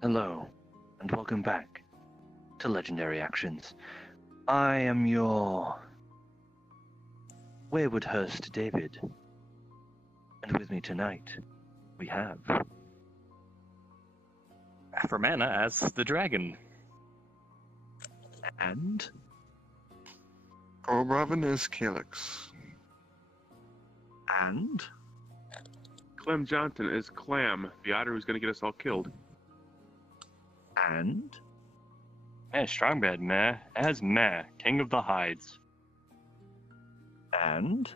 Hello, and welcome back to Legendary Actions. I am your wayward host, David, and with me tonight we have Afromana as the dragon. and Bravin is Calix. and Clem Johnson is Clam, the otter who's going to get us all killed. and MehStrongBadMeh as Meh, King of the Hides. and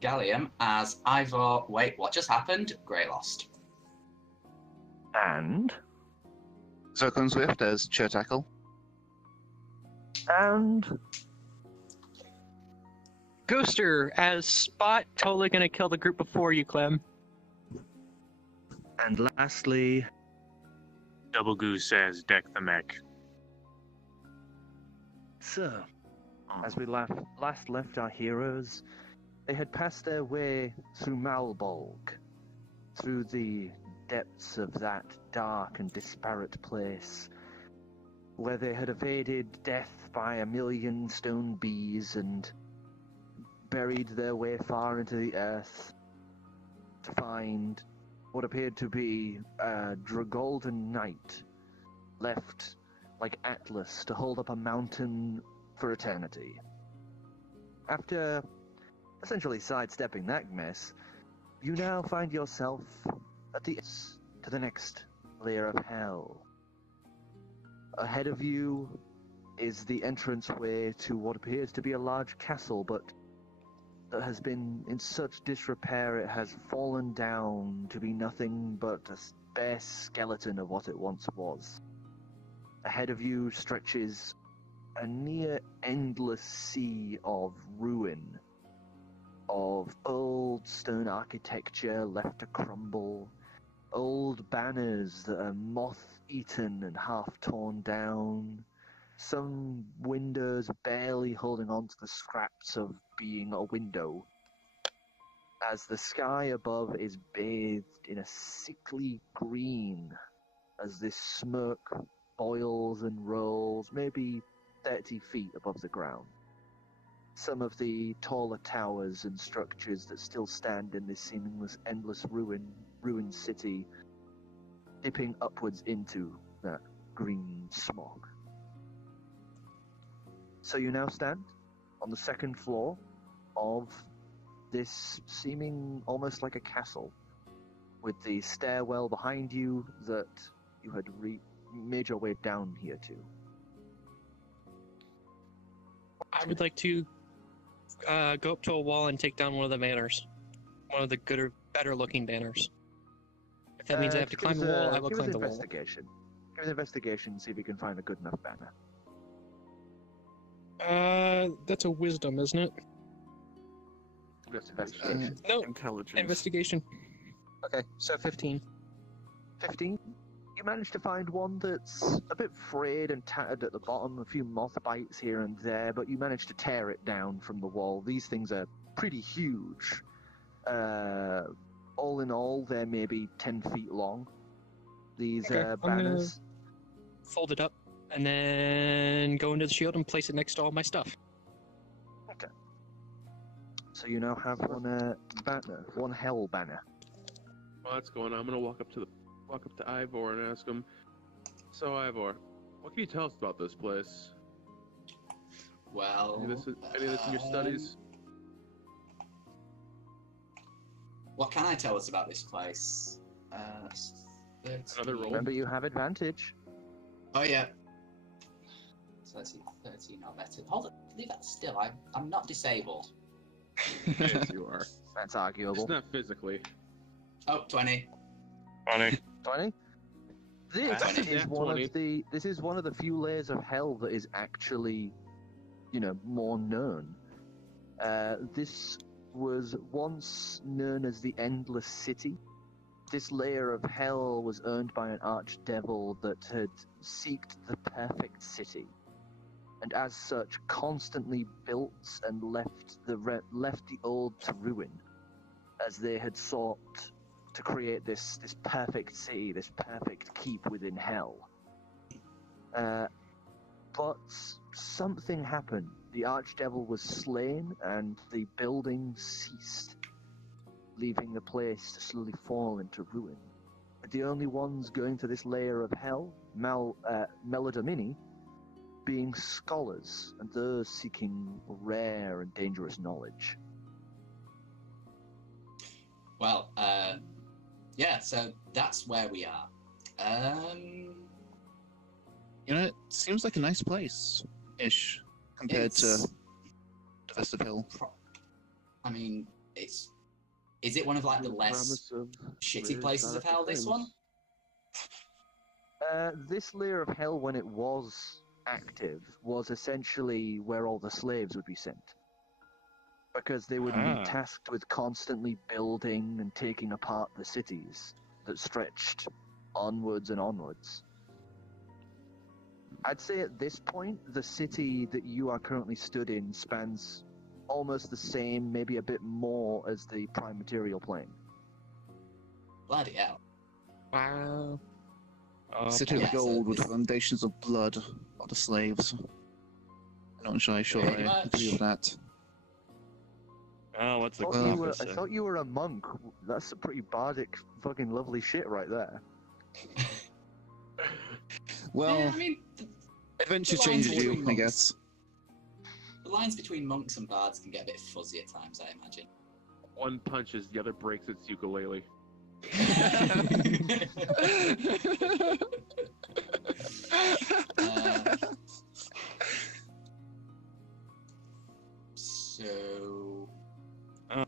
Gallium as Ivor. Wait, what just happened? Grayllost. and Zircron Swift as Chir'takl. and Ghoster as Spot, totally gonna kill the group before you, Clem. and lastly, Doublegoose as Deck the Mech. so, as we last left our heroes, they had passed their way through Malbolg, through the depths of that dark and disparate place, where they had evaded death by a million stone bees and buried their way far into the earth to find what appeared to be a Dragolden knight left like Atlas to hold up a mountain for eternity. After essentially sidestepping that mess, you now find yourself at to the next layer of hell. Ahead of you is the entranceway to what appears to be a large castle, but that has been in such disrepair it has fallen down to be nothing but a bare skeleton of what it once was. Ahead of you stretches a near endless sea of ruin, of old stone architecture left to crumble, old banners that are moth-eaten and half-torn down, some windows barely holding on to the scraps of being a window, as the sky above is bathed in a sickly green as this smoke boils and rolls maybe 30 feet above the ground. Some of the taller towers and structures that still stand in this seemingly endless ruined city dipping upwards into that green smog. So you now stand on the second floor of this seeming almost like a castle, with the stairwell behind you that you had made your way down here to. I would like to go up to a wall and take down one of the banners. One of the better looking banners. If that means I have to climb the wall, I will climb the wall. Give us an investigation, see if you can find a good enough banner. That's a wisdom, isn't it? Investigation. No, Intelligence. investigation. Okay, so 15. 15? You managed to find one that's a bit frayed and tattered at the bottom, a few moth bites here and there, but you managed to tear it down from the wall. These things are pretty huge. All in all, they're maybe 10 feet long. These Okay, banners. Fold it up, and then go into the shield and place it next to all my stuff. Okay. So you now have one banner, one hell banner. Well, that's going on. I'm going to walk up to Ivor and ask him, so Ivor, what can you tell us about this place? Well, Any of this in your studies? What can I tell us about this place? Another roll? Remember, you have advantage. Oh yeah. 13 or better. Hold on, leave that still. I'm not disabled. Yes, you are. That's arguable. Just not physically. Oh, 20. Funny. 20? This 20. is Yeah, one 20. of the. This is one of the few layers of hell that is actually, more known. This was once known as the Endless City. This layer of hell was earned by an archdevil that had seeked the perfect city, and as such constantly built and left the old to ruin, as they had sought to create this perfect city, this perfect keep within hell. But something happened. The Archdevil was slain, and the building ceased, leaving the place to slowly fall into ruin. But the only ones going to this layer of hell, Melodamini, being scholars, and those seeking rare and dangerous knowledge. Well, yeah, so that's where we are. You know, it seems like a nice place-ish compared to the rest of Hill. I mean, is it one of like the less shitty places of hell, this one? This layer of hell, when it was active, was essentially where all the slaves would be sent. Because they would be tasked with constantly building and taking apart the cities that stretched onwards and onwards. I'd say at this point, the city that you are currently stood in spans almost the same, maybe a bit more, as the prime material plane. Bloody hell. Wow. City of yeah, gold so with this- foundations of blood of the slaves. I'm not entirely sure Pretty I agree much. with that. Oh, what's the I thought you were a monk. That's a pretty bardic, fucking lovely shit right there. Well, Yeah, I mean, adventure the lines changes between you, I monks. guess. the lines between monks and bards can get a bit fuzzy at times, I imagine. One punches, the other breaks its ukulele. So,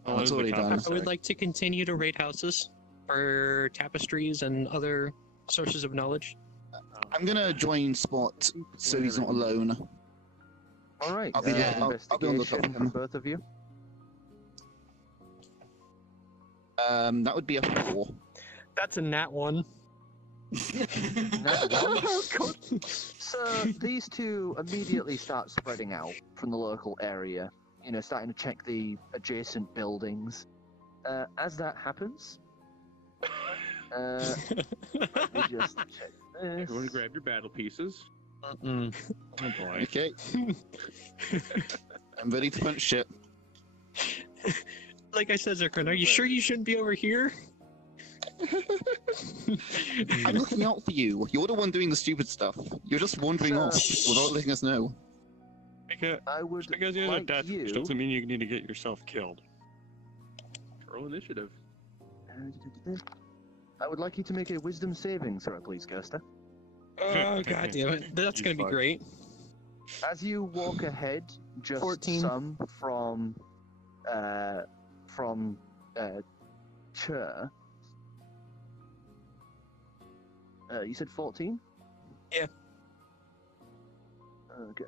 Oh, it's already done. I would like to continue to raid houses for tapestries and other sources of knowledge. I'm gonna join Spot so he's not alone. All right. I'll be there. I'll be on the lookout for investigation him. for both of you. That would be a 4. That's a nat one. So these two immediately start spreading out from the local area, you know, starting to check the adjacent buildings. As that happens, let me just check this. Everyone grab your battle pieces. Oh boy. Okay. I'm ready to punch shit. Like I said, Zircron, are you sure you shouldn't be over here? I'm looking out for you. You're the one doing the stupid stuff. You're just wandering off without letting us know. I would Because you're like dead you. doesn't mean you need to get yourself killed. Roll initiative. I would like you to make a wisdom saving throw, please, Gerster. Oh, god damn it. That's You gonna be fuck. great. As you walk ahead, just 14. some from Chir. You said 14? Yeah. Okay.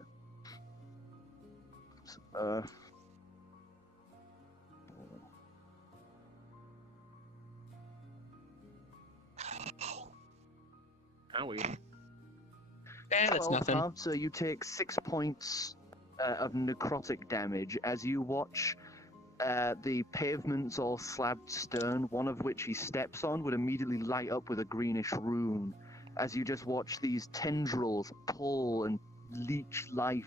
So, Howie. That's 12 nothing. half, so you take 6 points of necrotic damage as you watch the pavements all slabbed stone, one of which he steps on, would immediately light up with a greenish rune as you just watch these tendrils pull and leech life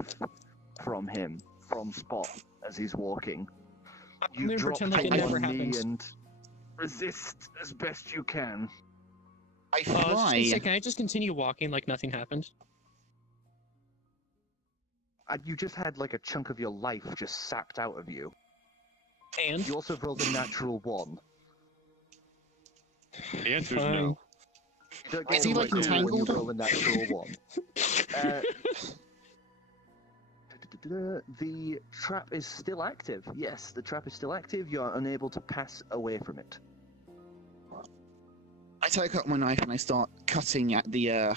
from him, from Spot, as he's walking. I'm gonna pretend like it to never one knee happened. and resist as best you can. I I was just gonna say, fly. can I just continue walking like nothing happened? You just had like a chunk of your life just sapped out of you. And? You also rolled a natural 1. The answer is Fine. no. You don't Is he, like, when you entangled? roll a natural 1. The trap is still active. Yes, the trap is still active. You are unable to pass away from it. I take out my knife and I start cutting at the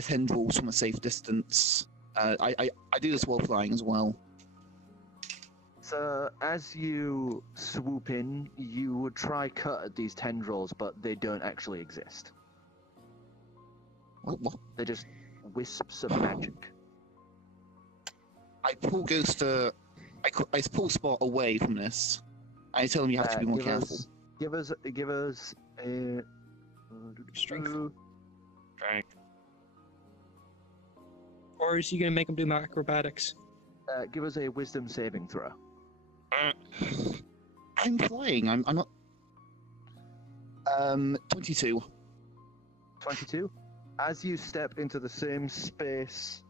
tendrils from a safe distance. I do this while flying as well. So, as you swoop in, you would try cut at these tendrils, but they don't actually exist. What? They're just wisps of magic. I pull Ghost. I pull Spot away from this. I tell him you have to be more Give careful. us Give us a Strength. Strength. Or is he gonna make him do acrobatics? Give us a wisdom saving throw. I'm flying. I'm not. 22. 22. As you step into the same space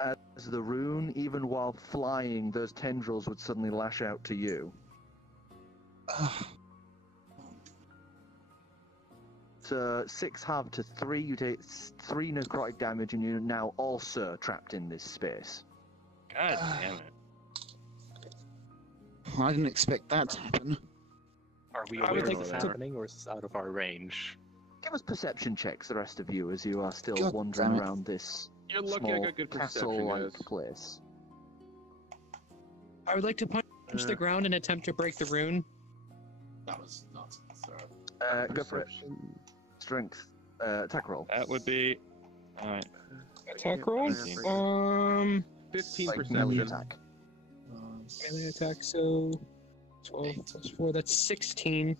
as the rune, even while flying, those tendrils would suddenly lash out to you. So 6 halved to 3, you take 3 necrotic damage, and you're now also trapped in this space. God damn it. I didn't expect that to happen. Are we I would aware think of this to- happening, or is this out of our range? Give us perception checks, the rest of you, as you are still God wandering damn it. around this You're lucky I small got good perception, castle-like guys. place. I would like to punch the ground and attempt to break the rune. That was not a throw. Go for it. Strength. Attack roll. That would be. Alright. Attack roll. 15 Like perception. melee attack. Melee attack. So 12 plus 4. That's 16.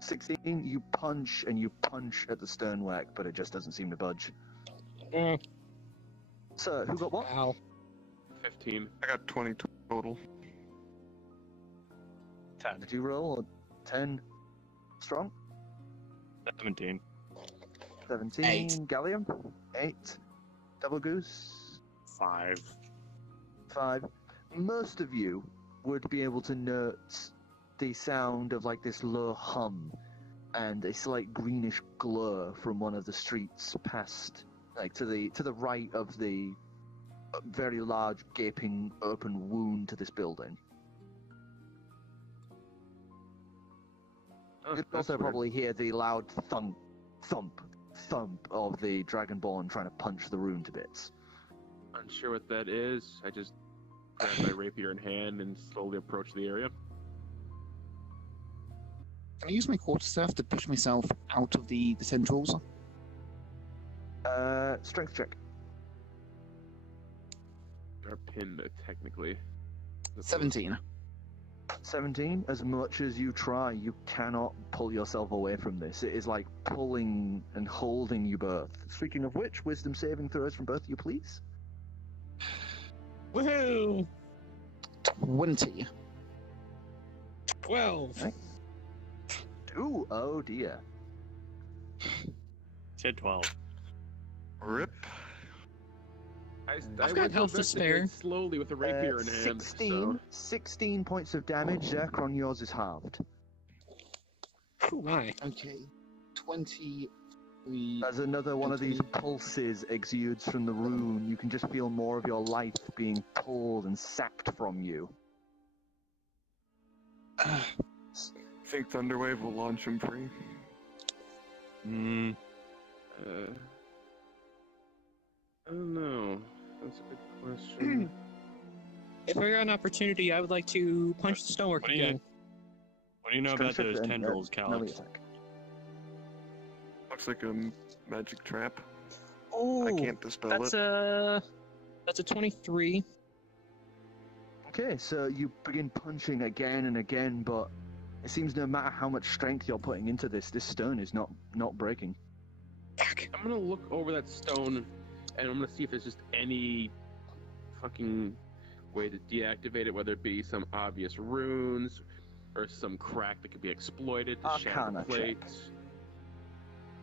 16, you punch and you punch at the stonework, but it just doesn't seem to budge. Oh, So, who got what? wow. 15. I got 20 total. 10. Did you roll? 10 strong? 17. 17. 8. Gallium? 8. Doublegoose? 5. 5. Most of you would be able to note the sound of like this low hum and a slight greenish glow from one of the streets past, like to the right of the very large gaping open wound to this building. Oh, You'd that's also weird. probably hear the loud thump of the Dragonborn trying to punch the rune to bits. Unsure what that is. I just grab my rapier in hand and slowly approach the area. Can I use my quarterstaff to push myself out of the tendrils? Strength check. Or pinned, technically. 17. 17. As much as you try, you cannot pull yourself away from this. It is like pulling and holding you both. Speaking of which, wisdom saving throws from both of you, please. Woohoo! 20. 12. Right. Ooh, oh dear. Said 12. Rip. I got went health to investigate spare. slowly with a rapier in hand. 16, 16 points of damage. Zircron, yours is halved. Oh my. Okay. 23. As another one of these pulses exudes from the rune, you can just feel more of your life being pulled and sapped from you. Think Thunderwave will launch him free. I don't know. That's a good question. If I got an opportunity, I would like to punch the stonework What do you- again. What do you know about Strength those check and, tendrils, melee Calix? attack. Looks like a magic trap. Oh, I can't dispel that's it. a 23. Okay, so you begin punching again and again, but it seems no matter how much strength you're putting into this stone is not breaking. I'm gonna look over that stone and I'm gonna see if there's just any fucking way to deactivate it, whether it be some obvious runes or some crack that could be exploited to shatter Arcana the check. plates.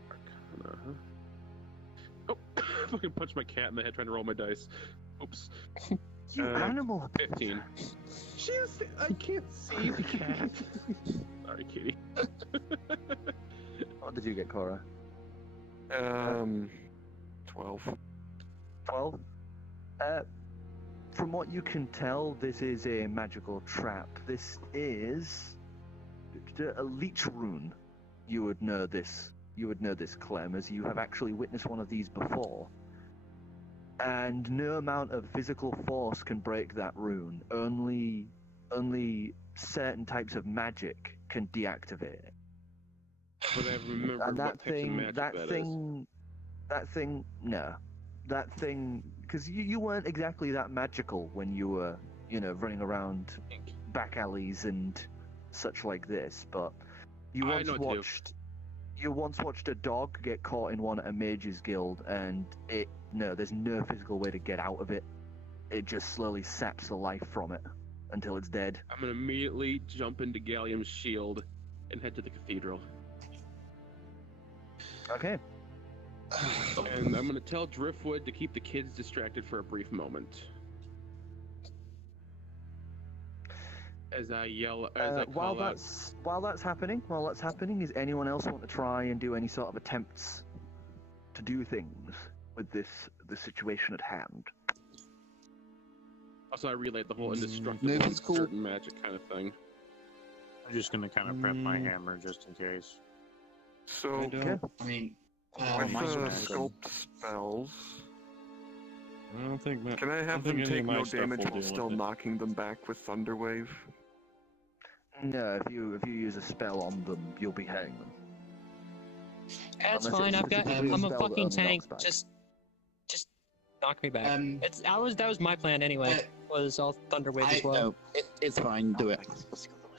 Arcana, huh? Oh, fucking punched my cat in the head trying to roll my dice. Oops. You animal! 15. I can't see the cat. Sorry, kitty. What did you get, Korro? 12. 12? From what you can tell, this is a magical trap. This is a leech rune. You would know this. You would know this, Clem, as you have actually witnessed one of these before. And no amount of physical force can break that rune. Only certain types of magic can deactivate it. But I remember And what types of magic that thing, because you weren't exactly that magical when you were, running around back alleys and such like this, but You I once know what to do. watched. You once watched a dog get caught in one at a mage's guild, and there's no physical way to get out of it. It just slowly saps the life from it until it's dead. I'm gonna immediately jump into Gallium's shield and head to the cathedral. Okay. And I'm gonna tell Driftwood to keep the kids distracted for a brief moment. As I yell, as I while call out, that's happening, is anyone else want to try and do any sort of attempts to do things with the situation at hand? also I relay the whole indestructible No, it's cool. certain magic kind of thing. I'm just gonna kind of prep my hammer just in case. So, Okay. I mean, with mine's the magic. sculpt spells, I don't think that. can I have think them any of take my no stuff damage will while deal still with it. knocking them back with Thunderwave? No, if you use a spell on them, you'll be hitting them. That's Unless fine. it's I've got. specifically a I'm a spell that fucking only tank. knocks back. Just knock me back. That was my plan anyway. uh, Was all Thunderwave as well. No, it's fine. Do it.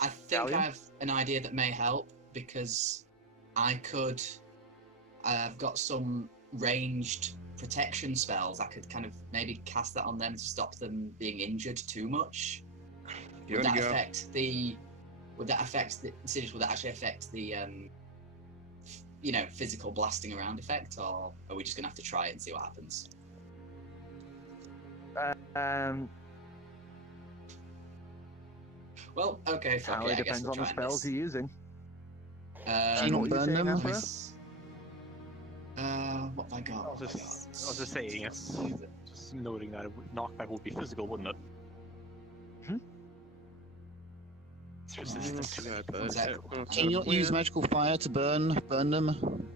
I think Gallium? I have an idea that may help because I could. I've got some ranged protection spells. I could kind of maybe cast that on them to stop them being injured too much. Give Would it a that go. affect the? Would that affect the? Serious, would that actually affect the? Physical blasting around effect, or are we just gonna have to try it and see what happens? Well, okay, fuck It it. I guess depends we'll on the try spells this. you're using. Do you what not were you burn saying, them? Afro? What have I got? I was just saying, just noting that knockback would be physical, wouldn't it? It's resistance. Was that- Can you not use magical fire to burn them?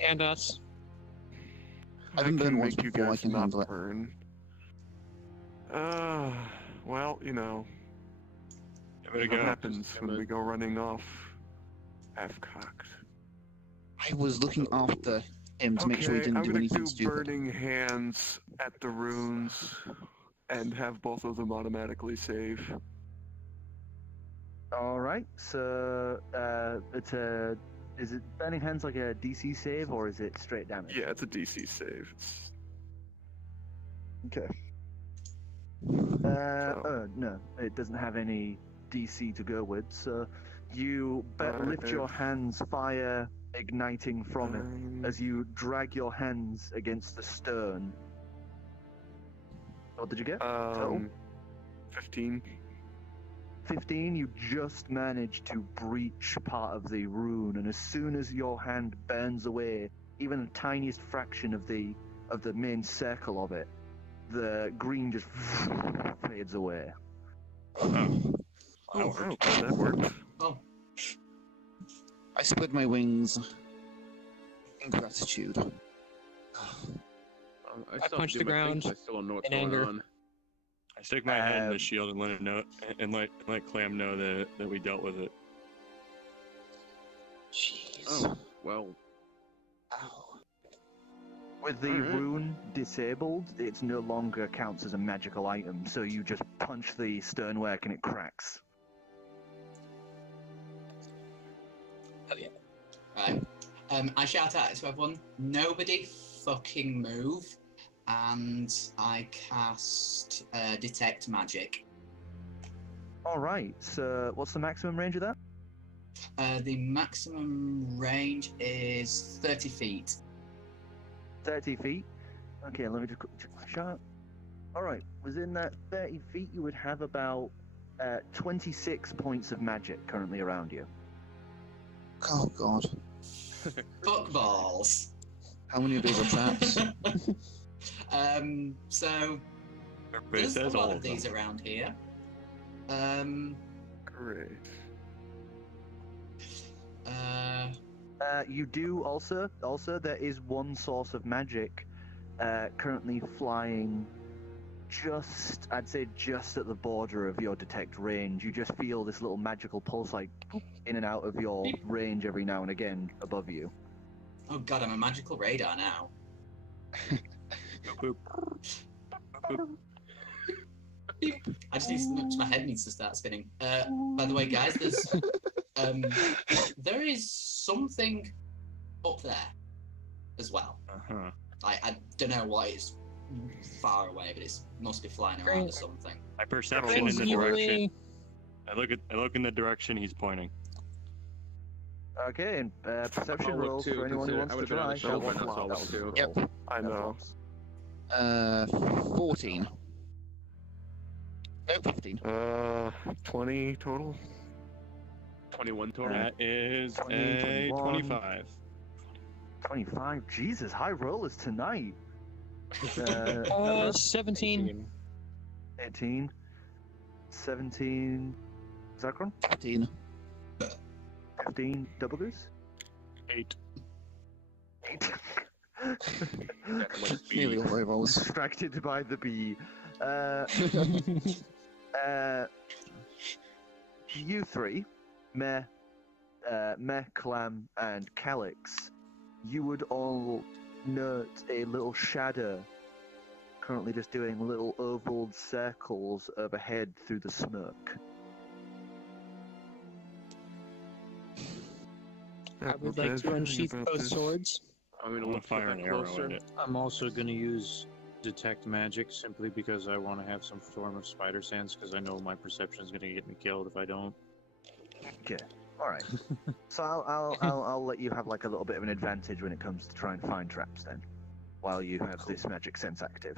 And us. I haven't can burned once make you before, I guys can not handle it. burn. Well, Give it a what go. happens when we go running off half-cocked? I was looking after him to make sure he Okay, didn't I'm do gonna anything do stupid. burning hands at the runes and have both of them automatically save. All right. So is it burning hands like a DC save or is it straight damage? Yeah, it's a DC save. Okay. No, it doesn't have any DC to go with. So you lift your hands, fire igniting from it as you drag your hands against the stone. What did you get? 15. 15, you just manage to breach part of the rune, and as soon as your hand burns away, even the tiniest fraction of the main circle of it, the green just fades away. Oh, okay, that worked. Oh, I spread my wings in gratitude. I still punched do the my thing, ground so I still don't know what's in going anger. on. I stick my head in the shield and let it know, and let Clam know that we dealt with it. Jeez. Oh, well. Ow. With the rune disabled, it no longer counts as a magical item, so you just punch the stonework and it cracks. right. I shout out to everyone, nobody fucking move, and I cast Detect Magic. Alright, so what's the maximum range of that? The maximum range is 30 feet. 30 feet. Okay, let me just quickly check my chart. Alright, within that 30 feet you would have about 26 points of magic currently around you. Oh god. Fuck balls. How many of those are traps? So Everybody there's a says lot all of of them. these around here. Great. You do also there is one source of magic currently flying I'd say just at the border of your detect range. You just feel this little magical pulse like in and out of your range every now and again above you. Oh god, I'm a magical radar now. I just need my head needs to start spinning. By the way, guys, There is something up there as well. Uh-huh. I don't know what it's far away, but it must be flying around or something. My perception in the direction. I look in the direction he's pointing. Okay, and perception I'll look rolls too, for anyone who consider- wants I to would've been on try. the shelf That right now, so I'll was look too. Yep. I know. 14. No, 15. 20 total. 21 total. That is 20, a 21. 25. 25. Jesus, high rollers tonight. 17. 18. 17. Zircron? 15. 15. Doublegoose? 8. 8. Nearly all very rolls. Distracted by the bee. You three, Meh, Clam, and Calix, you would all note a little shadow currently just doing little oval circles overhead through the smoke. I would like to unsheath both swords. I'm gonna I'm gonna look fire an arrow closer. at it. I'm also going to use detect magic simply because I want to have some form of spider sense because I know my perception is going to get me killed if I don't. Okay, all right. So I'll let you have like a little bit of an advantage when it comes to trying to find traps then, while you have this magic sense active.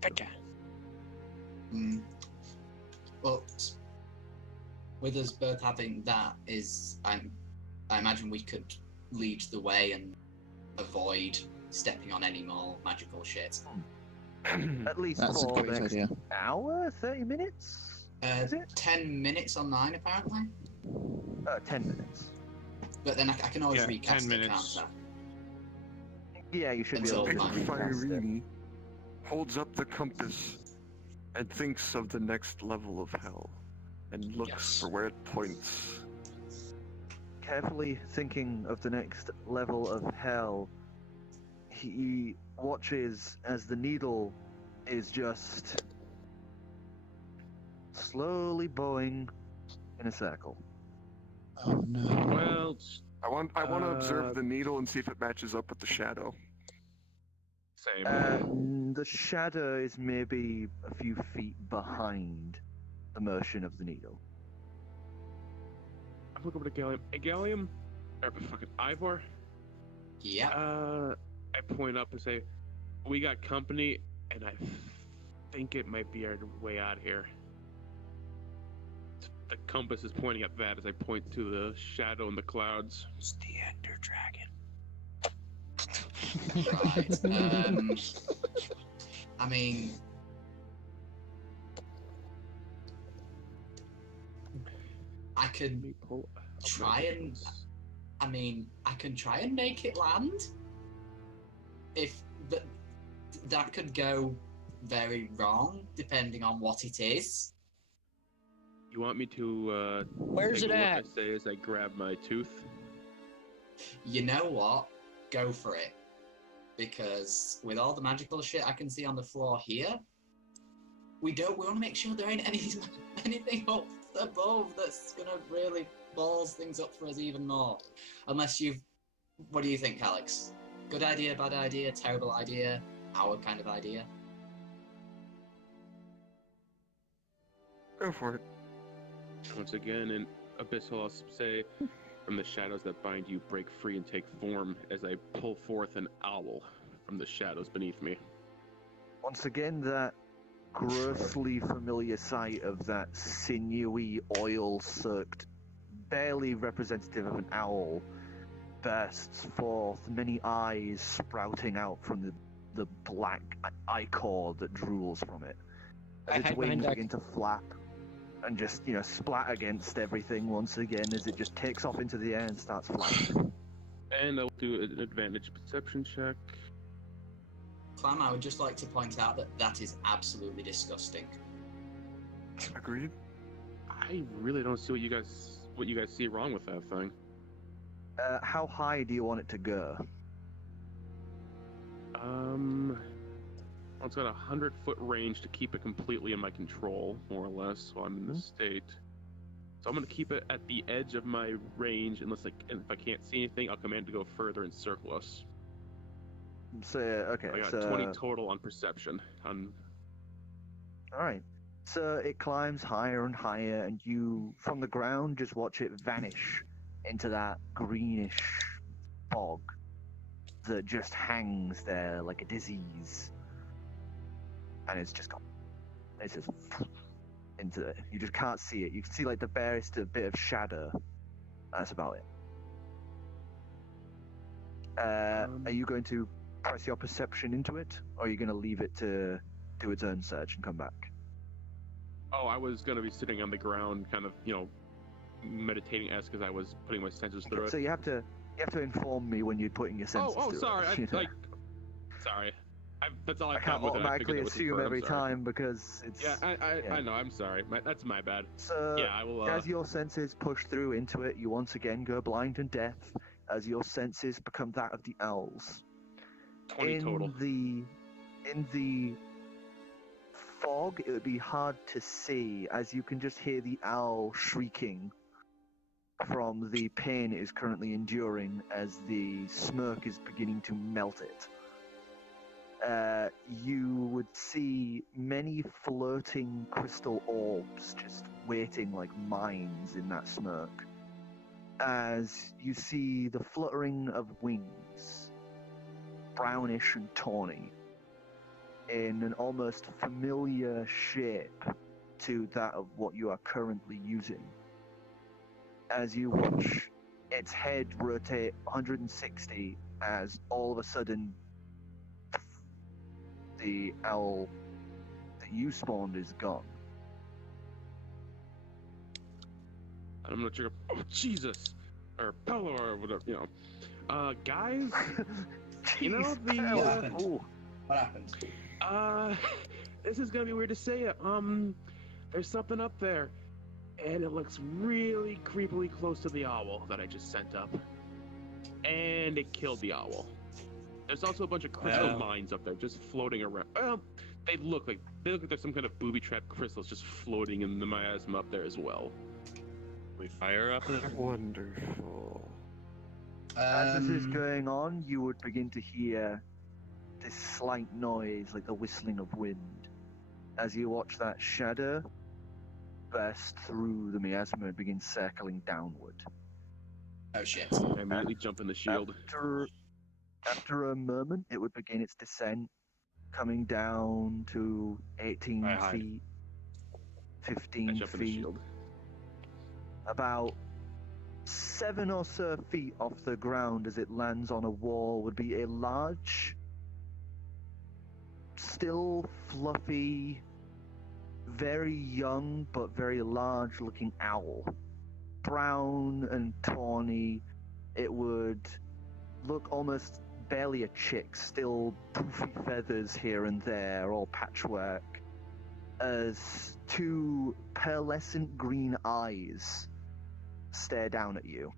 Gotcha. Well, with us both having that, I imagine we could lead the way and avoid stepping on any more magical shit. At least That's a for the great next idea. hour, 30 minutes? Is it? 10 minutes online, apparently. 10 minutes. But then I can always Yeah, recast 10 it, minutes. can't Yeah, you should be Until able to nine. recast it. Fireeny holds up the compass and thinks of the next level of hell and looks Yes. for where it points. Carefully thinking of the next level of hell, he watches as the needle is just slowly bowing in a circle. Oh no. Well, I want to Uh, observe the needle and see if it matches up with the shadow. same. The shadow is maybe a few feet behind the motion of the needle. I look over to Gallium. Hey, Gallium, or fucking Ivor. I? Yeah. I point up and say, "We got company, and I think it might be our way out of here." The compass is pointing at that as I point to the shadow in the clouds. It's the Ender Dragon. Right. I mean, I Let could me pull up my try and. notes. I mean, I can try and make it land. If that could go very wrong, depending on what it is. You want me to? Where's take it a look, at? I say as I grab my tooth. You know what? Go for it. Because with all the magical shit I can see on the floor here, we want to make sure there ain't anything up above that's gonna really balls things up for us even more. Unless what do you think, Calix? Good idea, bad idea, terrible idea, our kind of idea? Go for it. Once again, in Abyssal, I'll say, "From the shadows that bind you, break free and take form." As I pull forth an owl from the shadows beneath me. Once again, that grossly familiar sight of that sinewy, oil-soaked, barely representative of an owl bursts forth, many eyes sprouting out from the black ichor that drools from it. I As its hide behind wings Doc. begin to flap and just, splat against everything once again as it just takes off into the air and starts flapping. And I'll do an advantage perception check. Clam, I would just like to point out that is absolutely disgusting. Agreed. I really don't see what you guys see wrong with that thing. How high do you want it to go? It's got a 100-foot range to keep it completely in my control, more or less, while I'm in this state. So I'm gonna keep it at the edge of my range, unless if I can't see anything, I'll command it to go further and circle us. So okay, I got so 20 total on perception. all right. So it climbs higher and higher, and you, from the ground, just watch it vanish into that greenish fog that just hangs there like a disease, and it's just gone. It's just into it. You just can't see it. You can see like the barest bit of shadow. That's about it. Are you going to press your perception into it, or are you going to leave it to do its own search and come back? Oh, I was gonna be sitting on the ground, kind of, meditating as because I was putting my senses through it. So you have to inform me when you're putting your senses through sorry. it. Sorry. That's all I I can't automatically assume every time because it's... Yeah, I know, I'm sorry. That's my bad. So, yeah, I will, as your senses push through into it, you once again go blind and deaf as your senses become that of the owls. 20 total. In the fog, it would be hard to see, as you can just hear the owl shrieking from the pain it is currently enduring as the smoke is beginning to melt it. You would see many floating crystal orbs just waiting like mines in that smoke, as you see the fluttering of wings, brownish and tawny, in an almost familiar shape to that of what you are currently using. As you watch its head rotate 160 as all of a sudden the owl that you spawned is gone. I'm gonna check up. Oh, Jesus! Or Pello, or whatever, guys? What happened? This is gonna be weird to say it. There's something up there, and it looks really creepily close to the owl that I just sent up. And it killed the owl. There's also a bunch of crystal mines up there just floating around. Well, they look like there's some kind of booby-trapped crystals just floating in the miasma up there as well. We fire up there? Wonderful. As this is going on, you would begin to hear this slight noise like the whistling of wind as you watch that shadow burst through the miasma and begin circling downward. Oh shit. I immediately jump in the shield. After a moment, it would begin its descent, coming down to 18 feet, 15 feet. About 7 or so feet off the ground as it lands on a wall would be a large, still fluffy, very young but very large looking owl. Brown and tawny. It would look almost barely a chick, still poofy feathers here and there, all patchwork, as 2 pearlescent green eyes stare down at you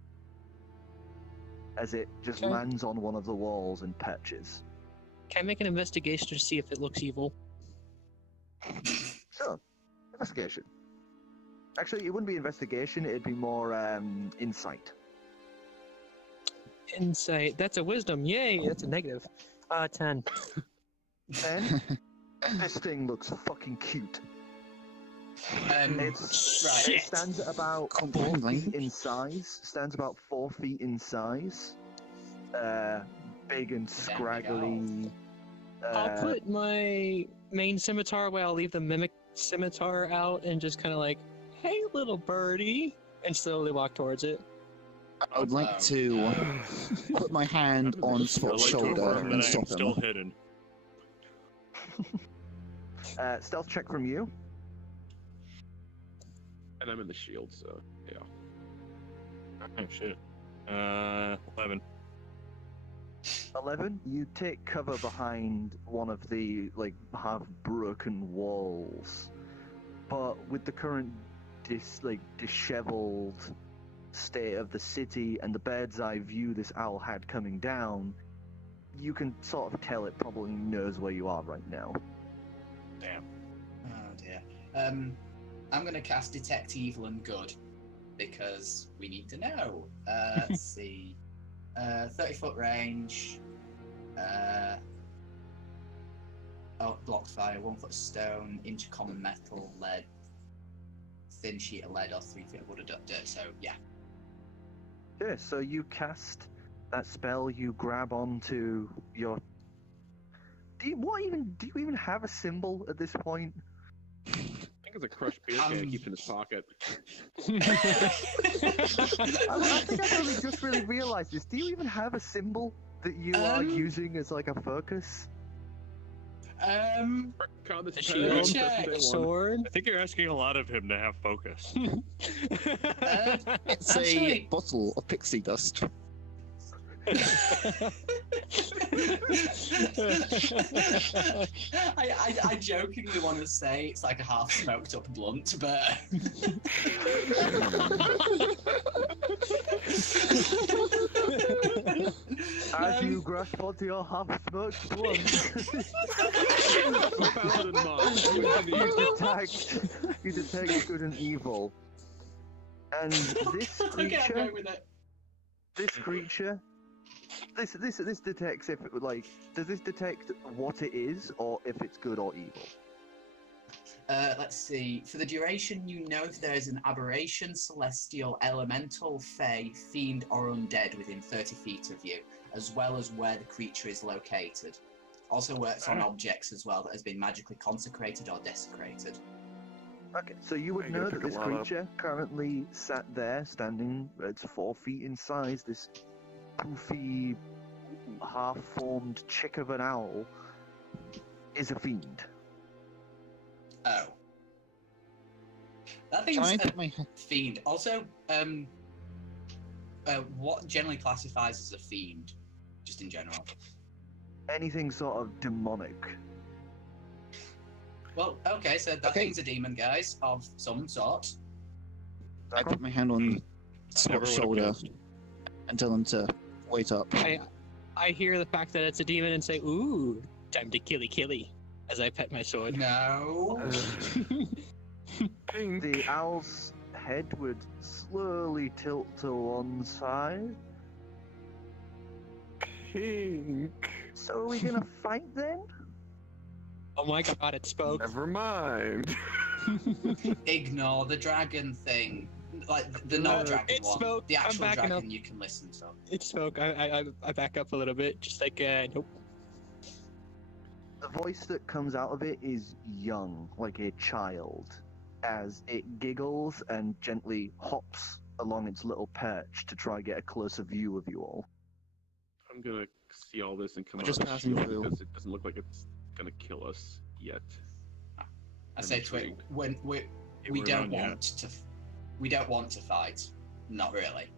as it just lands on one of the walls and perches. Can I make an investigation to see if it looks evil? Sure. Investigation. Actually, it wouldn't be investigation, it'd be more insight. Insight. That's a wisdom. Yay! That's a negative. 10. 10? This thing looks fucking cute. It stands at about 4 feet in size. Stands about 4 feet in size. Big and scraggly. I'll put my main scimitar away. I'll leave the mimic scimitar out and just kind of like, hey, little birdie, and slowly walk towards it. I would like to put my hand on Spot's shoulder and stop him. Still hidden. Stealth check from you. And I'm in the shield, so yeah. Oh shit. 11. 11. You take cover behind one of the half-broken walls, but with the current disheveled state of the city and the bird's eye view this owl had coming down, you can sort of tell it probably knows where you are right now. Damn. Oh dear. I'm gonna cast Detect Evil and Good because we need to know. Let's see. 30-foot range. Blocked fire, 1 foot stone, inch of common metal, lead, thin sheet of lead, or 3 feet of wood or dirt. So, yeah. Okay, so you cast that spell, you grab onto your... Do you even have a symbol at this point? I think it's a crushed beer can he keeps in his pocket. I think I've only just really realised this. Do you even have a symbol that you are using as like a focus? The shield, sword. I think you're asking a lot of him to have focus. It's a bottle of pixie dust. I jokingly want to say it's like a half smoked up blunt, but as you grasp onto your half smoked blunt, you detect good and evil, and this creature. This detects if it would does this detect what it is or if it's good or evil? Let's see. For the duration, you know if there is an aberration, celestial, elemental, fey, fiend, or undead within 30 feet of you, as well as where the creature is located. Also works on objects as well that has been magically consecrated or desecrated. Okay, so you would know that this creature currently sat there, standing, it's 4 feet in size, this poofy, half-formed chick of an owl, is a fiend. Oh. That thing's a fiend. Also, what generally classifies as a fiend, just in general? Anything sort of demonic. Well, okay, so that thing's a demon, guys, of some sort. I put my hand on Spot's shoulder and tell him to wait up. I hear the fact that it's a demon and say, "Ooh, time to killy," as I pet my sword. No. The owl's head would slowly tilt to one side. Pink. So are we gonna fight then? Oh my god, it spoke. Never mind. Ignore the dragon thing. Like, the non-dragon one. Spoke. The actual dragon up. you can listen to. It spoke. I back up a little bit, just like, nope. The voice that comes out of it is young, like a child, as it giggles and gently hops along its little perch to try and get a closer view of you all. I'm gonna see all this and come out Just of the passing shield through. because it doesn't look like it's gonna kill us yet. I say to it, when we don't want to fight. Not really.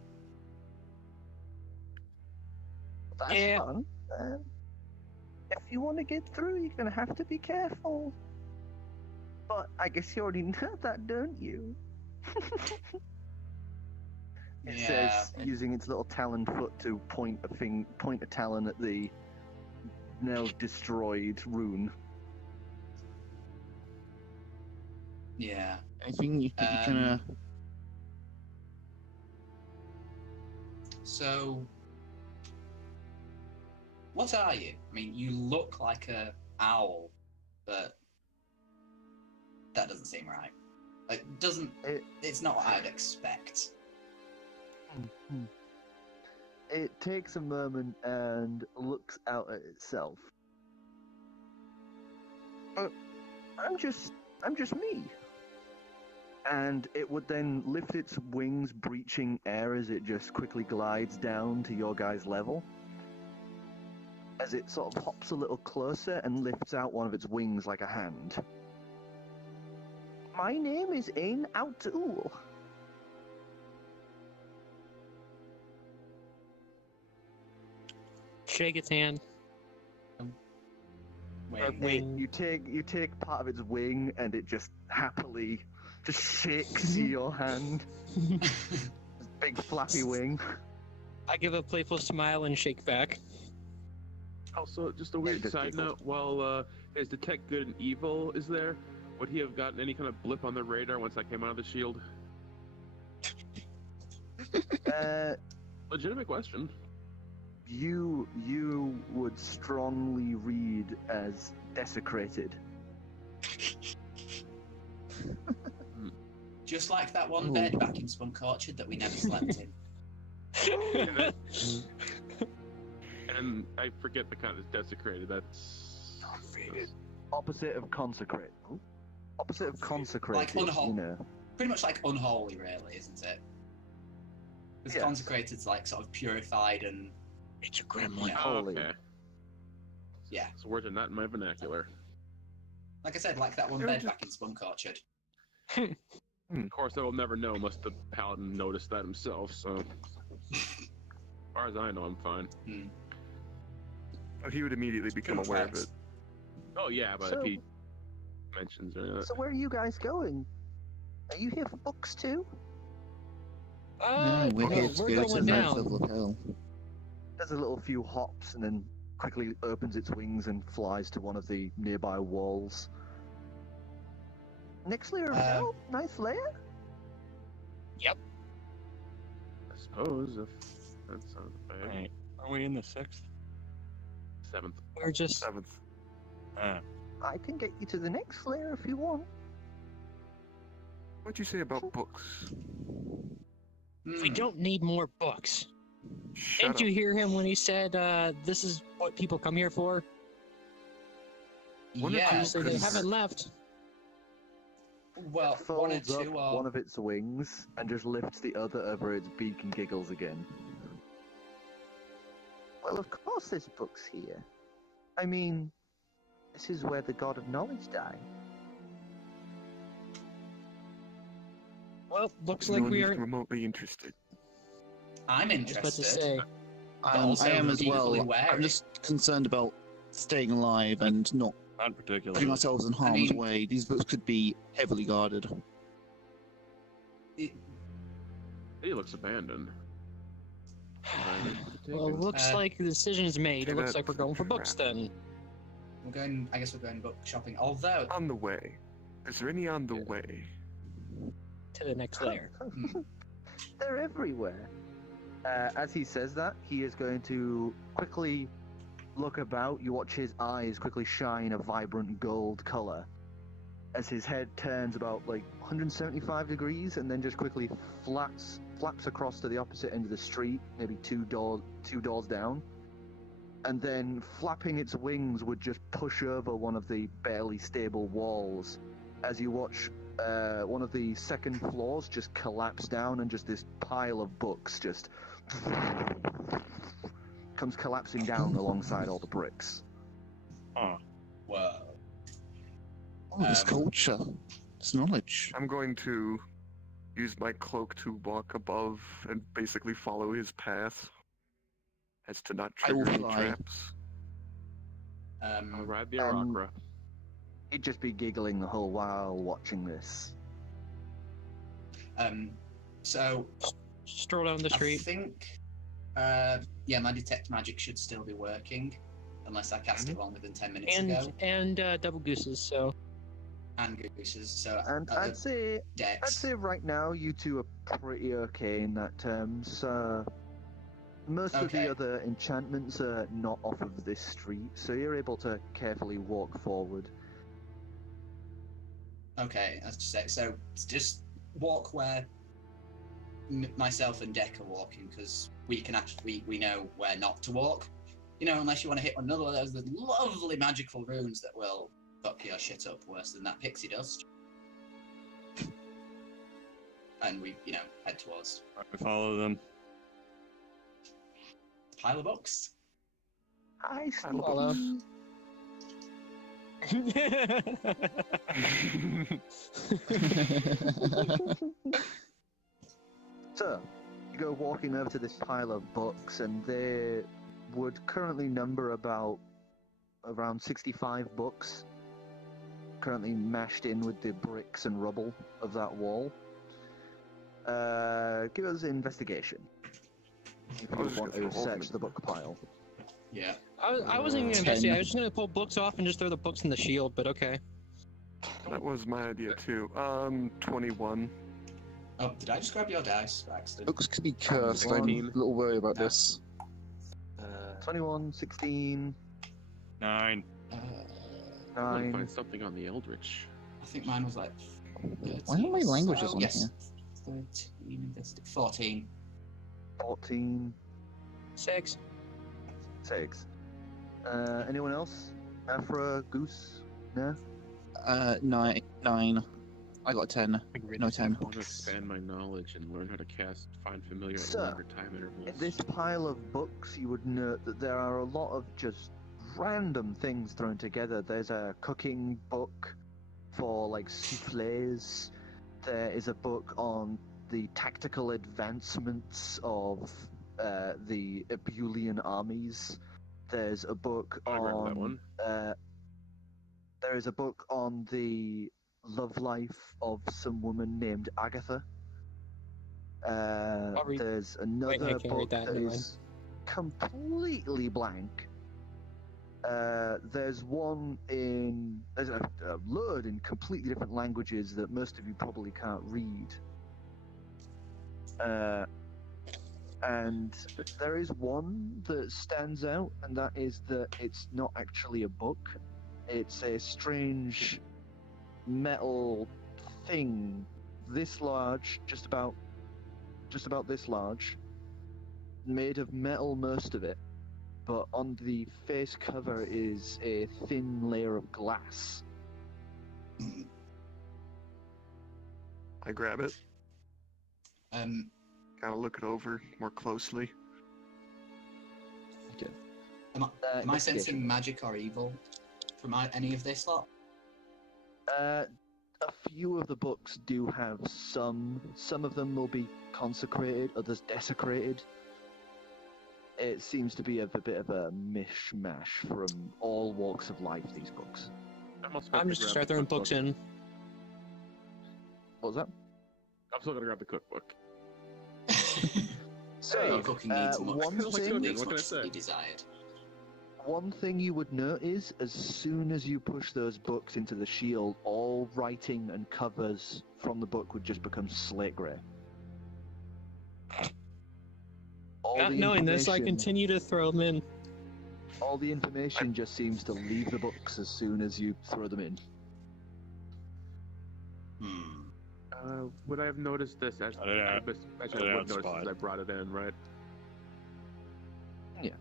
That's fun. If you want to get through, you're gonna have to be careful. But I guess you already know that, don't you? It says, using its little talon foot to point a talon at the now destroyed rune. Yeah. Anything you can So, what are you? I mean, you look like a owl, but that doesn't seem right. Like, it's not what I'd expect. It takes a moment and looks out at itself. But I'm just me. And it would then lift its wings, breaching air as it just quickly glides down to your guys' level. As it sort of hops a little closer and lifts out one of its wings like a hand. My name is Ain Outul. Shake its hand. You take part of its wing and it just happily just shakes your hand. Big flappy wing. I give a playful smile and shake back. Also, just a weird side note, while his detect good and evil is there, would he have gotten any kind of blip on the radar once I came out of the shield? Legitimate question. You would strongly read as desecrated. Just like that one bed back in Spunk Orchard that we never slept in. And I forget the kind of desecrated. That's Opposite of consecrate. Opposite of consecrated. Like unholy. You know. Pretty much like unholy, really, isn't it? Because Yes. consecrated's like sort of purified and It's a gremlin. Holy. Okay. yeah. So words are not in my vernacular. Like I said, like that one bed back in Spunk Orchard. Of course, I will never know unless the paladin noticed that himself. So, as far as I know, I'm fine. Oh, he would immediately become aware of it. Oh yeah, but So- if he mentions or So where are you guys going? Are you here for books too? No, we're here to we're go to going the down. level of hell. Does a little few hops and then quickly opens its wings and flies to one of the nearby walls. Next layer of hell? Nice layer? I suppose if that sounds bad. Right. Are we in the 6th? 7th. We're just 7th. I can get you to the next layer if you want. What'd you say about books? we don't need more books. Shut Didn't up. you hear him when he said this is what people come here for? One or Yeah. two So they Because- haven't left. Well, It one or folds up two are. one of its wings and just lifts the other over its beak and giggles again. Well, of course there's books here. I mean, this is where the god of knowledge died. Well, looks No like one we is are. remotely interested. I'm I was about to interested. say. also I am as well. equally wary. I'm just concerned about staying alive and not Not particularly. putting ourselves in harm's mean- way. These books could be heavily guarded. He looks abandoned. Well, it looks like the decision is made. It looks like we're going for books then. We're going. I guess we're going book shopping. Although, On the way. Is there any on the way? To the next layer. They're everywhere. As he says that, he is going to quickly look about. You watch his eyes quickly shine a vibrant gold color as his head turns about like 175 degrees and then just quickly flaps across to the opposite end of the street, maybe two doors down. And then flapping its wings would just push over one of the barely stable walls as you watch one of the second floors just collapse down and just this pile of books just comes collapsing down alongside all the bricks. Huh. whoa. Oh, this culture, this knowledge. I'm going to use my cloak to walk above and basically follow his path as to not I will trigger any fly. traps. I'll ride the Um, Arakra. He'd just be giggling the whole while watching this. So Stroll down the I street. think, yeah, my detect magic should still be working, unless I cast it longer than 10 minutes ago. And double gooses, so. And gooses. So And at I'd the say dex. right now you two are pretty okay in that terms. Most of Okay. the other enchantments are not off of this street, so you're able to carefully walk forward. Okay, that's just it. So just walk where myself and Deck are walking, because we can actually we know where not to walk. You know, unless you want to hit another one of those lovely magical runes that will fuck your shit up worse than that pixie dust. And we, head towards We follow them. the pile of books. Hi, Follow. So, you go walking over to this pile of books, and they would currently number around 65 books, currently mashed in with the bricks and rubble of that wall. Give us an investigation. If I you was just want gonna to throw search them. the book pile. Yeah. I wasn't even gonna 10. investigate. I was just gonna pull books off and just throw the books in the shield, but okay. That was my idea too. 21. Oh, did I just grab your dice by accident? Books could be cursed. I'm a 16. little worried about No. this. 21, 16, 9. Uh, I want to 9. find something on the Eldritch. I think mine was like 13. Why aren't my languages on yes. here? 13, 14. 14, 6. 6. Anyone else? Goose? No? 9. I got a 10. No, 10. I want to expand my knowledge and learn how to cast Find Familiar at Sir, longer time intervals. In this pile of books, you would note that there are a lot of just random things thrown together. There's a cooking book for like souffles. There is a book on the tactical advancements of the Abulian armies. There's a book I read that on one. there is a book on the love life of some woman named Agatha. read- There's I another can't read book that, that never mind. is completely blank. There's one in there's a load in completely different languages that most of you probably can't read. And there is one that stands out, and that is that it's not actually a book. It's a strange metal thing this large, just about this large, made of metal, most of it, but on the face cover is a thin layer of glass. I grab it, Um, kind of look it over more closely. am I sensing magic or evil from any of this lot? A few of the books do have some. Some of them will be consecrated, others desecrated. It seems to be a bit of a mishmash from all walks of life, these books. I'm just gonna start throwing books in. What was that? I'm still gonna grab the cookbook. So, Cooking needs much, one thing, needs what can I much to say? be desired. one thing you would note is, as soon as you push those books into the shield, all writing and covers from the book would just become slate grey. All Not the knowing this, I information- continue to throw them in. All the information just seems to leave the books as soon as you throw them in. Would I have noticed this as Cut it out. I would Cut it have out, noticed Spot. as I brought it in, right? Yeah.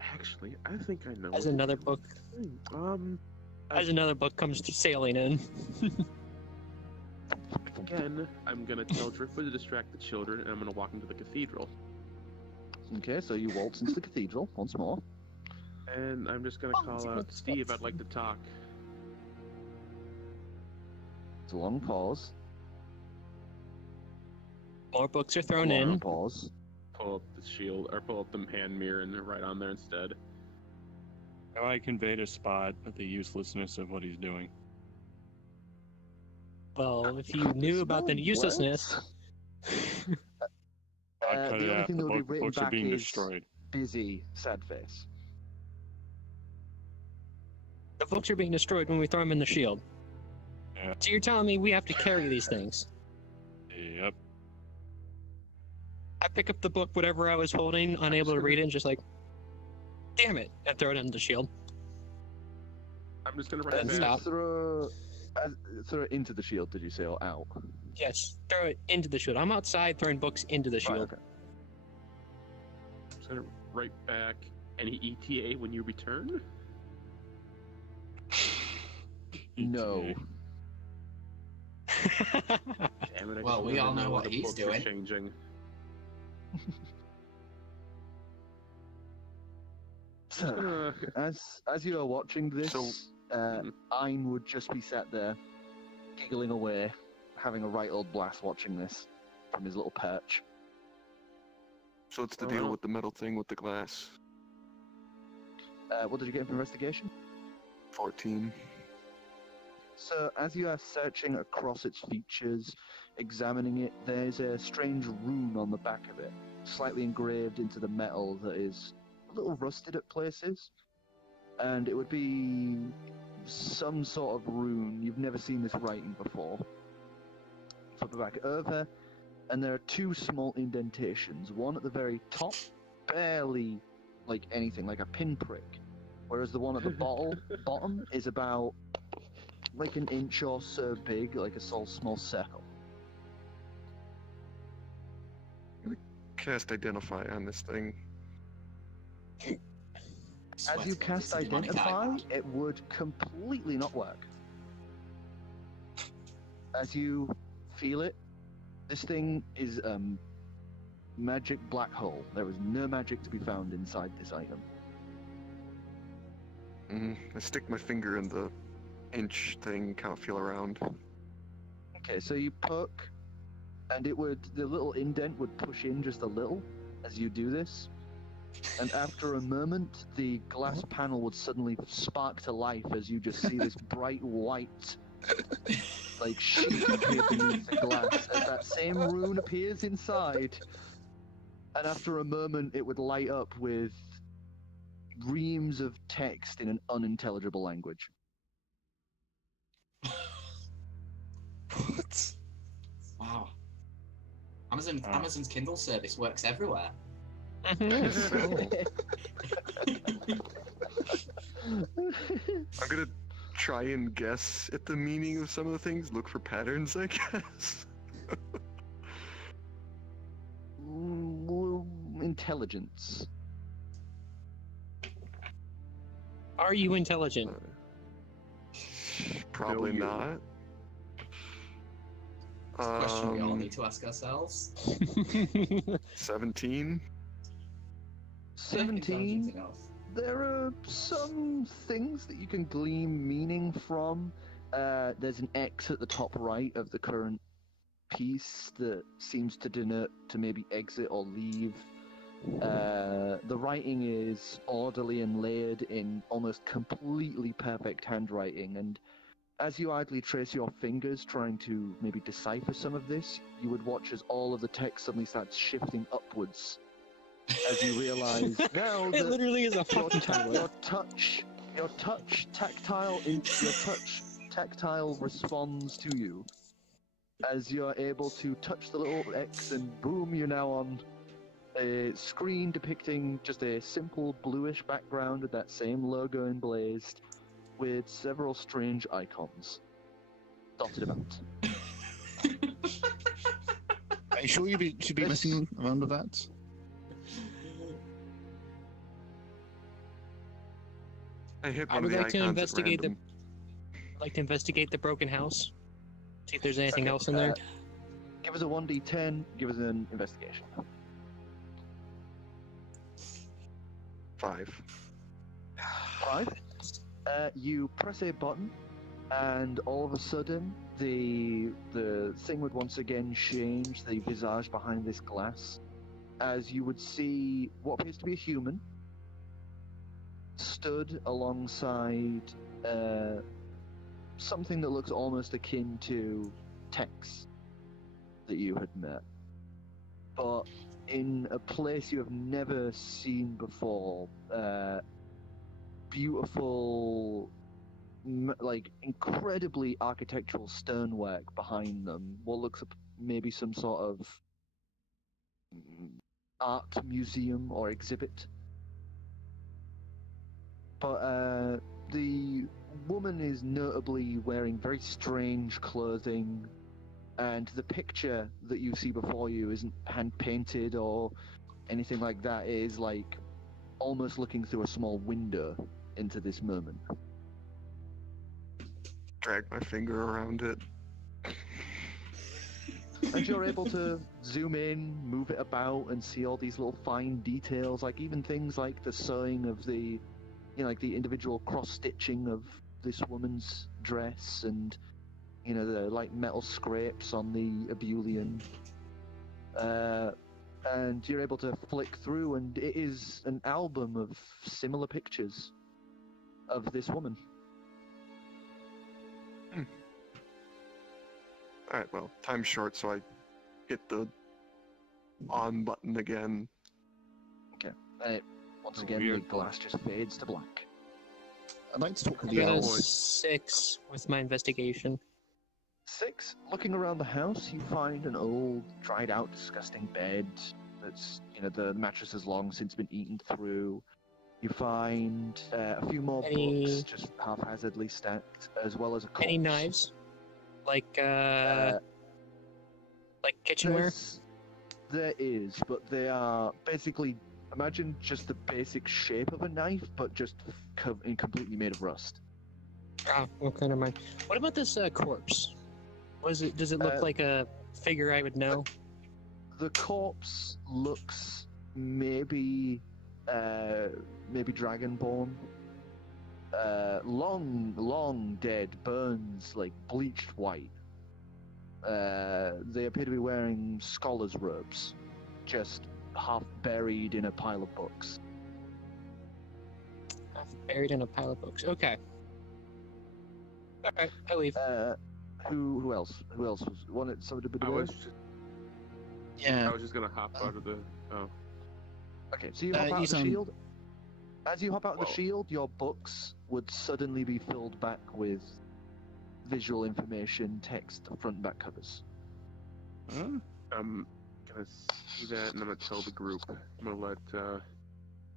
Actually, I think I know. As what another to book, do. as another book comes sailing in. Again, I'm gonna tell Driftwood to distract the children, and I'm gonna walk into the cathedral. Okay, so you waltz into the cathedral once more. And I'm just gonna call out, Steve, I'd like to talk. It's a long pause. More books are thrown Long in. pause. Pull up the shield, or pull up the hand mirror and write on there instead. How I convey to Spot the uselessness of what he's doing. Well, if you knew about the uselessness, I'll cut The it only out. thing The that will be book, written books are back being is destroyed. busy, sad face. the books are being destroyed when we throw them in the shield. Yeah. So you're telling me we have to carry these things? Yep. I pick up the book, whatever I was holding, unable to read it, and just like, damn it, and throw it in the shield. I'm just gonna write Then back. stop. Throw it into the shield, did you say, or out? Yes, throw it into the shield. I'm outside throwing books into the Right, shield. okay. I'm just gonna write back. Any ETA when you return? No. Damn it! I Well, just we wanted all to know what the he's books are doing. Changing. So, Gonna- as you are watching this, So- Ein would just be sat there, giggling away, having a right old blast watching this from his little perch. So it's the Oh, deal well. with the metal thing with the glass. What did you get for investigation? 14. So, as you are searching across its features, examining it, there's a strange rune on the back of it, slightly engraved into the metal that is a little rusted at places. And it would be some sort of rune. You've never seen this writing before. Flip it back over, and there are two small indentations. One at the very top, barely like anything, like a pinprick, whereas the one at the bottom is about like an inch or so big, like a small circle. Cast Identify on this thing. As you cast Identify, it would completely not work. As you feel it, this thing is a magic black hole. There is no magic to be found inside this item. I stick my finger in the inch thing, kind of feel around. Okay, so you poke, and the little indent would push in just a little as you do this. And after a moment, the glass panel would suddenly spark to life as you just see this bright white, like, sheet appear beneath the glass. As that same rune appears inside, and after a moment, it would light up with reams of text in an unintelligible language. What? Wow. Amazon's Kindle service works everywhere. I'm gonna try and guess at the meaning of some of the things, look for patterns, I guess. Intelligence. Are you intelligent? Probably not. Question we all need to ask ourselves. 17. 17. There are some things that you can glean meaning from. There's an X at the top right of the current piece that seems to denote to maybe exit or leave. The writing is orderly and layered in almost completely perfect handwriting, and as you idly trace your fingers trying to maybe decipher some of this, you would watch as all of the text suddenly starts shifting upwards. As you realize now It that literally is a fucking your touch tactile responds to you. As you're able to touch the little X, and boom, you're now on a screen depicting just a simple bluish background with that same logo emblazed, with several strange icons dotted about. Are you sure you should be messing around with that? I hit I one would of the like to icons at investigate random. the broken house. See if there's anything else in there. Give us a 1d10, give us an investigation. 5. 5. You press a button, and all of a sudden, the thing would once again change the visage behind this glass, as you would see what appears to be a human stood alongside something that looks almost akin to Tex that you had met, but in a place you have never seen before. Beautiful, like incredibly architectural stonework behind them. What looks maybe some sort of art museum or exhibit. But the woman is notably wearing very strange clothing, and the picture that you see before you isn't hand painted or anything like that. It is like almost looking through a small window into this moment. Drag my finger around it. And you're able to zoom in, move it about, and see all these little fine details, like even things like the sewing of the, like the individual cross-stitching of this woman's dress, and, the, like, metal scrapes on the ebullient. And you're able to flick through, and it is an album of similar pictures of this woman. Alright, well, time's short, so I hit the on button again. Okay. And once again, the glass just fades to black. I'd like to talk to I the got a owls. 6 with my investigation. 6. Looking around the house, you find an old, dried-out, disgusting bed. That's, the mattress has long since been eaten through. You find a few more books, just haphazardly stacked, as well as a corpse. Any knives? Like kitchenware? There is, but they are basically, imagine just the basic shape of a knife, but just completely made of rust. Ah, okay, never mind. What about this corpse? Does it look like a figure I would know? The corpse looks maybe dragonborn. Long dead, burns like bleached white. They appear to be wearing scholars' robes, just half buried in a pile of books. Half buried in a pile of books. Okay. Alright, I leave. Who else? Who else wanted somebody to be I was just gonna hop out of the. Oh. Okay, so you hop out of the shield. As you hop out of the shield, your books would suddenly be filled back with visual information, text, front and back covers. I'm gonna see that, and I'm gonna tell the group. I'm gonna let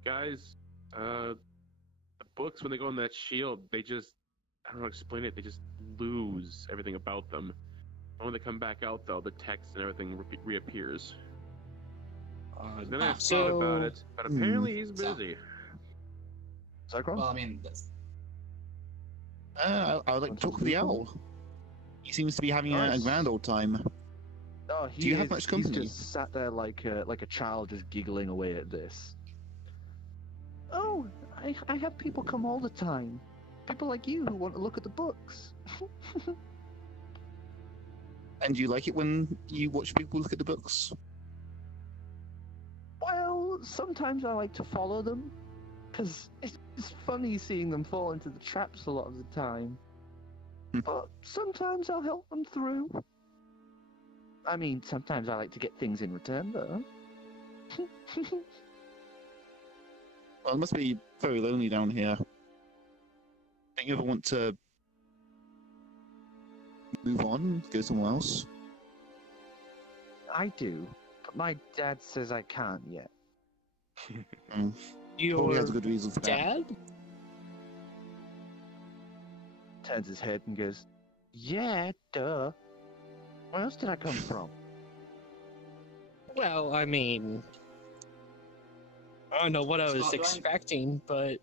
guys. The books, when they go on that shield, they just, I don't know how to explain it. They just lose everything about them. And when they come back out, though, the text and everything reappears. Then I thought about it, but apparently he's busy. Zircron? Well, I mean, that's... I would like to talk with the owl. He seems to be having a grand old time. Oh, do you have much company? He's just sat there like a child, just giggling away at this. Oh, I have people come all the time. People like you who want to look at the books. And do you like it when you watch people look at the books? Well, sometimes I like to follow them, because it's funny seeing them fall into the traps a lot of the time. But sometimes I'll help them through. I mean, sometimes I like to get things in return, though. Well, it must be very lonely down here. Don't you ever want to move on, go somewhere else? I do, but my dad says I can't yet. Probably has a good reason for dad? Turns his head and goes, yeah, duh. Where else did I come from? Well, I mean, I don't know what I was expecting, but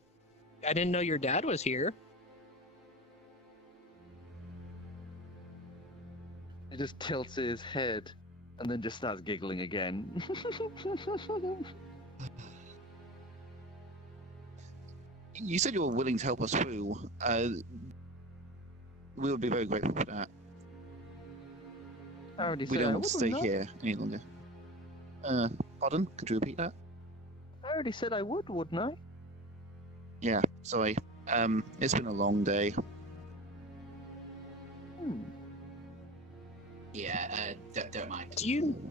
I didn't know your dad was here. He just tilts his head and then just starts giggling again. You said you were willing to help us through. We would be very grateful for that. I already We said don't I want to would, stay wouldn't I? here any longer. Pardon? Could you repeat that? I already said I would, wouldn't I? Yeah, sorry. It's been a long day. Yeah, don't mind.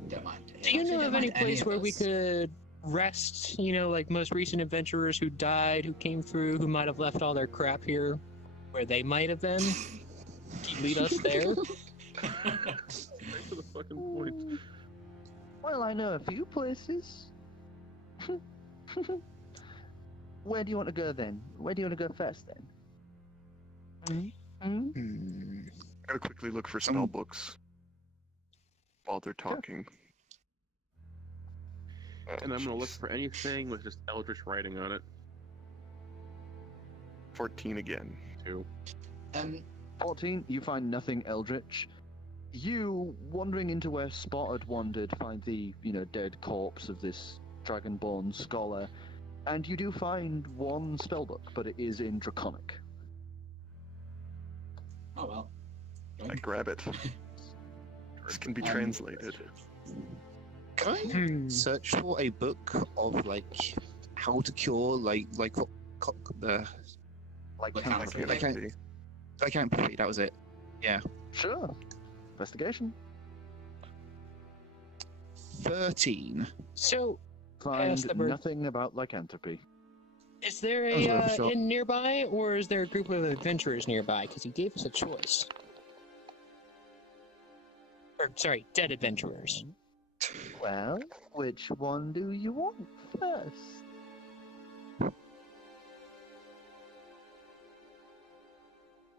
Don't mind. Do you know Don't of any mind place of where we us. could rest? You know, like most recent adventurers who died, who came through, who might have left all their crap here, where they might have been. Can you lead us there? Thanks for the fucking point. Well, I know a few places. Where do you want to go then? Where do you want to go first then? Gotta quickly look for spell books while they're talking. And I'm gonna look for anything with just Eldritch writing on it. 14 again. 2. 14, you find nothing eldritch. You, wandering into where Spot had wandered, find the, dead corpse of this dragonborn scholar, and you do find one spellbook, but it is in Draconic. Oh well. I grab it. This can be translated. Can I search for a book of, how to cure, Lycanthropy. lycanthropy, that was it. Yeah. Sure. Investigation. 13. So, Find nothing about lycanthropy. is there That was worth a a shot. inn nearby, or is there a group of adventurers nearby? Because he gave us a choice. Or, sorry, dead adventurers. Well, which one do you want first?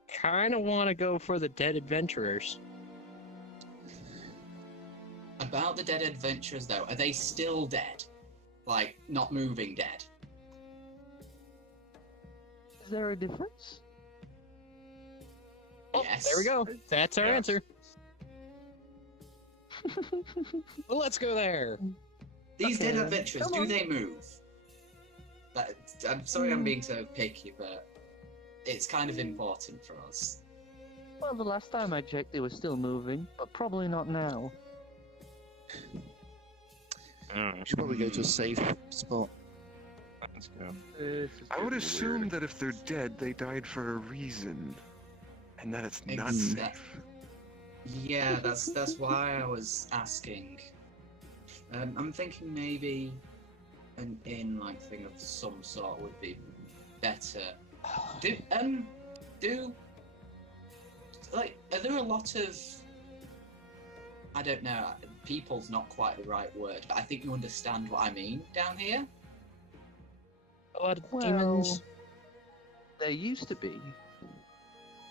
Kinda wanna go for the dead adventurers. About the dead adventurers, though, are they still dead? Like, not moving dead? Is there a difference? Oh, Yes. there we go. That's our Yes. answer. Well, let's go there. These dead Okay, adventurers, come do on. they move? I'm sorry I'm being so picky, but it's kind of important for us. Well, the last time I checked, they were still moving, but probably not now. We should probably go to a safe spot. Let's go. I would assume that if they're dead, they died for a reason, and that it's not Exact- safe. Yeah, that's why I was asking. I'm thinking maybe an inn-like thing of some sort would be better. Are there a lot of, I don't know, people's not quite the right word, but I think you understand what I mean down here? A lot of Well, demons. there used to be.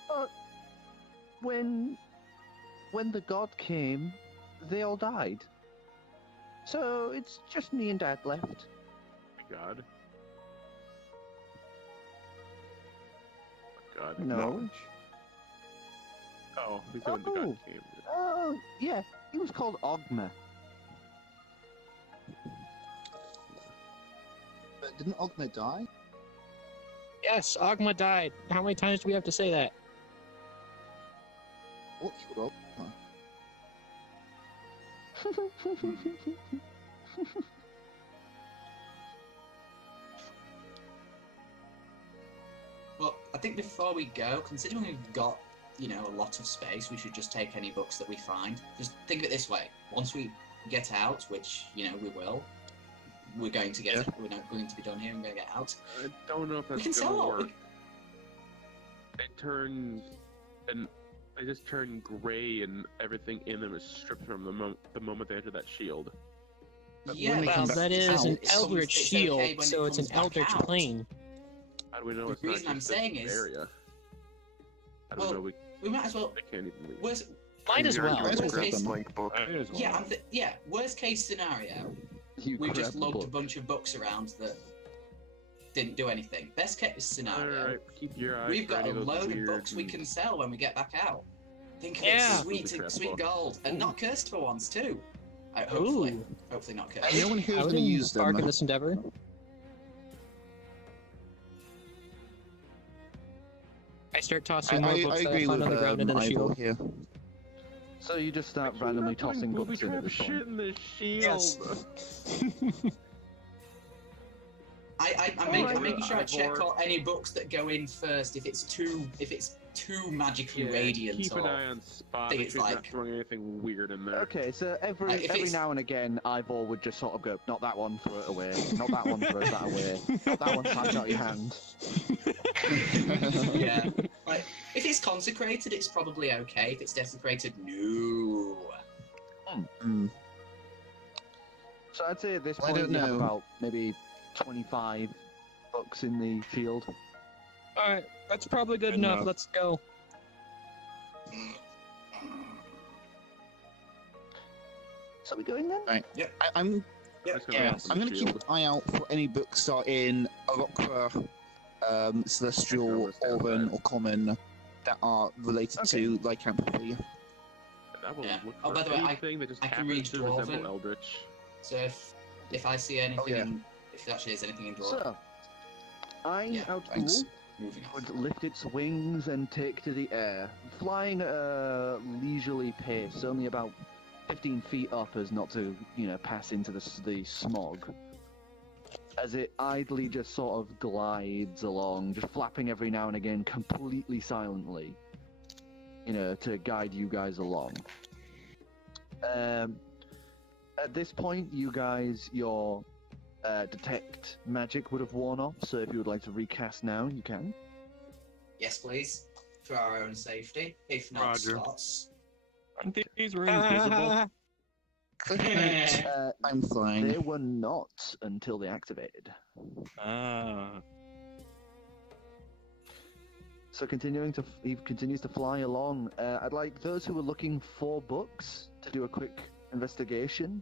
But when the god came, they all died. So it's just me and Dad left. God. God. No. Knowledge. Oh, he said when the god came. Oh, yeah. He was called Ogma. But didn't Ogma die? Yes, Ogma died. How many times do we have to say that? What killed Ogma? Well, I think before we go, considering we've got, a lot of space, we should just take any books that we find. Just think of it this way. Once we get out, which, we will, we're going to get we're not going to be done here and going to get out. I don't know if We that's can sell gonna all. work. They just turn gray and everything in them is stripped from the moment they enter that shield. Yeah, when they Well, come back that to is town, an it's eldritch okay shield, when it so it's an comes back eldritch out. plane. How do we know The it's not reason I'm just this saying is- area? How do Well, we know we might as well. they can't even leave? Might as Yeah, well. you Might as well grab case- the blank book. Might as well. Yeah, worst case scenario, You we grab just the lugged a book. bunch of books around that didn't do anything. Best case scenario, Alright, keep your eyes we've for got any a of those load of weird books we and- can sell when we get back out. Think of Yeah. it sweet, Trap sweet books. gold, and not cursed for once too. Ooh. Hopefully not cursed. And no one here I is would going to use embark them. on this endeavor. I start tossing more I books that I agree found with on the ground into the Ivor shield. here. So you just start Actually, randomly we're not doing tossing booby books in at trap this point. shit in the shield. Yes. I'm making sure I Ivor. check all any books that go in first. If it's too magically radiant, keep an or eye on Spot. think Make it's sure he's not like- throwing anything weird in there. Okay, so If every it's- now and again, Ivor would just sort of go, not that one, throw it away. Not that one, throw that away. Not that one, smash out your hand. yeah. Like if it's consecrated, it's probably okay. If it's desecrated, no. Mm. So I'd say at this I point don't you have know. about maybe 25 books in the field. Alright, that's probably good Good enough. enough. Let's go. So we going then? I'm Just gonna Yeah. open the I'm going to keep shield. an eye out for any books that are in Arokra, Celestial, Let's go Orban, outside. or Common that are related to lycanthropy. And I will Yeah. look Oh, for by the way, anything that just I can happens read to resemble Dwarven. Eldritch. So if I see anything, yeah. if there actually is anything in Dwarven, So, I, Yeah, out thanks. moving on. would lift its wings and take to the air, flying at a leisurely pace, only about 15 feet up as not to, pass into the smog. As it idly just sort of glides along, just flapping every now and again, completely silently, to guide you guys along. At this point, you guys, your detect magic would have worn off, so if you would like to recast now, you can. Yes, please, for our own safety. If not, Roger. slots. I'm These were invisible. I'm flying. They were not until they activated. Ah. So he continues to fly along. I'd like those who are looking for books to do a quick investigation,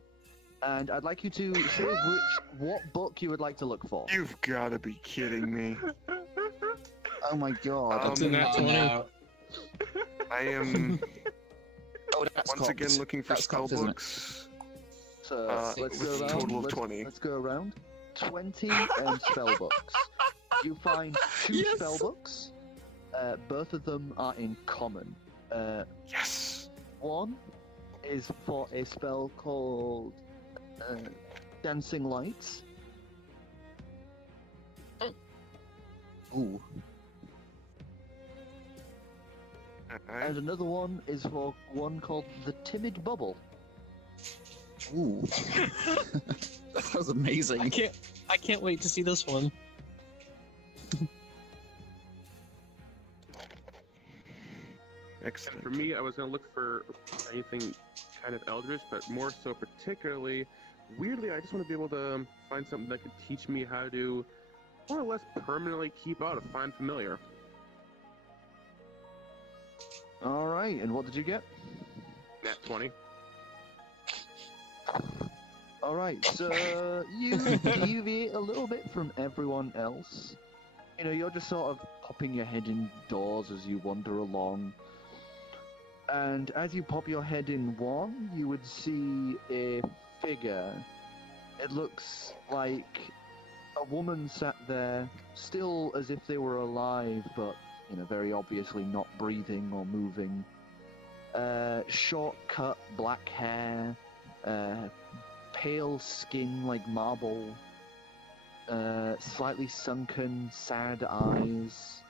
and I'd like you to say what book you would like to look for. You've got to be kidding me. Oh my god. That's in that 20. no. I am Oh, that's once cocked. again looking for That's spell cocked, isn't it? books. So let's with go a around. total of 20. Let's go around. 20 spell books. You find 2 spell books. Both of them are in common. Yes. One is for a spell called Dancing Lights. Ooh. Alright. And another one is for one called the Timid Bubble. Ooh. That was amazing. I can't wait to see this one. Excellent. For me, I was going to look for anything kind of eldritch, but more so particularly, weirdly, I just want to be able to find something that could teach me how to more or less permanently keep out a fine familiar. All right, and what did you get? Nat 20. All right, so you deviate a little bit from everyone else. You know, you're just sort of popping your head indoors as you wander along. And as you pop your head in one, you would see a figure. It looks like a woman sat there, still as if they were alive, but, you know, very obviously not breathing or moving. Short cut, black hair, pale skin like marble, slightly sunken, sad eyes,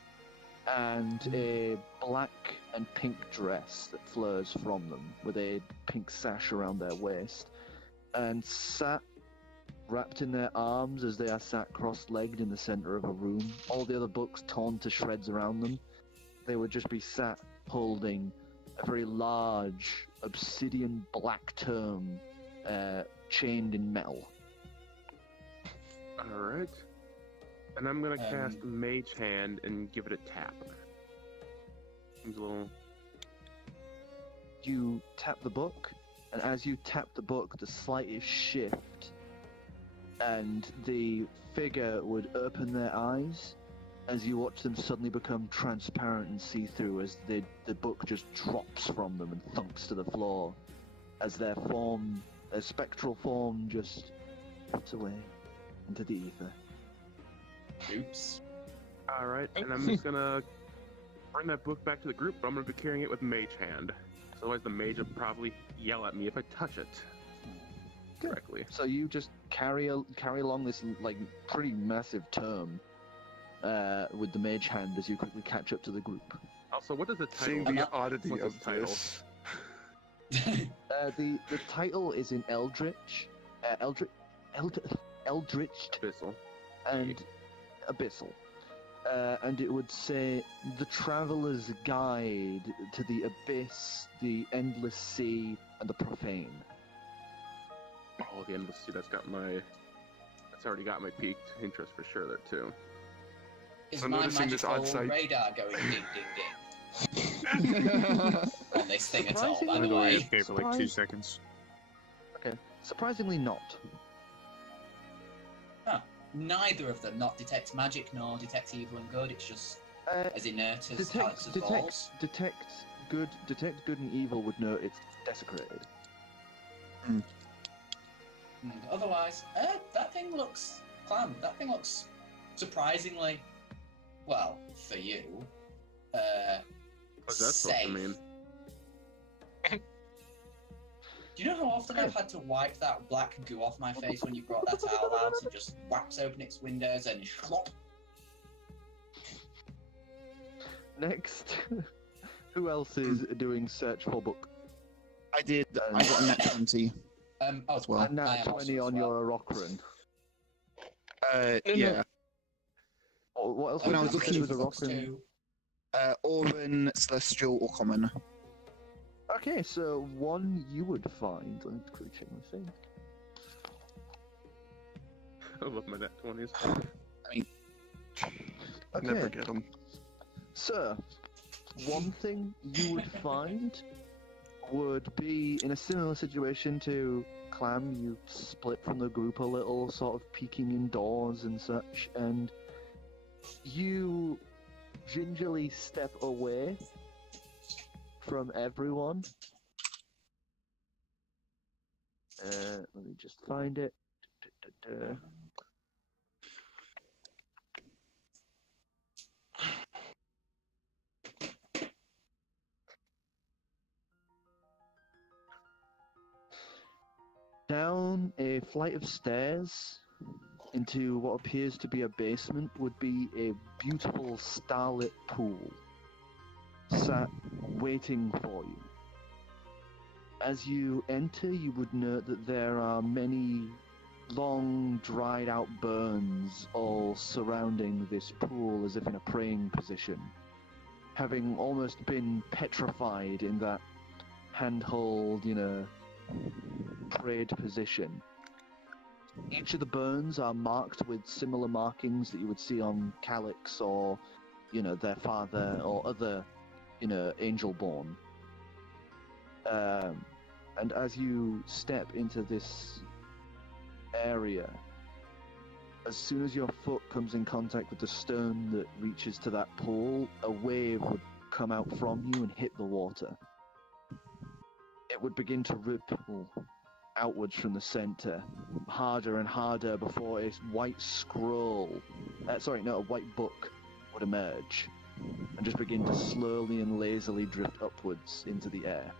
and a black and pink dress that flows from them, with a pink sash around their waist, and sat wrapped in their arms as they are sat cross-legged in the center of a room. All the other books torn to shreds around them. They would just be sat holding a very large obsidian black tome chained in metal. Alright. And I'm going to cast Mage Hand and give it a tap. Seems a little... You tap the book, and as you tap the book, the slightest shift, and the figure would open their eyes as you watch them suddenly become transparent and see-through as the book just drops from them and thunks to the floor as their spectral form just drifts away into the ether. Oops. Alright, and I'm just going to bring that book back to the group, but I'm going to be carrying it with Mage Hand. Otherwise the mage will probably yell at me if I touch it directly. So you just carry along this like pretty massive tome with the mage hand as you quickly catch up to the group. Also, what is the title? Seeing the oddity What's of its title? this. The title is in Eldritch, Eldritch Abyssal. and Abyssal. And it would say, The Traveller's Guide to the Abyss, the Endless Sea, and the Profane. Oh, the Endless Sea, that's already got my piqued interest for sure there too. Is So my noticing this magical odd sight- radar going ding ding ding on this thing at all, by I'm the going way? AFK for like 2 seconds. Okay, surprisingly not. Neither of them not detect magic nor detect evil and good, it's just as inert as Calix's balls. Detect good and evil would know it's desecrated. Otherwise, that thing looks... Clam, that thing looks surprisingly, well, for you, What's that supposed safe. to mean? Do you know how often I've had to wipe that black goo off my face when you brought that towel out and just whacks open its windows and schlop? Next, who else is doing search for book? I did. I got a net 20 as well. And I nat am 20 also on as well. your Rockran. Yeah. Oh, what else When I was was it? looking With the Books Rockran? too. Auron, Celestial, or Common. Okay, so one you would find. Let me quickly check my thing. I love my net 20s. I mean, I never get them. So, one thing you would find would be in a similar situation to Clam. You split from the group a little, sort of peeking indoors and such, and you gingerly step away from everyone. Let me just find it. Down a flight of stairs into what appears to be a basement would be a beautiful starlit pool sat waiting for you. As you enter, you would note that there are many long, dried out burns all surrounding this pool as if in a praying position, having almost been petrified in that handhold, prayed position. Each of the burns are marked with similar markings that you would see on Calix or, their father or other, angel-born. And as you step into this area, as soon as your foot comes in contact with the stone that reaches to that pool, a wave would come out from you and hit the water. It would begin to ripple outwards from the center, harder and harder before a white scroll, a white book would emerge and just begin to slowly and lazily drift upwards into the air.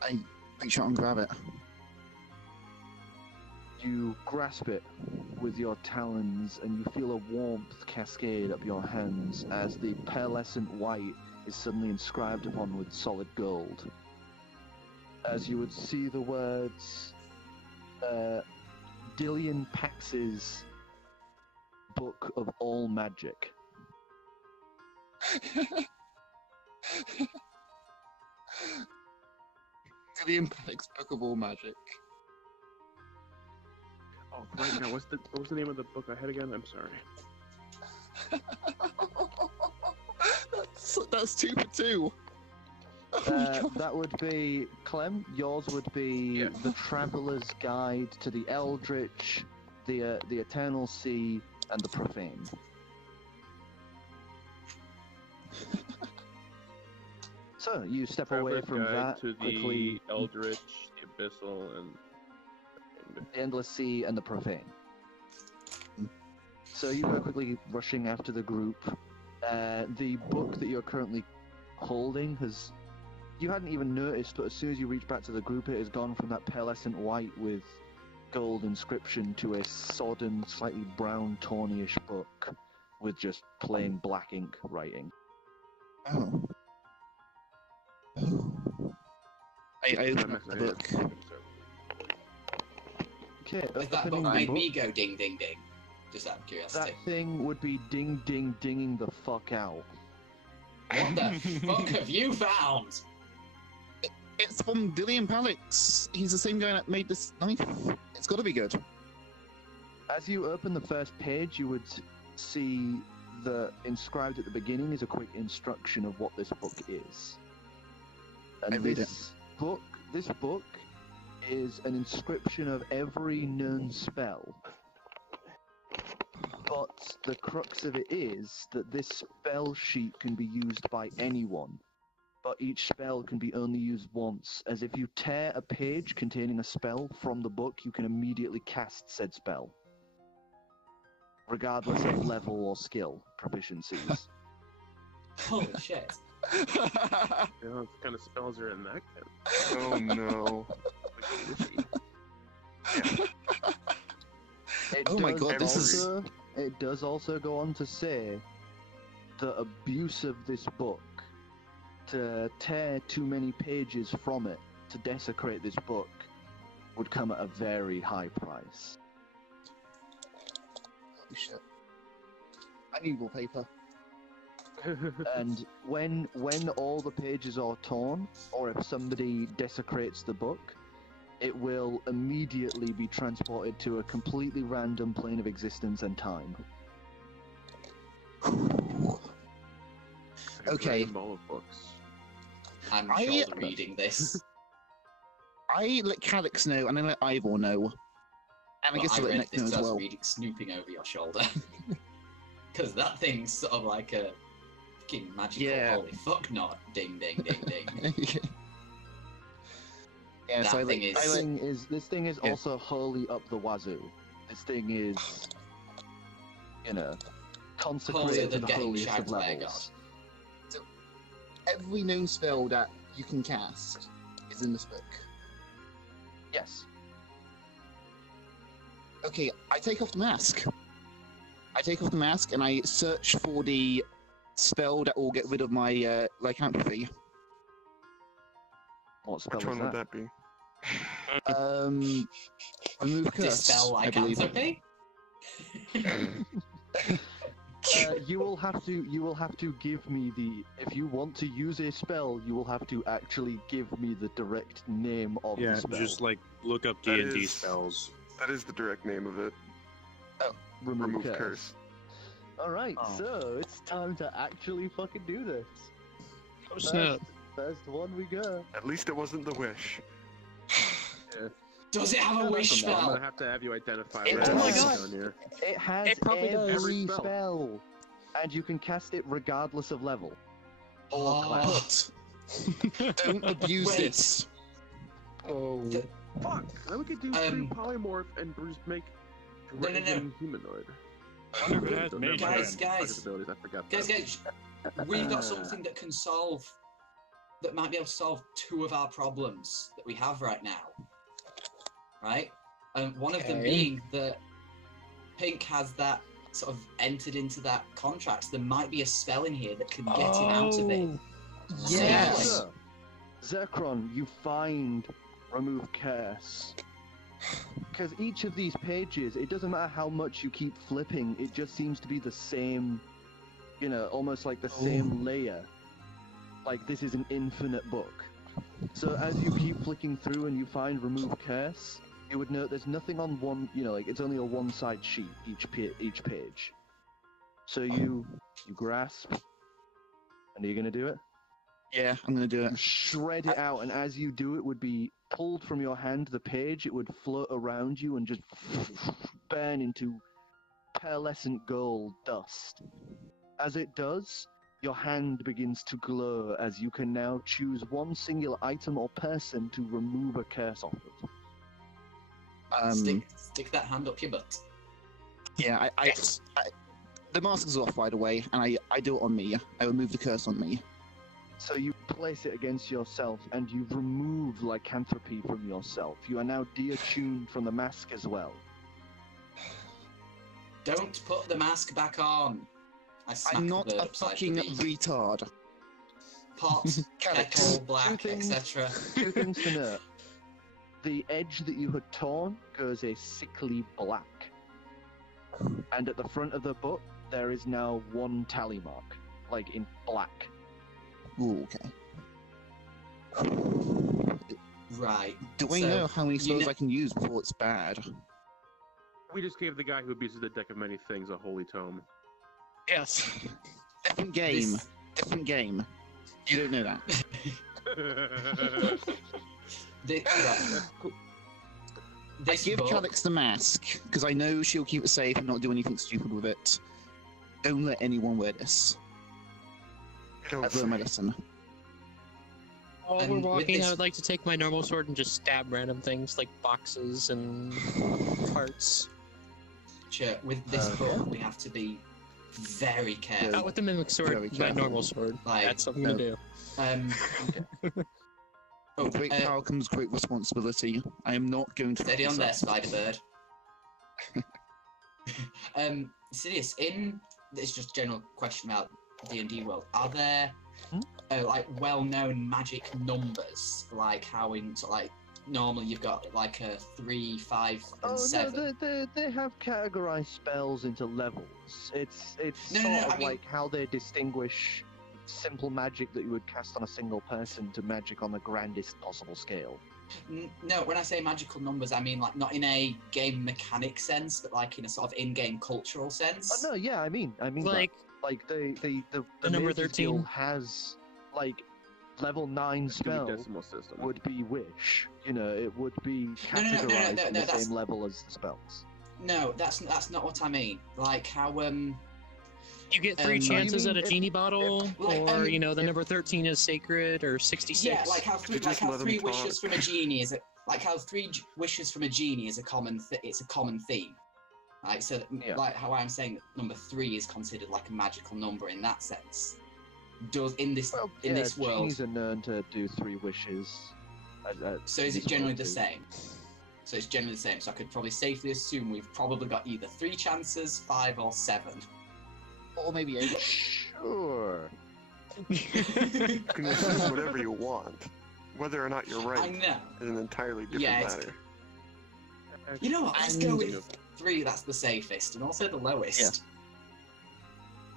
I reach out and grab it. You grasp it with your talons and you feel a warmth cascade up your hands as the pearlescent white is suddenly inscribed upon with solid gold. As you would see the words, Dillian Pax's Book of All Magic. The Book of All Magic. Oh, right now, what was the name of the book I had again? I'm sorry. That's 2 for 2. That would be Clem. Yours would be The Traveller's Guide to the Eldritch, the Eternal Sea, and the Profane. So you step away from that to quickly. The Eldritch, the Abyssal, and The Endless Sea and the Profane. So you go quickly rushing after the group. The book that you're currently holding has... You hadn't even noticed, but as soon as you reach back to the group, it has gone from that pearlescent white with gold inscription to a sodden, slightly brown, tawny-ish book with just plain black ink writing. Oh. I open up the book. Okay, If that book made me go ding ding ding, just out of curiosity. That thing would be ding ding dinging the fuck out. What the fuck have you found? It's from Dillian Calix. He's the same guy that made this knife. It's got to be good. As you open the first page, you would see the inscribed at the beginning is a quick instruction of what this book is. And I read this book is an inscription of every known spell. But the crux of it is that this spell sheet can be used by anyone. But each spell can be only used once, as if you tear a page containing a spell from the book, you can immediately cast said spell, regardless of level or skill proficiencies. Holy shit. what kind of spells are in that kit? Oh no. Oh my god, this is... It does also go on to say the abuse of this book, to tear too many pages from it, to desecrate this book, would come at a very high price. Holy shit. I need wallpaper. And when all the pages are torn, or if somebody desecrates the book, it will immediately be transported to a completely random plane of existence and time. Okay. Ball of books. I'm shoulder reading this. I let Calix know, and I let Ivor know. And I guess I let read Nick this know as as I was well. reading, snooping over your shoulder. Because that thing's sort of like a fucking magical holy fuck knot. Ding, ding, ding, ding. Yeah, that so This thing is also wholly up the wazoo. This thing is, consecrated to the holiest of levels. So, every known spell that you can cast is in this book. Yes. Okay, I take off the mask. And I search for the spell that will get rid of my lycanthropy. What spell Which one would that be? Remove curse. Dispel lycanthropy? You will have to give me the. If you want to use a spell, you will have to actually give me the direct name of the spell. Just like look up D&D spells. That is the direct name of it. Oh, remove curse. curse. Alright, so it's time to actually fucking do this. Oh, snap. First one we go. At least it wasn't the wish. Does it have a wish I'm spell? gonna have you identify It what does. it Oh my is God. down here. It has It probably does. every Every spell. And you can cast it regardless of level. Or class. Don't abuse Wait. this. Oh. Fuck! Then we could do free polymorph and just make Dragon humanoid. I wonder if it has mage Guys, hand. I forgot that. Guys, we've got something that can solve, that might be able to solve two of our problems that we have right now. Right? One of them being that Pink has that sort of entered into that contract. There might be a spell in here that can get him out of it. Yes. Zircron, you find remove curse. Because each of these pages, it doesn't matter how much you keep flipping, it just seems to be the same, almost like the same layer. Like this is an infinite book. So as you keep flicking through and you find remove curse, you would note there's nothing on one, it's only a one-side sheet, each page. So you grasp, and are you gonna do it? Yeah, I'm gonna do it. Shred it out, and as you do it, would be pulled from your hand, the page, it would float around you and just burn into pearlescent gold dust. As it does, your hand begins to glow as you can now choose one singular item or person to remove a curse off of. Stick that hand up your butt. Yeah, the mask is off, by the way, and I do it on me. I remove the curse on me. So you place it against yourself, and you remove lycanthropy from yourself. You are now de-attuned from the mask as well. Don't put the mask back on. I'm not a fucking retard. Pot, kettle, black, etc. Two things to note. The edge that you had torn goes a sickly black. And at the front of the book, there is now one tally mark, like in black. Ooh, okay. Right. Do I know how many spells I can use before it's bad? We just gave the guy who abuses the deck of many things a holy tome. Yes. Different game. Different game. You don't know that. I give Calix the mask, because I know she'll keep it safe and not do anything stupid with it. Don't let anyone wear this. I've learned my lesson. While we're walking, I would like to take my normal sword and just stab random things like boxes and parts. Sure, with this book, we have to be very careful. Not with the mimic sword, my normal sword. That's what I'm gonna do. With great power comes great responsibility. I am not going to... Steady on there, Spider-Bird. Sidious, it's just a general question about D&D world. Are there, well-known magic numbers, like how in, normally you've got like a 3, 5, and 7. No, they have categorized spells into levels. It's No, sort no, of I mean- like how they distinguish simple magic that you would cast on a single person to magic on the grandest possible scale. No, when I say magical numbers, I mean like not in a game mechanic sense, but like in a sort of in-game cultural sense. Oh no, yeah, I mean Like, the number Mages 13 Guild has like level 9 spell decimal system. would be wish. You know, it would be No, categorized on the that's- same level as the spells. No, that's not what I mean. Like how you get 3 you chances mean at a if- genie bottle, like, or you know, the if- number 13 is sacred, or 66. yeah, like how three, You just let 'em three talk. wishes from a genie is like how wishes from a genie is a common it's a common theme. Right, so Yeah. like how I'm saying that number 3 is considered like a magical number in that sense. Does in this Well, in yeah, this world? genies are known to do 3 wishes. So is it this generally world the too. same? So it's generally the same. So I could probably safely assume we've probably got either 3 chances, 5, or 7. Or maybe 8. Sure. You can assume whatever you want. Whether or not you're I right know. is an entirely different Yeah, it's- matter. You know what? Let's go with 3. That's the safest, and also the lowest.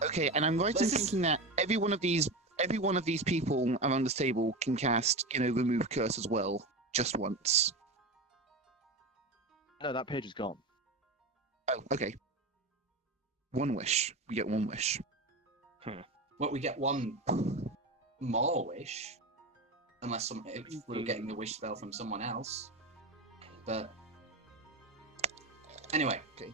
Okay, and I'm right in Let's just- thinking that every one of these people around this table can cast, remove curse as well, just once. No, that page is gone. Oh, okay. 1 wish. We get 1 wish. What, we get 1 more wish, unless if we were getting the wish spell from someone else. But anyway, Okay.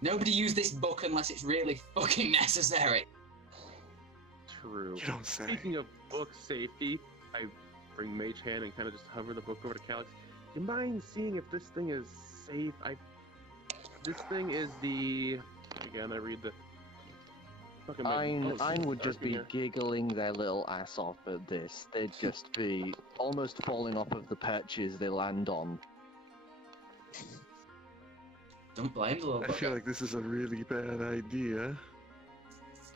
nobody use this book unless it's really fucking necessary. True. You don't say. Speaking of book safety, I bring Mage Hand and kind of just hover the book over to Calix. Do you mind seeing if this thing is safe? This thing is the... Again, I read the... Fucking Ein would just be giggling their little ass off at this. They'd just be almost falling off of the perches they land on. Don't blame the little I book. feel like this is a really bad idea.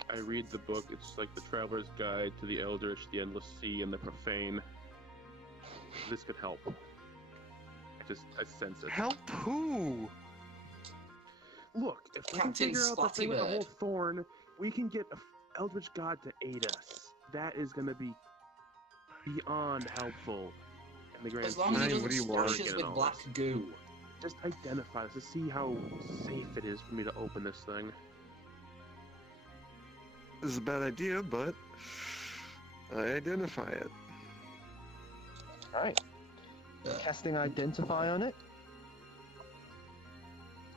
I read the book. It's like the Traveler's Guide to the Eldritch, the Endless Sea, and the Profane. This could help. I sense it. Help who? Look, if we can Captain figure out the Spotty thing with the whole Bird. thorn, we can get an Eldritch God to aid us. That is going to be beyond helpful. In the grand As long as Fine, he what do doesn't you want? splash us with black goo. Just identify this to see how safe it is for me to open this thing. This is a bad idea, but I identify it. Alright. Casting Identify on it.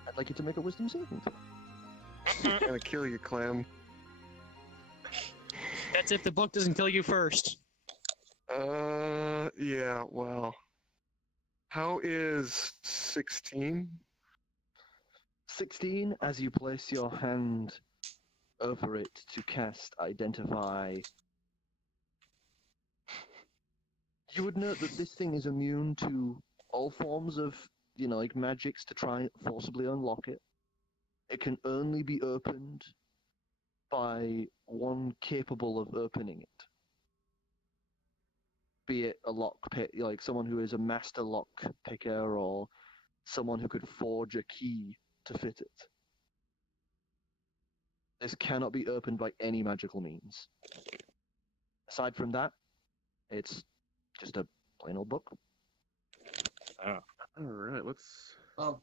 I'd like you to make a wisdom saving throw. I'm gonna kill you, Clam. That's if the book doesn't kill you first. Yeah, well. How is 16? 16, as you place your hand over it to cast Identify. You would note that this thing is immune to all forms of, like magics to try and forcibly unlock it. It can only be opened by one capable of opening it. Be it a lock pick, like someone who is a master lock picker, or someone who could forge a key to fit it. This cannot be opened by any magical means. Aside from that, it's just a plain old book. Alright, let's... Well,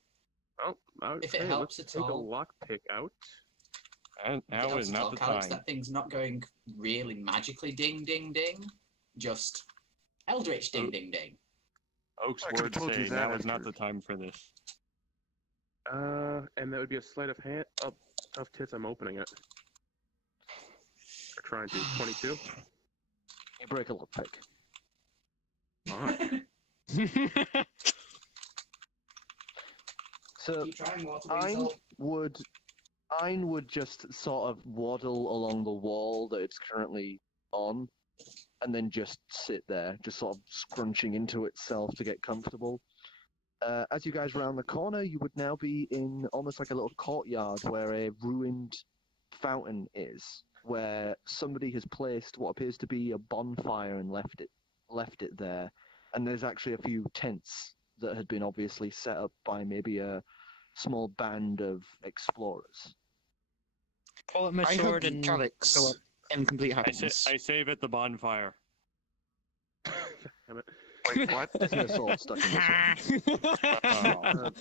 if it hey, helps let's at take all. a lockpick out. And If it now helps is at all, not the Calix, time. that thing's not going really magically ding ding ding. Just Eldritch ding ding ding. Oak's I could've words told you say that now is not after. the time for this. And that would be a sleight of hand. Oh, tough tits, I'm opening it. Or trying to. 22? You break a lockpick. Alright. So Keep trying, water Ein weasel. would just sort of waddle along the wall that it's currently on, and then just sit there, just sort of scrunching into itself to get comfortable. As you guys round the corner, you would now be in almost like a little courtyard where a ruined fountain is, where somebody has placed what appears to be a bonfire and left it there. and there's actually a few tents that had been obviously set up by maybe a small band of explorers. Pull up my I sword hope and Calix go up. in complete happiness. I save at the bonfire. Damn it. Wait, what? There's no sword stuck in this one.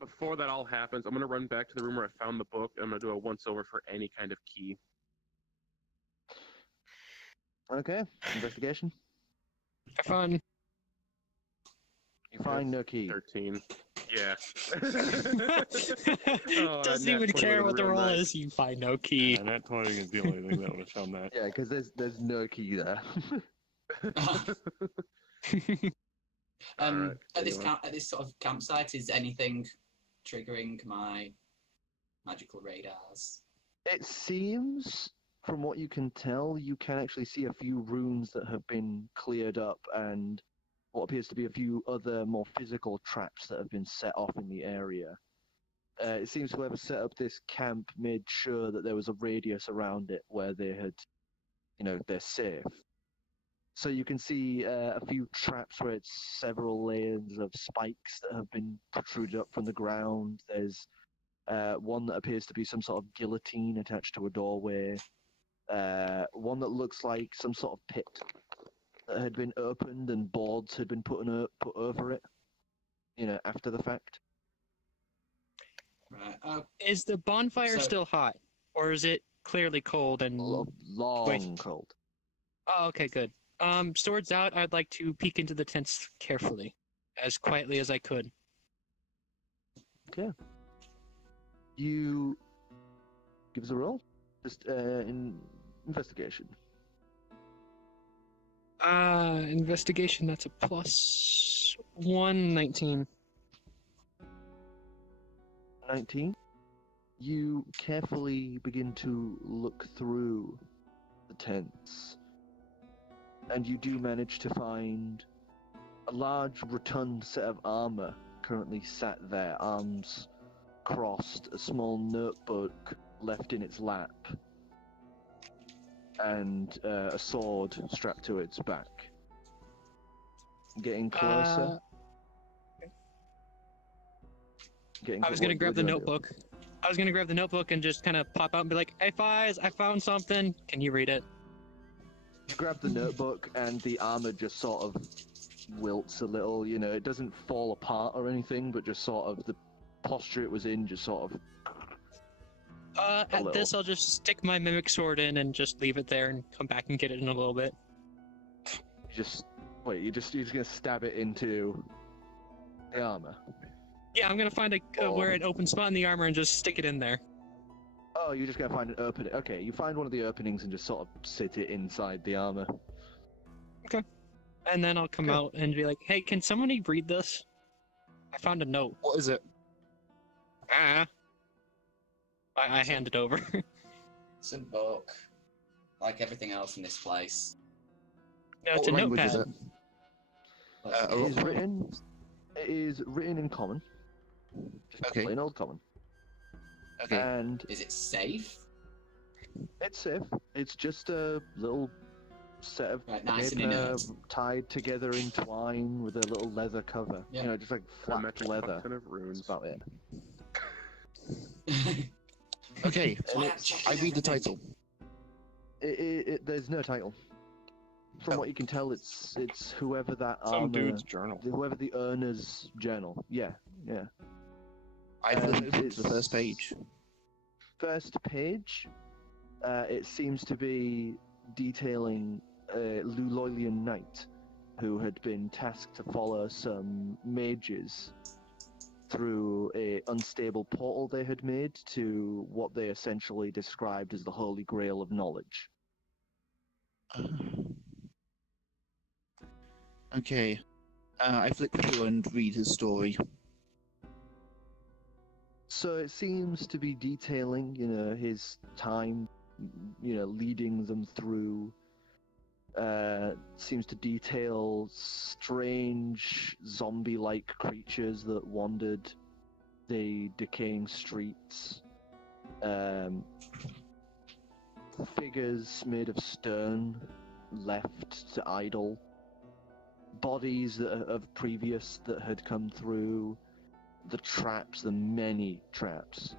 Before that all happens, I'm gonna run back to the room where I found the book. And I'm gonna do a once over for any kind of key. Okay, investigation. Have fun. You find no key. 13. Yeah. Doesn't nat even 20 care would've what the been real roll nice. is. You find no key. And that 20 is the only thing that would have found that. Yeah, because there's no key there. Alright, At this anyway. at this sort of campsite, is anything triggering my magical radars? It seems, from what you can tell, you can actually see a few runes that have been cleared up and what appears to be a few other more physical traps that have been set off in the area. It seems whoever set up this camp made sure that there was a radius around it where they had, they're safe. So you can see a few traps where it's several layers of spikes that have been protruded up from the ground. There's one that appears to be some sort of guillotine attached to a doorway. One that looks like some sort of pit that had been opened and boards had been put over it, after the fact. Right. Is the bonfire So- still hot, or is it clearly cold and? Long cold. Oh, okay, good. Swords out. I'd like to peek into the tents carefully, as quietly as I could. Okay. You give us a roll. Just in investigation. Investigation. That's a +1, 19. 19. You carefully begin to look through the tents, and you do manage to find a large rotund set of armor currently sat there, arms crossed, a small notebook left in its lap, and a sword strapped to its back. Getting closer. I was gonna grab the notebook. I was gonna grab the notebook and just kind of pop out and be like, "Hey, Fies, I found something. Can you read it?" You grab the notebook and the armor just sort of wilts a little, it doesn't fall apart or anything, but just sort of the posture it was in just sort of... At this, I'll just stick my mimic sword in and just leave it there and come back and get it in a little bit. You're just gonna stab it into the armor? Yeah, I'm gonna find where an open spot in the armor and just stick it in there. Oh, you're just gonna find an opening. Okay, you find one of the openings and just sort of sit it inside the armor. Okay. And then I'll come out and be like, "Hey, can somebody read this? I found a note." What is it? I hand it over. It's a book, like everything else in this place. No, it's a What language is notepad. it? It is written in common. Just Okay. plain old common. Okay. And Is it safe? it's safe. It's just a little set of Right, nice and paper inert. tied together in twine with a little leather cover. Yeah. Just like flat Metric leather. fuck ton of That's runes. about it. Okay. Why not check I read the everything? title. There's no title. From Oh. what you can tell, it's whoever that Some armor, dude's journal. whoever the owner's journal. Yeah. I've And listened to the it's- first page. First page, it seems to be detailing a Luloilian knight who had been tasked to follow some mages through a unstable portal they had made to what they essentially described as the Holy Grail of knowledge. Okay. I flick through and read his story. So it seems to be detailing, his time, leading them through. Seems to detail strange zombie-like creatures that wandered the decaying streets. Figures made of stone left to idle. bodies of previous that had come through, the traps, the many traps.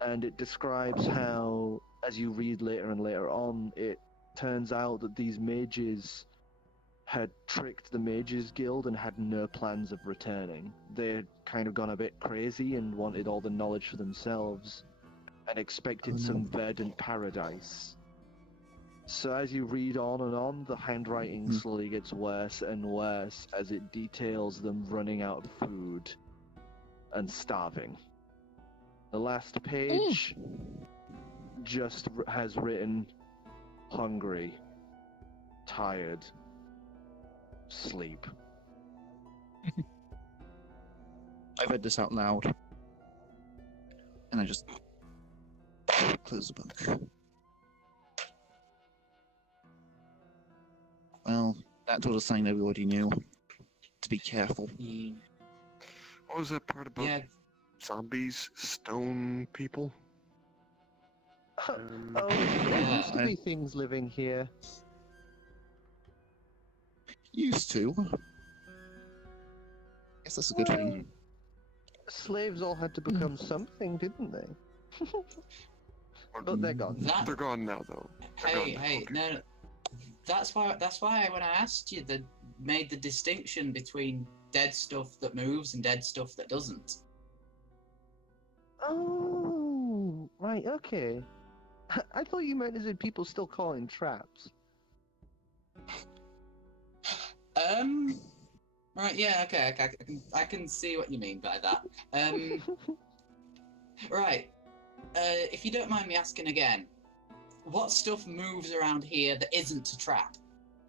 And it describes how, as you read later and later on, it turns out that these mages had tricked the Mages Guild and had no plans of returning. They had kind of gone a bit crazy and wanted all the knowledge for themselves and expected some verdant paradise. So as you read on and on, the handwriting slowly gets worse and worse as it details them running out of food and starving. The last page just has written, hungry, tired, sleep. I read this out loud. And I just close the book. Well, that told us something that we already knew. To be careful. What was that part about zombies, stone people? There used to be things living here. Used to. Guess that's a good thing. Slaves all had to become something, didn't they? But they're gone. They're gone now, though. No. That's why when I asked you, they made the distinction between dead stuff that moves and dead stuff that doesn't. Oh, right, okay. I thought you meant as in people still calling traps. Right, yeah, okay, I can see what you mean by that. Right, if you don't mind me asking again, what stuff moves around here that isn't a trap?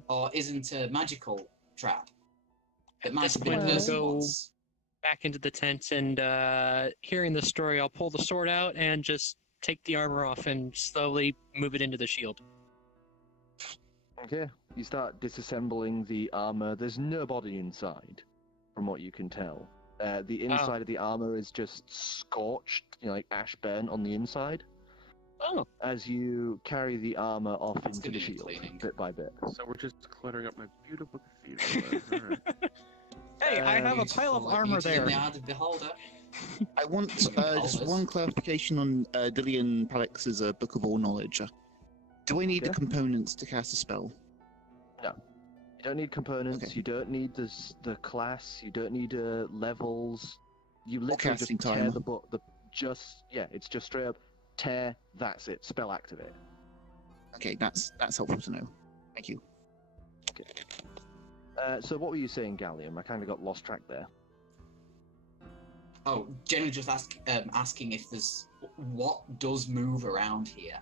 Or isn't a magical trap? That might have been a person once? Back into the tent and hearing the story, I'll pull the sword out and just take the armor off and slowly move it into the shield. Okay, you start disassembling the armor. There's no body inside, from what you can tell. The inside of the armor is just scorched, like ash burnt on the inside. Oh. As you carry the armor off into the shield, bit by bit. So we're just cluttering up my beautiful cathedral. Right. Hey, I have a pile of armor there. I want just one clarification on Dillian Calix's Book of All Knowledge. Do I need the components to cast a spell? No. You don't need components, you don't need the class, you don't need levels. You literally just tear the book, it's just straight up tear, that's it, spell activate. Okay, that's helpful to know. Thank you. Okay. So what were you saying, Gallium? I kind of got lost track there. Oh, generally just asking if there's... What does move around here?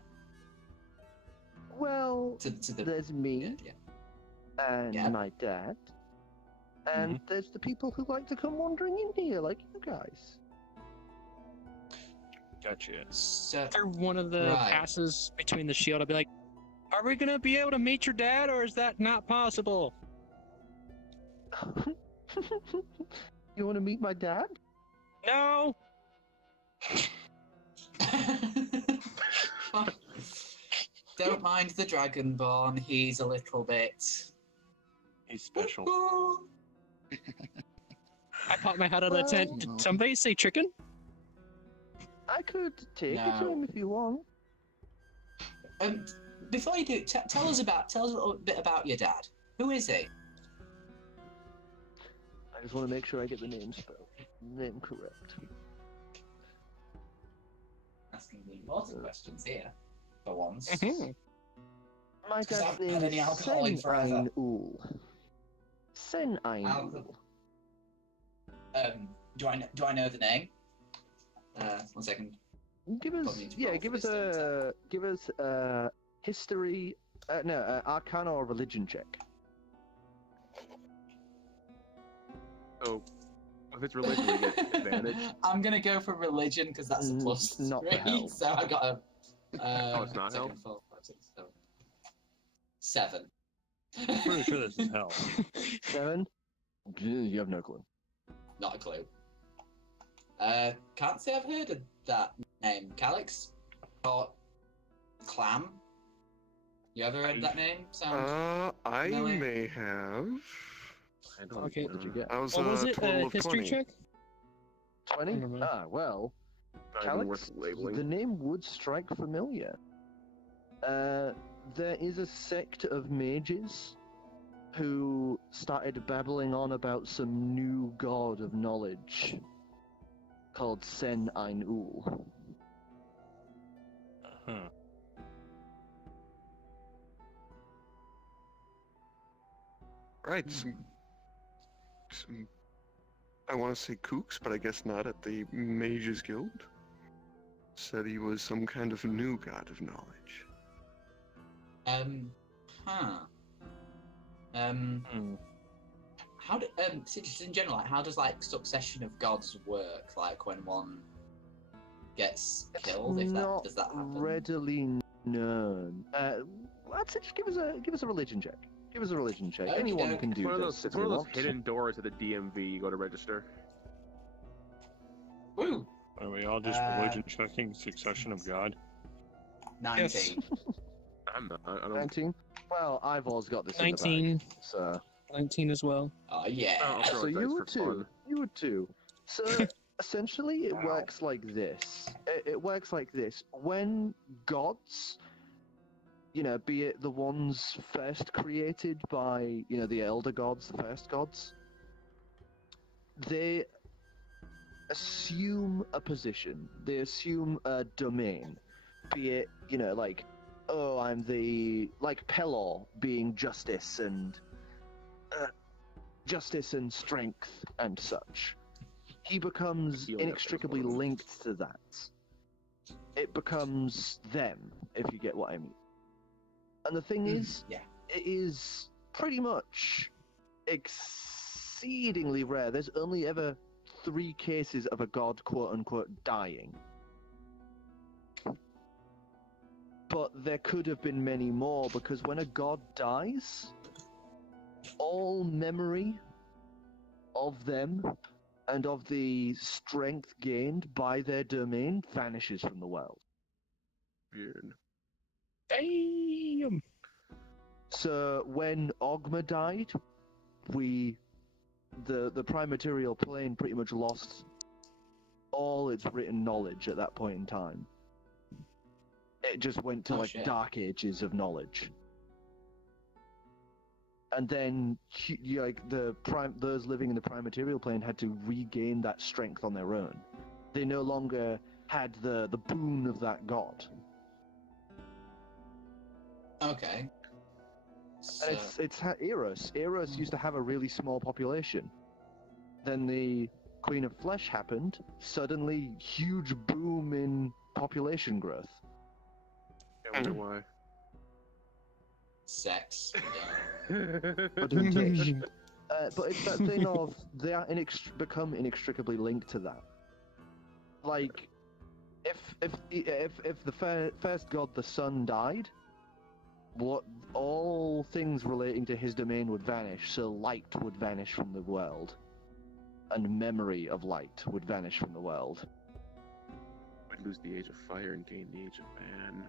Well, there's me, and my dad, and there's the people who like to come wandering in here, like you guys. Gotcha. So after one of the passes between the shield, I'll be like, are we going to be able to meet your dad, or is that not possible? You want to meet my dad? No! Don't mind the Dragonborn, he's a little bit... He's special. I popped my head out of the tent. Did somebody say chicken? I could take it to him if you want. Before you do, tell us a little bit about your dad. Who is he? I just want to make sure I get the name correct. Asking me lots of questions here, for once. My dad's name is Sen Ainul. Do I know the name? 1 second. Give us a history, arcana or religion check. Oh, if it's religion, we get advantage. I'm gonna go for religion because that's a plus not 3, so I got a. Oh, it's not hell? 4, 5, 6, 7. I'm pretty sure this is hell. 7? You have no clue. Not a clue. Can't say I've heard of that name. Calix? Or Clam? You ever heard that name? I may have. I don't Okay. What did you get? That was What was a it? total of History 20. check? 20? I don't know. Ah, well, Not even Calix, worth labeling. the name would strike familiar. There is a sect of mages who started babbling on about some new god of knowledge called Sen Ein Ul. Huh. Right. I want to say Kooks, but I guess not at the Mages Guild. Said he was some kind of new god of knowledge. How do so just in general, like, how does like succession of gods work? Like when one gets killed, if that Not does that happen? readily known. I'd say just give us a religion check. Give us a religion check. Okay, Anyone okay. can do It's one of this. those, if it's one of they those want. hidden doors at the DMV you go to register. Woo! Are we all just religion checking succession of God? 19. I'm not. I don't. 19. Well, Ivor's got this. 19. In the bag, so 19 as well. Oh yeah. I'll throw so a dice you for would too. fun. You would too. So essentially, it works like this. It works like this. When gods, be it the ones first created by, the elder gods, the first gods, they assume a position. They assume a domain. Be it, like, oh, I'm like Pelor being justice and strength and such. He becomes inextricably linked to that. It becomes them, if you get what I mean. And the thing is, yeah. it is pretty much exceedingly rare. There's only ever 3 cases of a god, quote-unquote, dying. But there could have been many more, because when a god dies, all memory of them and of the strength gained by their domain vanishes from the world. Weird. Damn! So when Ogma died, the Primaterial Plane pretty much lost all its written knowledge at that point in time. It just went to shit. dark ages of knowledge. And then those living in the Primaterial Plane had to regain that strength on their own. They no longer had the boon of that god. Okay. So, And it's Eros. Eros used to have a really small population. Then the Queen of Flesh happened. Suddenly, huge boom in population growth. I wonder why. sex. But it's that thing of they are become inextricably linked to that. Like, if the first god, the sun, died, all things relating to his domain would vanish. So light would vanish from the world, and memory of light would vanish from the world. Would lose the age of fire and gain the age of man.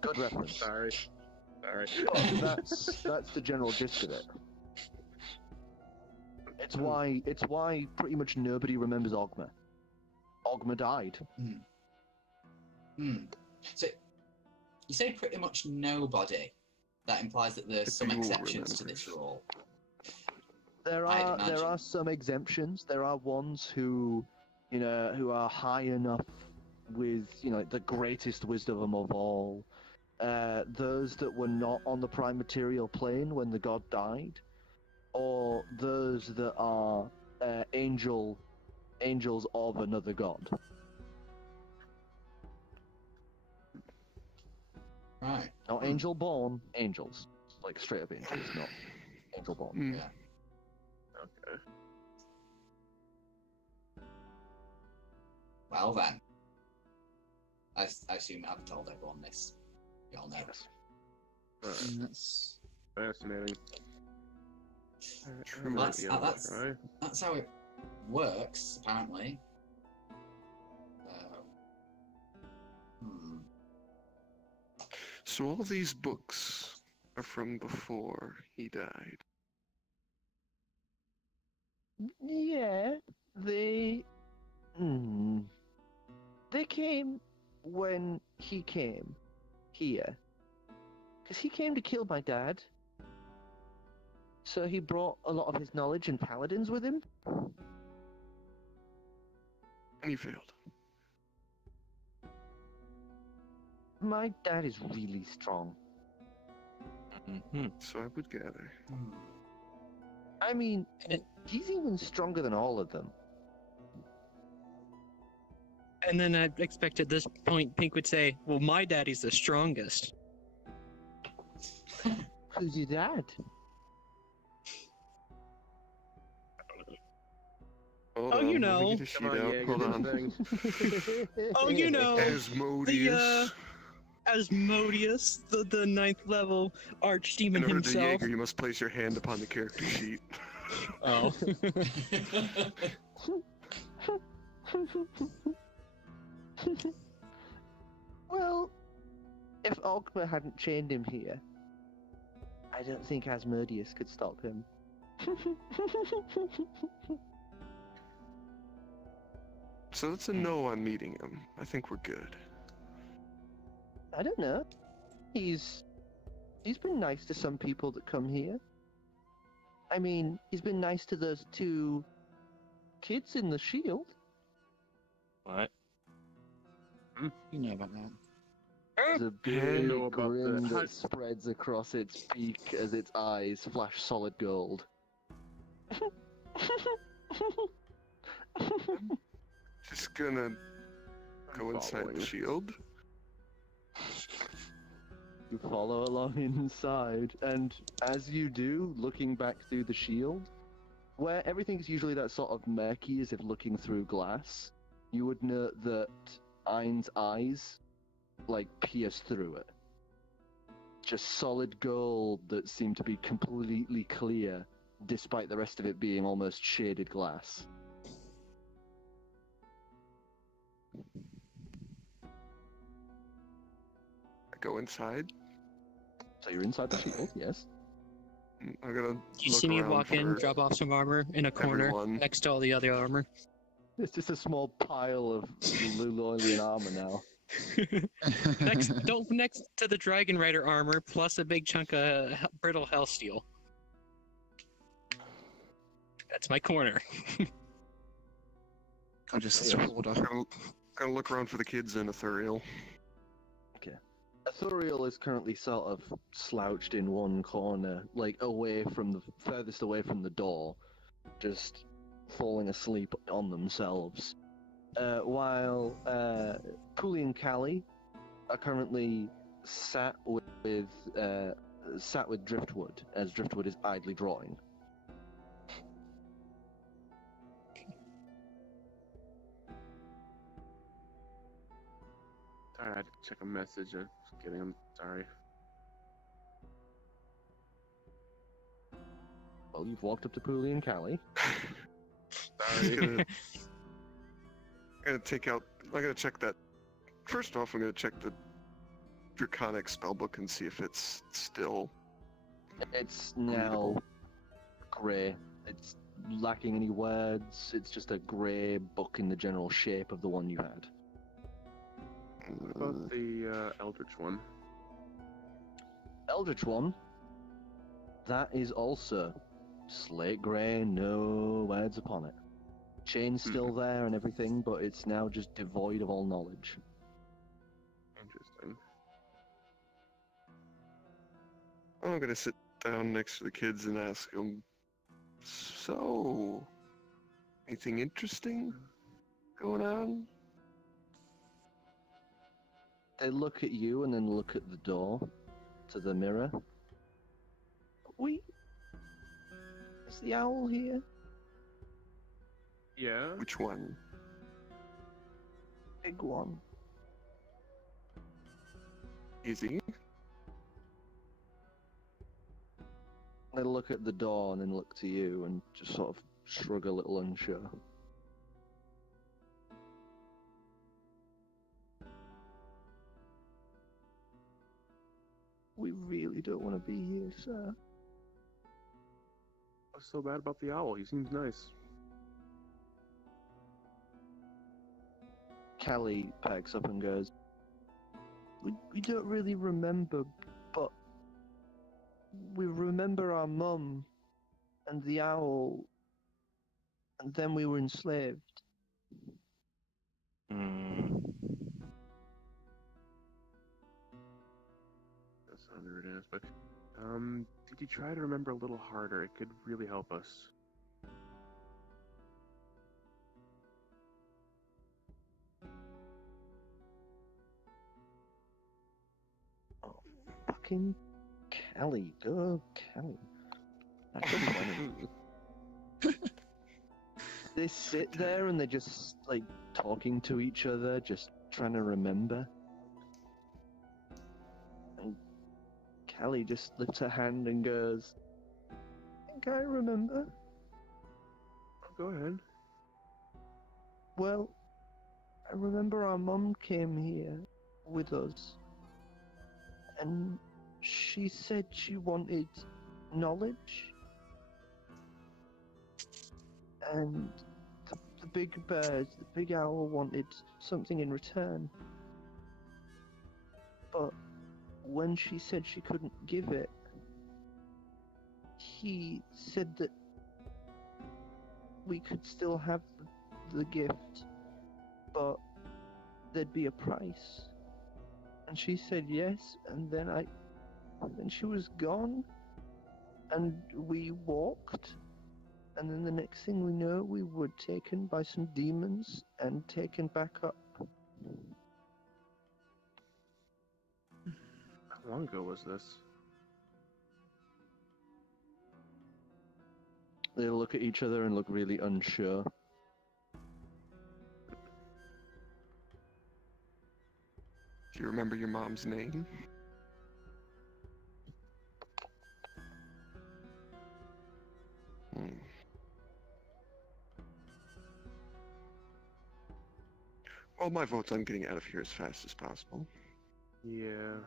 Good reference. Sorry. But that's the general gist of it. It's why pretty much nobody remembers Ogma. Ogma died. So you say pretty much nobody. That implies that there's some exceptions to this rule. There are some exemptions. There are ones who are high enough with the greatest wisdom of all. Those that were not on the prime material plane when the god died, or those that are angels of another god. Right. Not angel born, angels. Like straight up angels, not angel born. Yeah. Okay. Well then. I assume I've told everyone this. You all know. Yes. Right. That's... Fascinating. That's how it works, apparently. So all these books are from before he died. Yeah, they... They came when he came here. Because he came to kill my dad. So he brought a lot of his knowledge and paladins with him. And he failed. My dad is really strong. So I would gather. I mean, he's even stronger than all of them. And then I expect at this point Pink would say, well, my daddy's the strongest. Who's your dad? Hold Oh, on, you let me know. get a sheet Come on, out. yeah, Hold get on. this thing. Oh, you know, Asmodeus. Asmodeus, the 9th level archdemon In order to himself. Jaeger, you must place your hand upon the character sheet. Oh. Well, if Ogma hadn't chained him here, I don't think Asmodeus could stop him. So it's a no on meeting him. I think we're good. I don't know. He's been nice to some people that come here. I mean, he's been nice to those 2 kids in the shield. What? You know about that. There's a Hey, big know about grin the- that spreads across its beak as its eyes flash solid gold. Just gonna go inside following. the shield. You follow along inside, and as you do, looking back through the shield, where everything's usually that sort of murky as if looking through glass, you would note that Ein's eyes, like, pierce through it. Just solid gold that seemed to be completely clear, despite the rest of it being almost shaded glass. I go inside. So you're inside the shield, yes? I'm gonna You look see me around walk in, for drop off some armor in a corner everyone. next to all the other armor. It's just a small pile of Luloilian armor now. next to the Dragon Rider armor, plus a big chunk of brittle Hellsteel. That's my corner. I just Yeah. order. Gonna look around for the kids and Ethereal. Ethereal is currently sort of slouched in one corner, like furthest away from the door, just falling asleep on themselves. While Pooley and Callie are currently sat with Driftwood, as Driftwood is idly drawing. Sorry, I had to check a message. I'm just kidding. I'm sorry. Well, you've walked up to Pooley and Callie. I'm gonna take out. I'm gonna check that. First off, I'm gonna check the Draconic spellbook and see if it's still. It's now grey. It's lacking any words. It's just a grey book in the general shape of the one you had. What about the Eldritch one? Eldritch one. That is also slate grey, no words upon it. Chain's still there and everything, but it's now just devoid of all knowledge. Interesting. I'm gonna sit down next to the kids and ask them. So, anything interesting going on? They look at you and then look at the door to the mirror. Is the owl here? Yeah. Which one? Big one. Easy. They look at the door and then look to you and just sort of shrug a little unsure. We really you don't want to be here, sir. What's so bad about the owl? He seems nice. Callie packs up and goes, we don't really remember, but we remember our mum and the owl, and then we were enslaved. That's not weird ass, but did you try to remember a little harder? It could really help us. Oh, fucking Callie, go Callie. That couldn't be They sit there and they're just like talking to each other, just trying to remember. And Callie just lifts her hand and goes, I think I remember. Oh, go ahead. Well, I remember our mum came here with us, and she said she wanted knowledge. And the big bird, the big owl, wanted something in return. But when she said she couldn't give it, he said that we could still have the gift, but there'd be a price. And she said yes, and then she was gone, and we walked. And then the next thing we know, we were taken by some demons and taken back up. How long ago was this? They look at each other and look really unsure. Do you remember your mom's name? Well, my vote's on getting out of here as fast as possible. Yeah.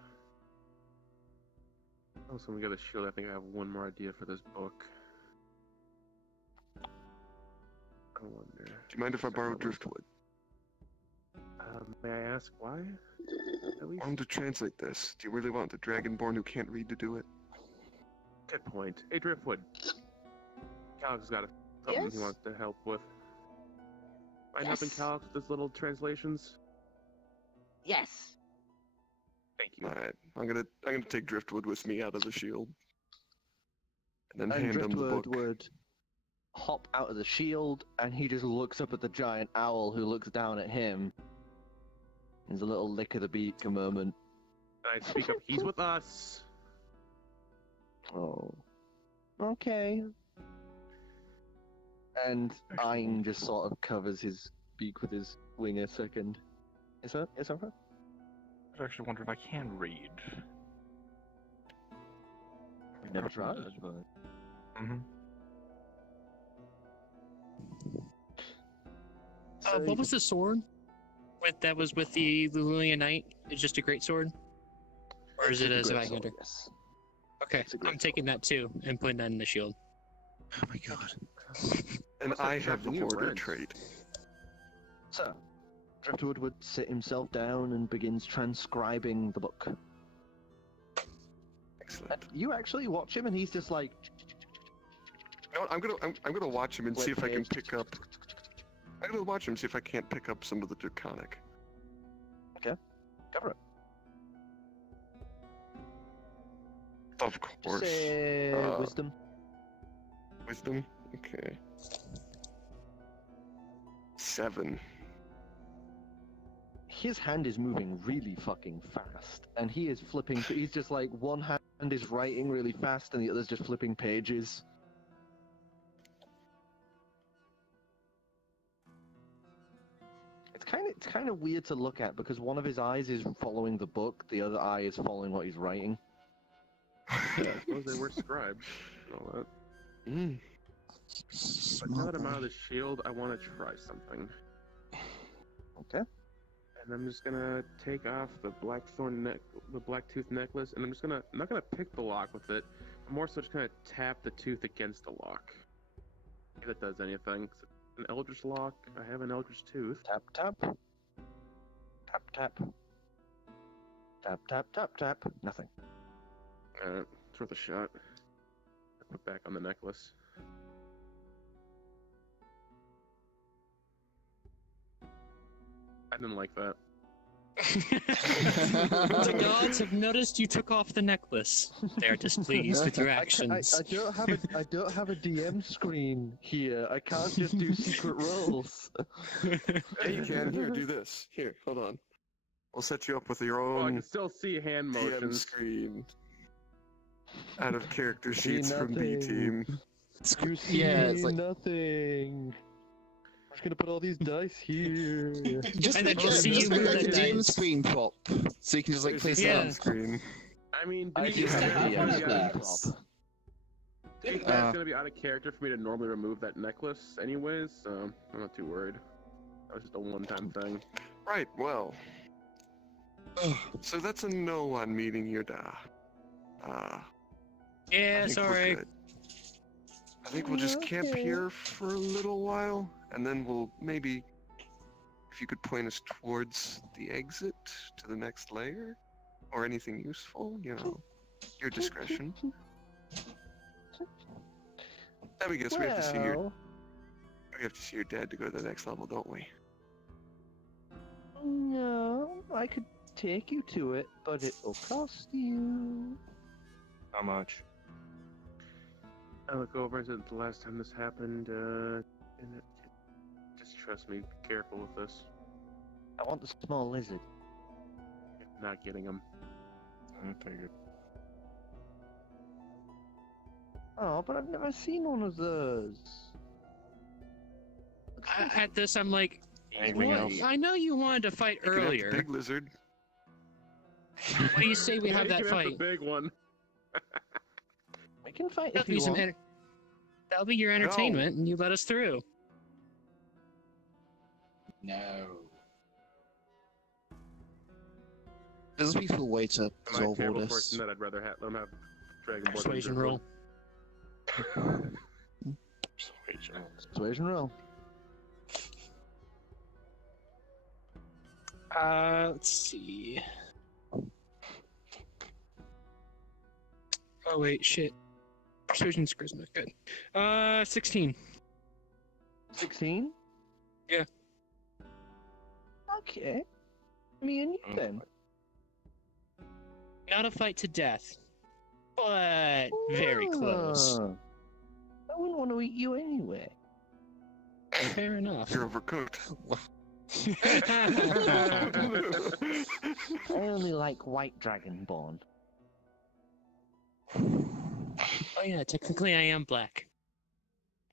Also, when we get a shield, I think I have one more idea for this book. I wonder. Do you mind if I borrow driftwood? May I ask why? At least? I want to translate this. Do you really want the Dragonborn who can't read to do it? Good point. Hey, Driftwood. Calix has got something he wants to help with. Mind helping Calix with his little translations? Yes. Thank you. Alright, I'm gonna take Driftwood with me out of the shield. And then And hand him the Driftwood book. would hop out of the shield, and he just looks up at the giant owl who looks down at him. There's a little lick of the beak a moment. And I speak up, he's with us! Oh. Okay. And Aang just sort of covers his beak with his wing a second. Is that right? I actually wonder if I can read. We've never tried, but... Mm-hmm. What was the sword that was with the Lululian Knight? It's just a great sword? Or is it a Zivagender? Yes. Okay, I'm taking that too and putting that in the shield. Oh my god. And I have the hoarder trait. So, Driftwood would sit himself down and begins transcribing the book. Excellent. You actually watch him, and he's just like. No, I'm gonna watch him and see if I can pick up. I'm gonna watch him and see if I can't pick up some of the Draconic. Okay, cover it. Of course. Say wisdom. Wisdom. Okay. 7. His hand is moving really fucking fast, and he is flipping. He's just like one hand is writing really fast, and the other's just flipping pages. It's kind of weird to look at because one of his eyes is following the book, the other eye is following what he's writing. Yeah, I suppose they were scribes and all that. Mm. But now that I'm out of the shield, I want to try something. Okay. And I'm just gonna take off the the black tooth necklace, and I'm not gonna pick the lock with it. I'm more so just gonna tap the tooth against the lock. If that does anything. An Eldritch lock. I have an Eldritch tooth. Tap tap. Tap tap. Tap tap tap tap. Nothing. It's worth a shot. Put back on the necklace. I didn't like that. The gods have noticed you took off the necklace. They are displeased with your actions. I don't have a DM screen here. I can't just do secret rolls. Yeah, you can. Here, do this. Here, hold on. We'll set you up with your Oh, I own can still see hand DM motions. screen. Out of character sheets from B Team. You see it's like nothing. I'm just gonna put all these dice here. just And then make you'll it see just you make move like a the DM dice. screen prop, so you can just like place Yeah. it On screen. I mean, I to do be have a fair, DM it's screen prop. it's gonna be out of character for me to normally remove that necklace anyways, so I'm not too worried. That was just a one-time thing. Right, well. So that's a no on meeting your da. Yeah, I think we're sorry. good. I think we'll just camp Okay. here for a little while, and then we'll maybe, if you could point us towards the exit to the next layer, or anything useful, you know, your discretion. Then we guess we have to see your dad to go to the next level, don't we? No, I could take you to it, but it'll cost you. How much? I look over and said the last time this happened, just trust me, be careful with this. I want the small lizard. Not getting him. I figured. Oh, but I've never seen one of those. At this, I'm like, Anything what? else? I know you wanted to fight You can have the earlier. big lizard. What do you say we Yeah, have you that can fight? the big one. We can fight That'll if be you some want. that'll be your entertainment, and you let us through. No. There's a peaceful way to Am I a resolve all terrible this. person that I'd rather let them have Dragonborn? Persuasion roll. Persuasion roll. Let's see. Oh wait, shit. Persuasion's charisma, good. 16. 16? Yeah. Okay. Me and you then. Not a fight to death, but very close. Ah. I wouldn't want to eat you anyway. Fair enough. You're overcooked. I only like white dragonborn. Oh yeah, technically I am black,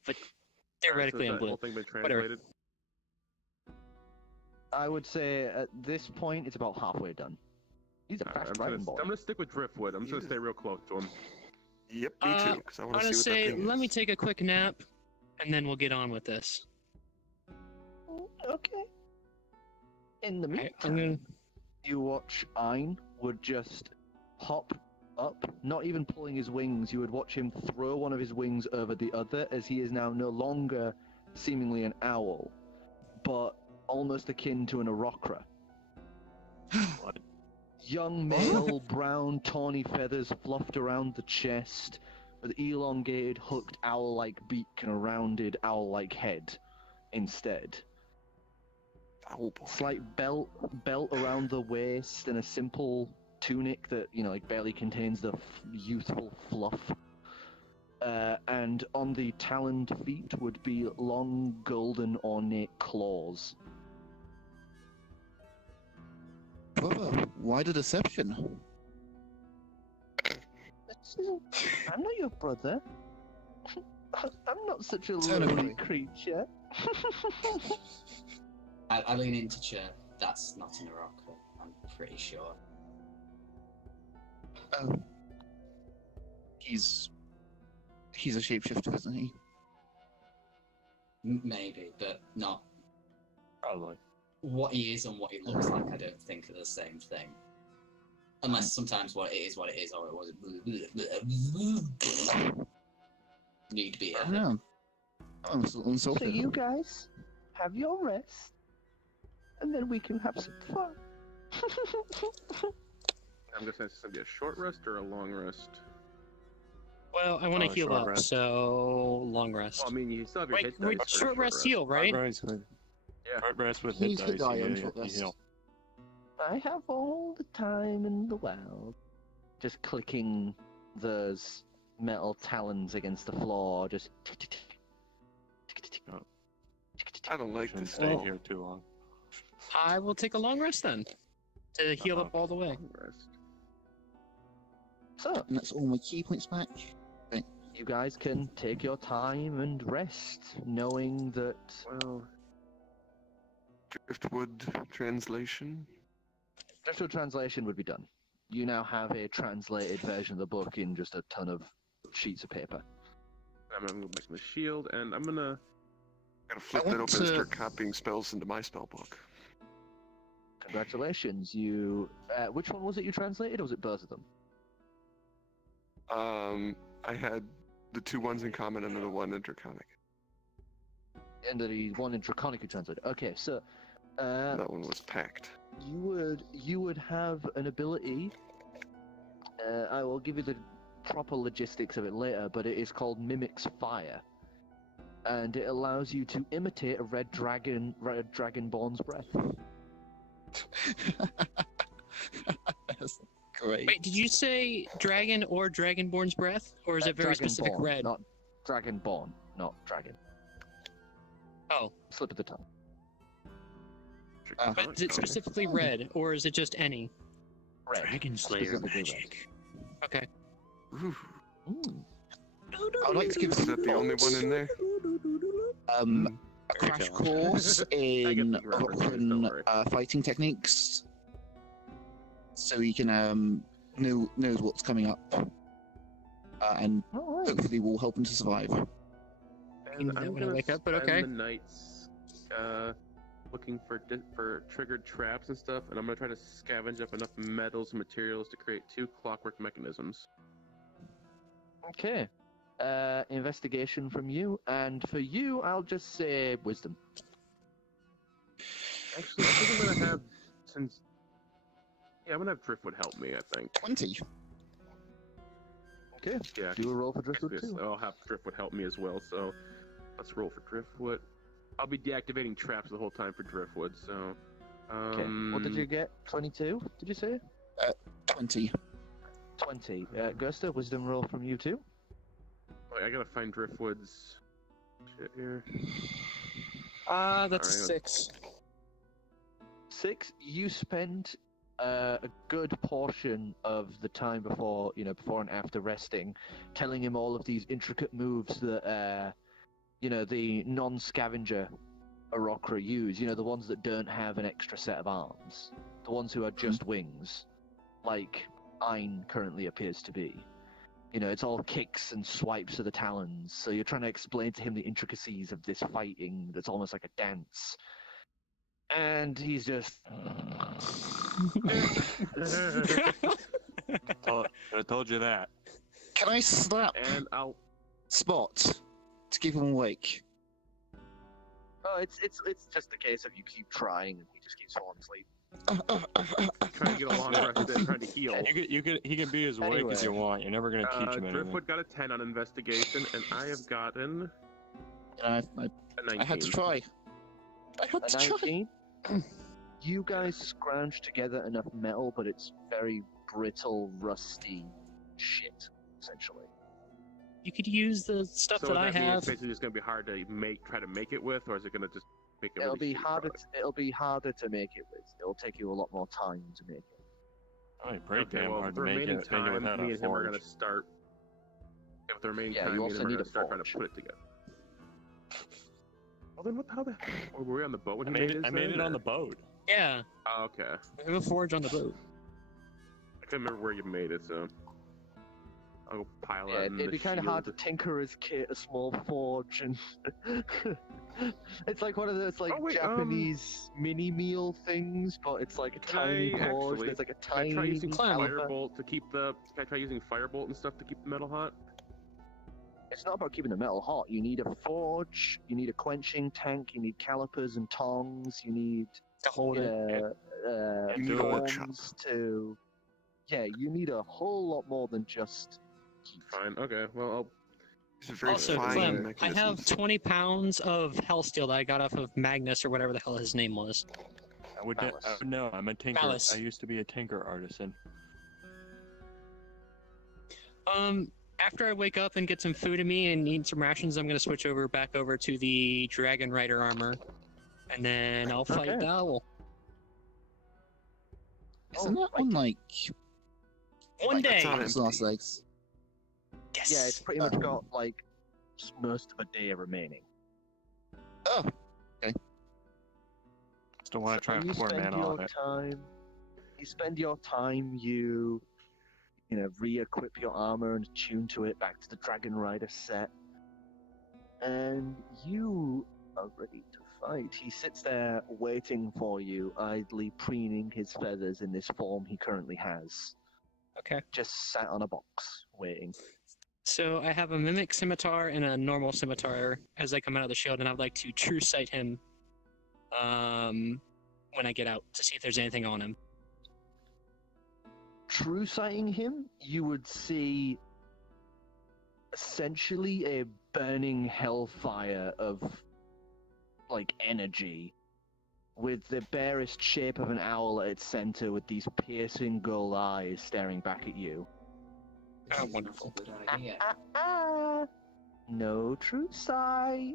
but theoretically I'm blue. Whole thing been Whatever. translated. I would say at this point it's about halfway done. He's a fast I'm dragonborn. gonna stick with Driftwood. I'm just gonna stay real close to him. Yep, me too, because I I'm want gonna to see what say, that thing let is. me take a quick nap, and then we'll get on with this. Okay. In the I'm meantime, gonna. you watch Ein would just hop up, not even pulling his wings. You would watch him throw one of his wings over the other, as he is now no longer seemingly an owl, but almost akin to an Arokra. What? Young male, brown, tawny feathers fluffed around the chest, with elongated, hooked owl-like beak and a rounded owl-like head instead. Owl boy. Slight belt around the waist and a simple tunic that, you know, like barely contains the youthful fluff. And on the taloned feet would be long, golden, ornate claws. Brother, why the deception? I'm not your brother. I'm not such a Turn lovely away. creature. I lean into Chair. That's not in a rock. I'm pretty sure. He's a shapeshifter, isn't he? Maybe, but not. Probably. what he is and what he looks like, I don't think are the same thing. Unless sometimes what it is, or it was. Need beer. I don't know. I'm so So insulted. you guys have your rest, and then we can have some fun. I'm guessing it's gonna be a short rest or a long rest. Well, I want to heal short up, rest. so long rest. Well, I mean, you still have your Wait, hit dice. wait, for a short rest heal, right? Right, short rest with He's hit the dice. guy you on get- short you rest. heal. I have all the time in the world. Just clicking those metal talons against the floor, just. I don't like Shouldn't this. stay at here too long. I will take a long rest then, to heal up all the way. Rest. So, And that's all my key points back. you guys can take your time and rest, knowing that. Well, Driftwood translation. Driftwood translation would be done. You now have a translated version of the book in just a ton of sheets of paper. I'm gonna make my shield, and I'm gonna. Gotta flip I that want open and to- start copying spells into my spell book. Congratulations, you. Which one was it you translated, or was it both of them? I had the two ones in common and then the one in Draconic. And the one in Draconic you translated. Okay, so. That one was packed. You would have an ability. I will give you the proper logistics of it later, but it is called Mimic's Fire, and it allows you to imitate a red dragonborn's breath. That's great. Wait, did you say dragon or dragonborn's breath, or is it very specific Dragonborn, red? Not dragonborn, not dragon. Oh, Slip of the tongue. but is it specifically red, or is it just any? Red. Dragon Slayer magic. Okay. Ooh. I'd like to give Is that the only one in there? a crash course in the references, Rockland don't worry. fighting techniques, so you can knows what's coming up, and Alright. hopefully will help him to survive. And that I'm when I gonna wake up, but spend okay. the nights looking for triggered traps and stuff, and I'm gonna try to scavenge up enough metals and materials to create 2 clockwork mechanisms. Okay. Investigation from you, and for you, I'll just say wisdom. Actually, I think I'm gonna have I'm gonna have Driftwood help me. I think. 20. Okay. Yeah. Do a roll for Driftwood Obviously, too. I'll have Driftwood help me as well. So let's roll for Driftwood. I'll be deactivating traps the whole time for Driftwood. So. Okay. What did you get? 22? Did you say? 20. 20. Gusta, wisdom roll from you too. Wait, I gotta find Driftwood's shit here. That's Alright. 6. 6. You spend a good portion of the time before and after resting, telling him all of these intricate moves that the non-scavenger Orokra use. The ones that don't have an extra set of arms, the ones who are just wings, like Ein currently appears to be. It's all kicks and swipes of the talons. So you're trying to explain to him the intricacies of this fighting that's almost like a dance. And he's just. I told you that. Can I slap And I'll. Spot to keep him awake? Oh, it's just a case of you keep trying and he just keeps falling asleep. Trying to get a long rest and trying to heal. He can be as awake as you want. You're never gonna teach him anything. Driftwood got a 10 on investigation, and I have gotten I a 19. had to try. I had A to try. 19? You guys scrounge together enough metal, but it's very brittle, rusty shit, essentially. You could use the stuff So that does I that mean have. it's basically just going to be hard to try to make it with, or is it going to just make it? It'll really be shitty harder. product? It'll be harder to make it with. It'll take you a lot more time to make it. Oh, pretty Okay, damn well, hard the to make remaining it time, without me a and him are forge. going to start. Yeah, with the remaining Yeah, time, you me and also him are need going a to start trying to forge. put it together. Well, then how the? Or were we on the boat when I he made made it. his? I made it then, on or- the boat. Yeah, Oh, okay. we have a forge on the boat. I couldn't remember where you made it, so. I'll pile Yeah, that in it'd the be kind of hard to shield. tinker his kit, a small forge, and it's like one of those like Oh, wait, Japanese mini meal things, but it's like a tiny forge. There's like a Can I try tiny using caliber. firebolt to keep the? Can I try using firebolt and stuff to keep the metal hot? It's not about keeping the metal hot. You need a forge, you need a quenching tank, you need calipers and tongs, you need To hold it. You need a workshop. forms to. Yeah, you need a whole lot more than just. Fine. Okay. Well, These are very Also, fine Clem, I mechanisms. have 20 pounds of Hellsteel that I got off of Magnus or whatever the hell his name was. I would know. I'm a tinker. Malice. I used to be a tinker artisan. After I wake up and get some food in me and need some rations, I'm gonna switch back over to the Dragon Rider armor, and then I'll fight Okay. the owl. Isn't that on like One day. That's on its last legs? Yes. Yeah, it's pretty much got like just most of a day remaining. Oh, Still want to try you and pour spend mana your on it. time. You spend your time. You know, re-equip your armor and attune to it back to the Dragon Rider set, and you are ready to fight. He sits there waiting for you, idly preening his feathers in this form he currently has. Okay. Just sat on a box, waiting. So I have a Mimic Scimitar and a normal Scimitar as I come out of the shield, and I'd like to True Sight him when I get out to see if there's anything on him. True sighting him, you would see essentially a burning hellfire of like energy, with the barest shape of an owl at its center, with these piercing gold eyes staring back at you. Oh, wonderful. Good idea. No true sight.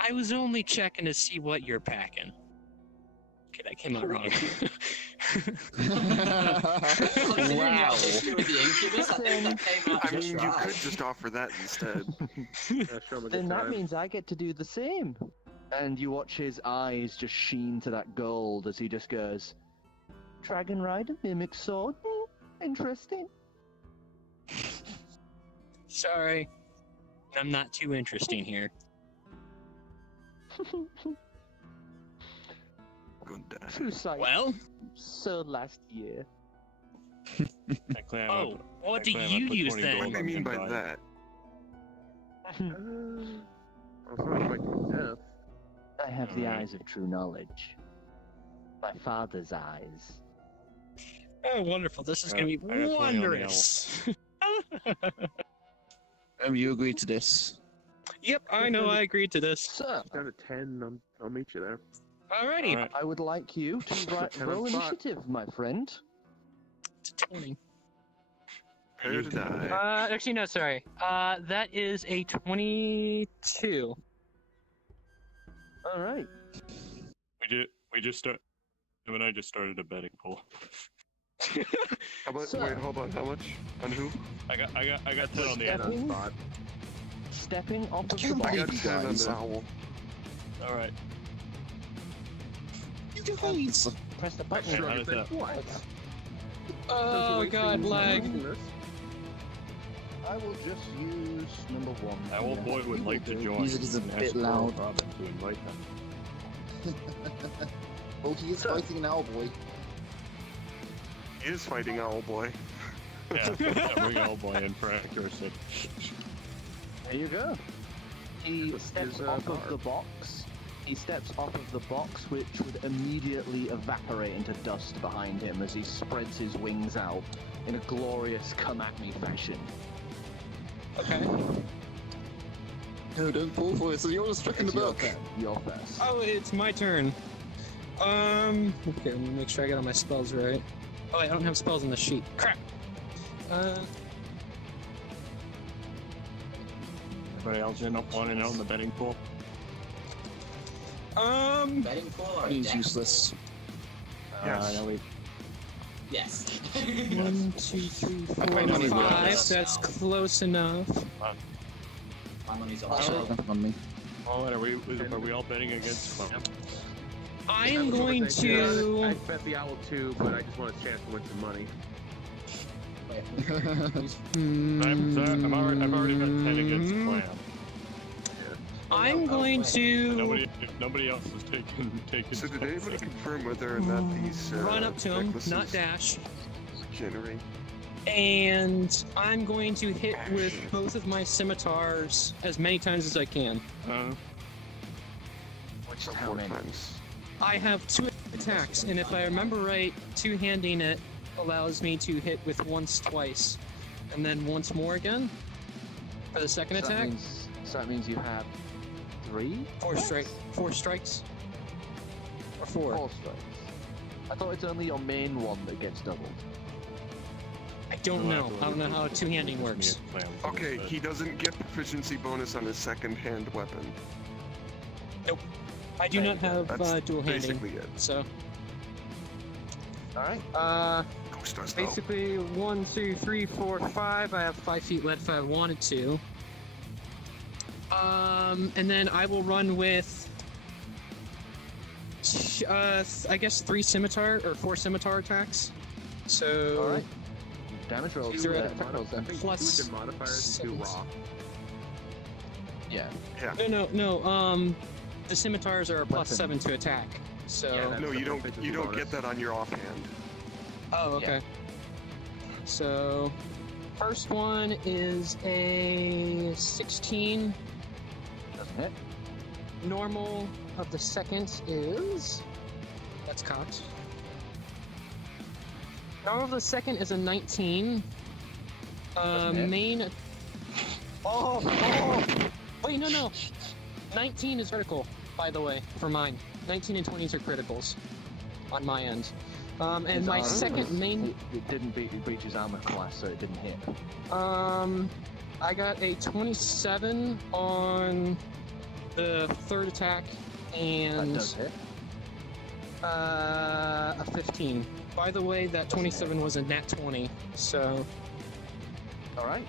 I was only checking to see what you're packing. Okay, that came out wrong. Considering your Wow. history with the Incubus, I think that came out I just mean, you right. could just offer that instead. yeah, show him a good Then that time. means I get to do the same. And you watch his eyes just sheen to that gold as he just goes, Dragon Rider, Mimic Sword, interesting. Sorry. I'm not too interesting here. Good die. True sight. Well, So last year. Hey, Clam, oh, what do Clam, I you put use 20 then? What gold do you on mean him by dying. that? It's not quite death. I have the Alright. eyes of true knowledge. My father's eyes. Oh, wonderful. This is going to be I got 20 on the wondrous. You agreed to this. Yep, I know. I agreed to this. So, Down to 10. I'll meet you there. Alrighty. Alright. I would like you to roll initiative, my friend. It's a 20. Prepare to die. Actually, no, sorry. That is a 22. Alright. We just started. Him and I just started a betting pool. How about, So- wait, hold on, how much? On who? I got 10 on the end. Stepping, stepping off of the can't I box. got you 10 on guys. the owl. Alright. You guys. Press the button. How does that? What? Oh, God, lag. I will just use number 1. Owl Boy would like to join. Music is a and bit ask loud. Robin to invite them. Oh, he is fighting an owl boy. He is fighting Owl Boy. Yeah, bring Owl Boy in for accuracy. There you go. He steps Here's, off of Barb. the box. He steps off of the box, which would immediately evaporate into dust behind him as he spreads his wings out in a glorious come-at-me fashion. Okay. No, don't fall for it. So you're just in the It's your book. turn. You're first. Oh, it's my turn. Okay, let me make sure I get all my spells right. Oh, wait, I don't have spells on the sheet. Crap. Everybody else in up on and out in the betting pool? Betting pool or He's deck? useless. Yes. No, we, Yes. 1, 2, 3, 4, find money 5. worth. That's close enough. My money's on Oh, the show. nothing on me. oh, and are we all betting against Clem? I am going I to. bet the owl too, but I just want a chance to win some money. I've already got 10 against Clam. I'm going to Nobody else is taking. So did anybody confirm whether or not these run up to him, necklaces not dash, generate? and I'm going to hit with both of my scimitars as many times as I can. Which So how 4 many? times. I have 2 attacks, and if I remember right, two-handing it allows me to hit with once twice, and then once more again for the second attack. So that means you have 3? 4 strikes. Or 4. 4 strikes. I thought it's only your main one that gets doubled. I don't know. I don't know how two-handing works. Okay, he doesn't get proficiency bonus on his second-hand weapon. Nope. I do not have That's dual handing. basically it. So. Alright. Ghost does, though. Basically, 1, 2, 3, 4, 5. I have 5 feet left if I wanted to. And then I will run with, I guess 4 scimitar attacks. So. Alright. Damage rolls. These are at Plus 2 modifiers and 2 raw. Yeah. No. The scimitars are a +7 to attack. So. Yeah, No, you don't get that on your offhand. Oh, okay. So, first one is a 16. Doesn't hit. Normal of the second is... That's cocked. Normal of the second is a 19. Main... Oh! Wait, no. 19 is critical, by the way, for mine. 19 and 20s are criticals on my end. And my second main... It didn't breach his armor class, so it didn't hit. I got a 27 on the third attack, and... That does hit. A 15. By the way, that 27 was a nat 20, so... Alright.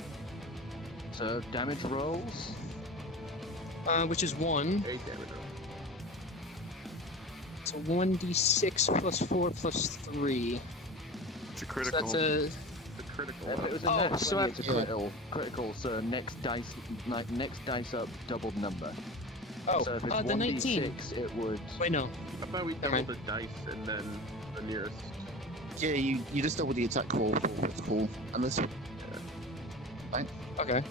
So, damage rolls. Which is 1. 8 damage roll. So 1d6 plus 4 plus 3. It's a critical. So that's The critical. If it was a Oh, nat so 20, it's a I- critical, so next dice up, doubled number. Oh, So if it's the 19. 1d6, it would... Wait, no. How about we Never double mind. the dice and then the nearest? Yeah, you just double the attack roll for critical, unless... Okay.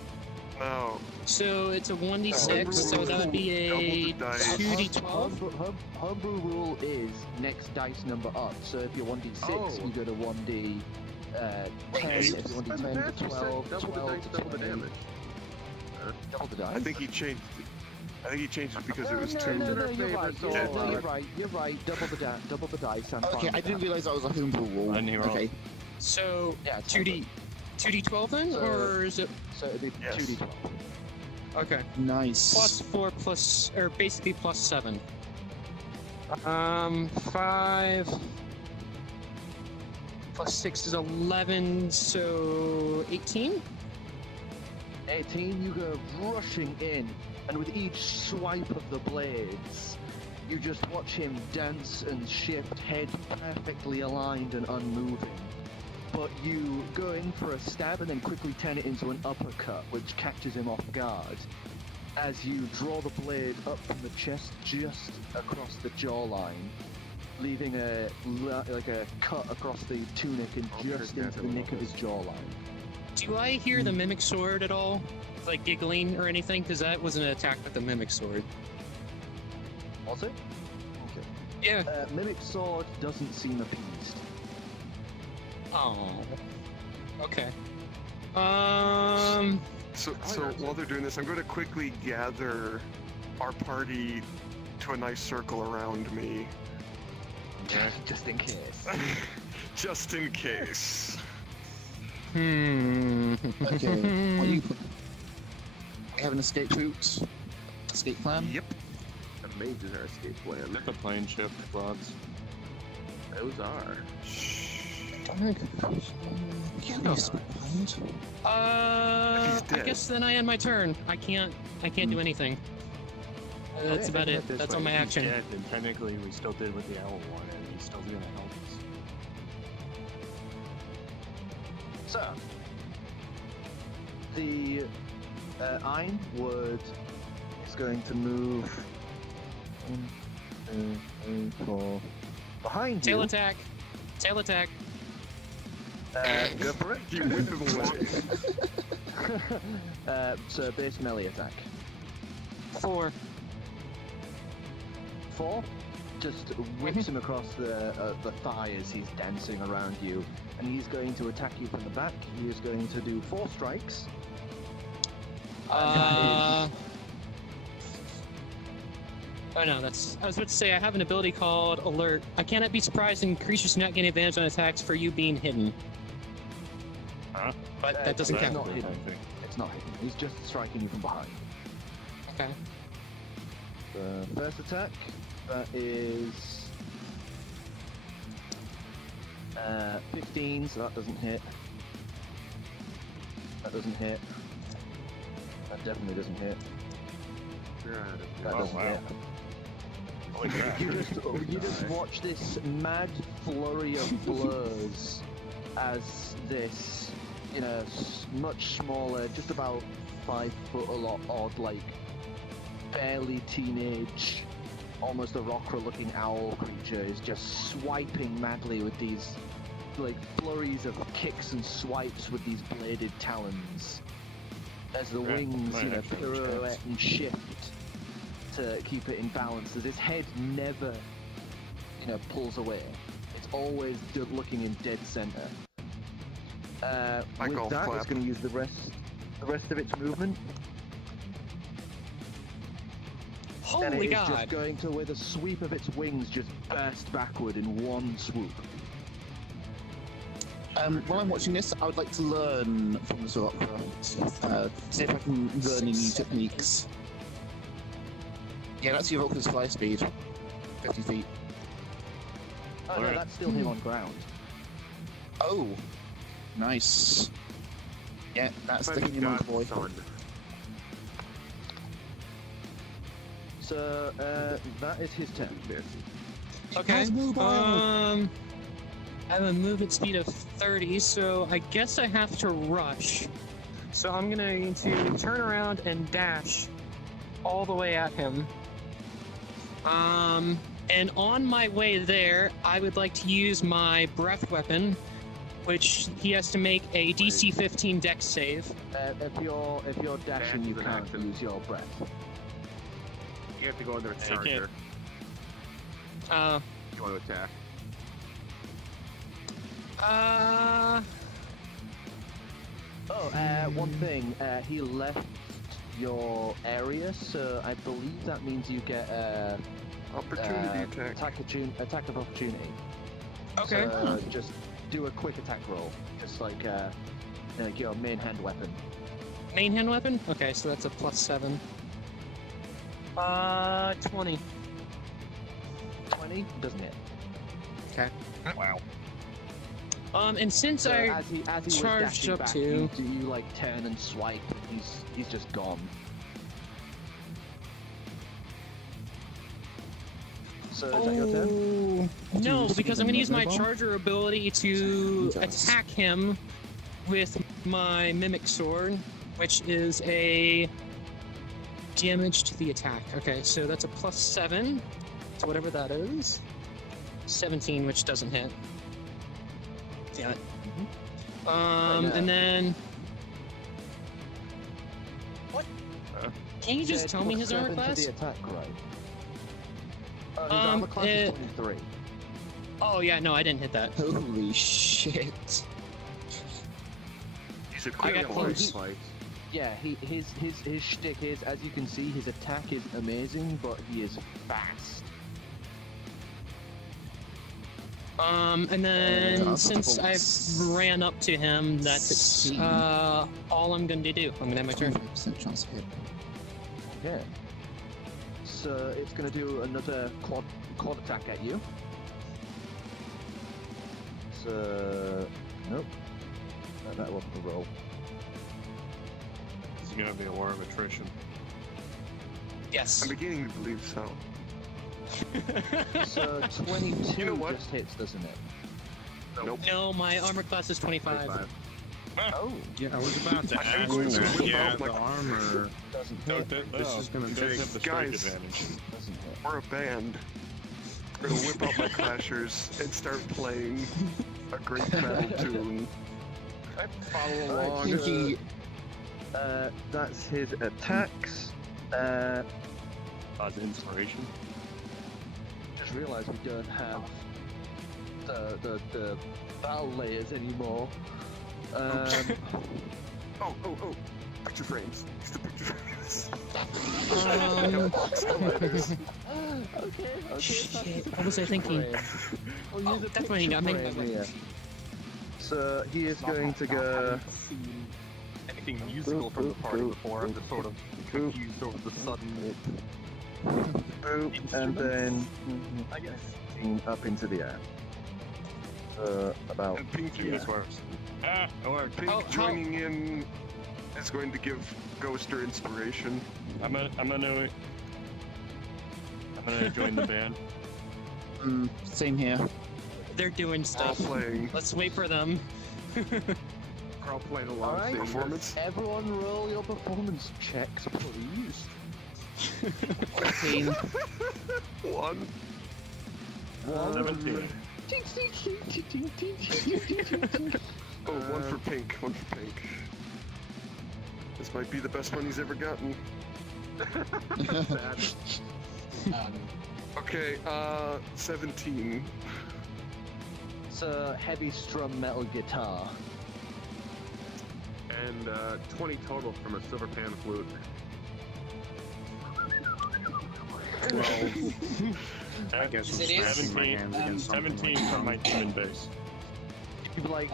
No. So it's a 1d6, so that would be a Double the dice. 2d12. Homebrew rule is next dice number up, so if you're 1d6, you go to 1d... 10, if you're 1d10 to 12, double the 12 dice, to double the 10. damage. Double the dice? I think he changed it because it was no, 2. No, you're right. so Yeah, all you're right. Double the dice. I'm Okay, fine I with didn't that. realize that was a homebrew roll. And he rolled. Okay. So, Yeah, it's 2d12 then, So- or is it... So it'd be Yes. 2d12. Okay. Nice. Plus 4 plus... or basically plus 7. 5... Plus 6 is 11, so 18? 18, you go rushing in, and with each swipe of the blades, you just watch him dance and shift, head perfectly aligned and unmoving. But you go in for a stab and then quickly turn it into an uppercut, which catches him off guard. As you draw the blade up from the chest just across the jawline, leaving a cut across the tunic and just into the nick of his jawline. Do I hear the Mimic Sword at all? Like giggling or anything? Because that was an attack with the Mimic Sword. Was it? Okay. Yeah. Mimic Sword doesn't seem appeased. Oh. Okay. So while they're doing this, I'm going to quickly gather our party to a nice circle around me. Just in case. Just in case. Okay. What you have an escape route? Escape plan? Yep. Amazing our escape plan. The plane ship rods. Those are. I guess then I end my turn. I can't do anything. That's about it. That's on my action. Dead, and technically we still did what the owl wanted. He's still gonna help So, the Ironwood is going to move 1, 2, 3, 4 behind Tail you. attack. Tail attack. Go for it. You whip him away. So base melee attack. 4. 4. Just whips him across the thigh as he's dancing around you, and he's going to attack you from the back. He is going to do 4 strikes. Oh no, that's. I was about to say I have an ability called Alert. I cannot be surprised and creatures do not gain advantage on attacks for you being hidden. Huh? But that doesn't it's count. not hidden. It's not hidden. He's just striking you from behind. Okay. The first attack, that is 15, so that doesn't hit. That doesn't hit. That definitely doesn't hit. That doesn't hit. Holy crap. You just watch this mad flurry of blows as this, much smaller, just about 5 foot odd, like barely teenage, almost a rocker-looking owl creature is just swiping madly with these like flurries of kicks and swipes with these bladed talons as the wings, pirouette and shift to keep it in balance. As his head never, pulls away. It's always looking in dead center. With that, it's going to use the rest of its movement. Holy and it God! is just going to, with a sweep of its wings, just burst backward in one swoop. While I'm watching this, I would like to learn from the Zircron. See if I can learn any new techniques. Yeah, that's your Zircron's fly speed. 50 feet. Oh no, that's still him on ground. Oh, nice. Yeah, that's the human boy. So, that is his turn. Okay. I have a movement speed of 30, so I guess I have to rush. So I'm going to turn around and dash all the way at him. And on my way there, I would like to use my breath weapon, which he has to make a DC 15 Dex save. If you're dashing, you can't use your breath. You have to go under a charger. You want to attack? One thing. He left your area, so I believe that means you get opportunity attack of opportunity. Okay. So just do a quick attack roll, just like your main hand weapon. Main hand weapon? Okay, so that's a +7. 20. 20 doesn't hit. Okay. Wow. And since So I as he was charged dashing up back, to, you like turn and swipe, and he's just gone. So is that your turn? No, because I'm going to use my charger ability to attack him with my mimic sword, which is a damage to the attack. Okay, so that's a +7 to whatever that is. 17, which doesn't hit. Damn it. And then... What? Can you just tell me his armor class? To the attack, right? His armor class is 23. Oh yeah, no, I didn't hit that. Holy shit. He's a got close. Yeah, his shtick is, as you can see, his attack is amazing, but he is fast. And then since I ran up to him, that's all I'm going to do. I'm going to have my turn. 25% chance to hit. Okay. So it's going to do another quad attack at you. So nope, that wasn't the roll. This is gonna be a war of attrition. Yes. I'm beginning to believe so. So 22 just hits, doesn't it? Nope. No, my armor class is 25. Oh. Yeah, I was about to ask. going to whip Yeah, out my- the armor. This is gonna take. Guys, we're a band. We're gonna whip out my clashers and start playing a great metal tune. Follow along. Pinkie, That's his attacks. Inspiration. Just realised we don't have the battle layers anymore. Oh, picture frames. It's the picture frames. Okay. Shit, what was I thinking? Oh, that's what he got me. So he is going to go. Seen anything musical from the party before. I'm just sort of confused over the sudden. Boop, and then I guess. up into the air. About. And Pinkie, This works. It worked. Pink joining in is going to give Ghoster inspiration. I'm gonna join the band. same here. They're doing All stuff. playing. Let's wait for them. Carl playing a lot Alright, of Performance. everyone roll your performance checks, please. 14. 1. 17. Oh, one for Pink. This might be the best one he's ever gotten. Okay, 17. It's a heavy strum metal guitar. And 20 total from a silver pan flute. I guess Yes, I'm it is. smashing my hands against something 17 like from my demon base. You'd be like,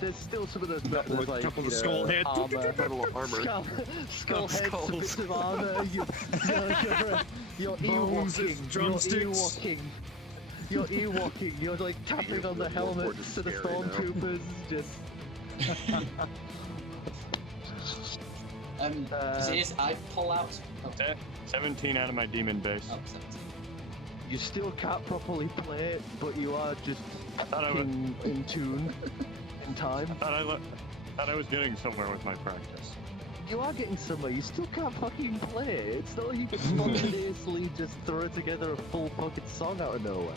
there's still some of those metals with a like, couple you of know, skull heads. armor. Metal armor. Skull heads, bits of armor, you're Bones and Ewokking, drumsticks. you're Ewokking, you're like tapping on the helmets to the stormtroopers, just... As it is, I pull out. 17 out of my demon base. Oh, 17. You still can't properly play it, but you are just Thought I was- in tune, in time. Thought I was getting somewhere with my practice. You are getting somewhere, you still can't fucking play it. It's not like you can spontaneously just throw together a full fucking song out of nowhere.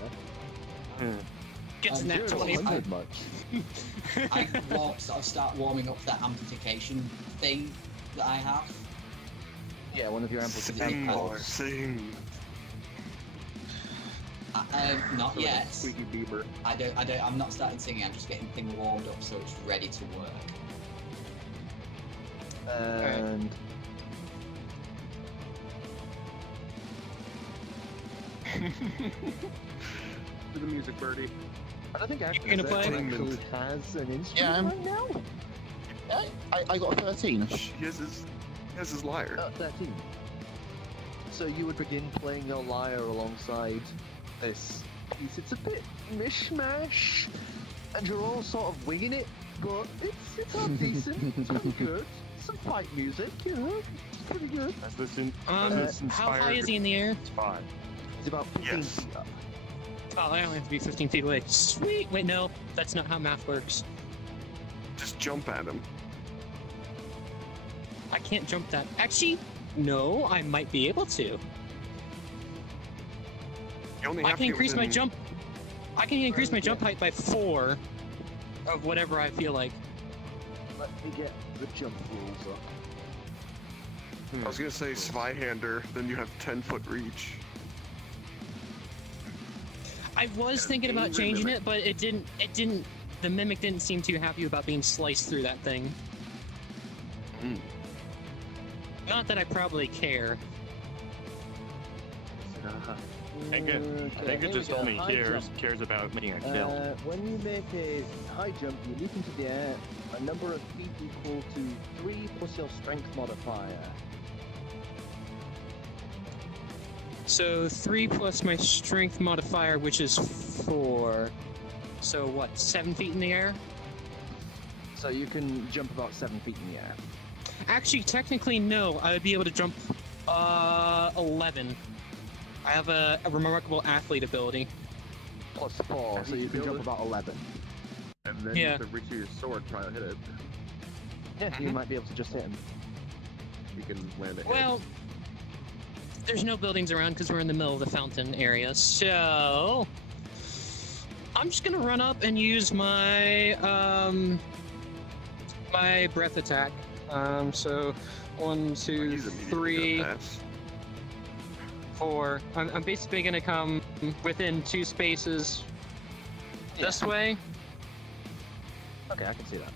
Gets I'm that sure 20. it wasn't much. I sort of start warming up that amplification thing that I have. Yeah, one of your Sing more, sing. Not yet. Squeaky Bieber. I'm not starting singing. I'm just getting things warmed up so it's ready to work. And Do the music, Birdie. I don't think actually gonna play? actually has an instrument Yeah, right now. I got a 13. He has his lyre. 13. So you would begin playing your lyre alongside this piece. It's a bit mishmash, and you're all sort of winging it, but it's half decent. It's pretty good. Some fight music, you know, it's pretty good. That's this How high is he in the air? It's 5. It's about 15 Yes. feet up. Oh, I only have to be 15 feet away. Sweet! Wait, no. That's not how math works. Just jump at him. I can't jump that. Actually, no, I might be able to. You only I have can to increase my within- jump. I can increase my jump height by 4 of whatever I feel like. Let me get the jump rules up. I was gonna say Zweihander, then you have 10-foot reach. I was thinking about changing it, but it didn't. The mimic didn't seem too happy about being sliced through that thing. Not that I probably care. I think it just only cares about making a kill. When you make a high jump, you leap into the air, a number of feet equal to 3 plus your strength modifier. So 3 plus my strength modifier, which is 4. So what? 7 feet in the air? So you can jump about 7 feet in the air. Actually, technically, no. I would be able to jump 11. I have a remarkable athlete ability. Plus 4, so you can jump about 11. And then Yeah. you can reach your sword, try to hit it. Yeah, you might be able to just hit him. You can land it. Well, there's no buildings around because we're in the middle of the fountain area, so I'm just gonna run up and use my my breath attack. So 1, 2, 3, 4. I'm basically gonna come within 2 spaces this way. Okay, I can see that.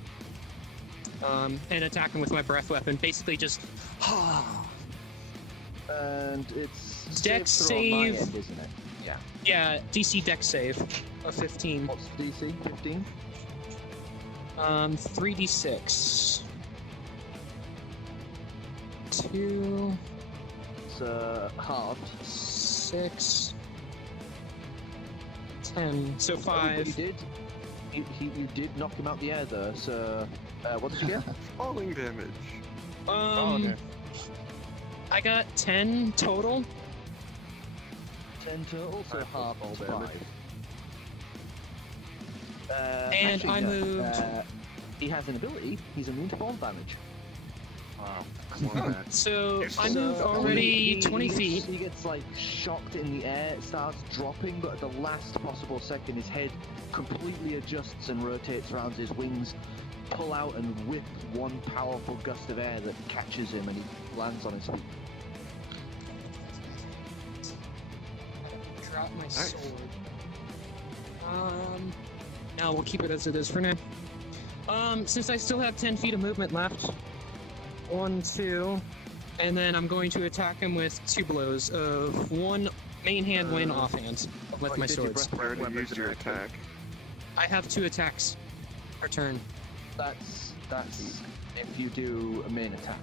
And attack him with my breath weapon. Basically just. And it's Dex save, throw on my save. end, isn't it? Yeah. Yeah, DC Dex save of 15. What's the DC? 15? 3d6. 2. It's halved. 6. 10. So 5. You did. You did knock him out the air though. So what did you get? Falling damage. Okay. I got 10 total. 10 total, so half all damage. And actually, I no, moved. He has an ability. He's immune to fall damage. Wow. Come on, man. So I moved already 20 feet. He gets like shocked in the air, starts dropping, but at the last possible second, his head completely adjusts and rotates around. His wings pull out and whip one powerful gust of air that catches him, and he lands on his feet. Drop my sword. No, we'll keep it as it is for now. Since I still have 10 feet of movement left. 1, 2, and then I'm going to attack him with 2 blows of 1 main hand, 1 offhand with my swords. You already used your attack. I have 2 attacks per turn. That's if you do a main attack.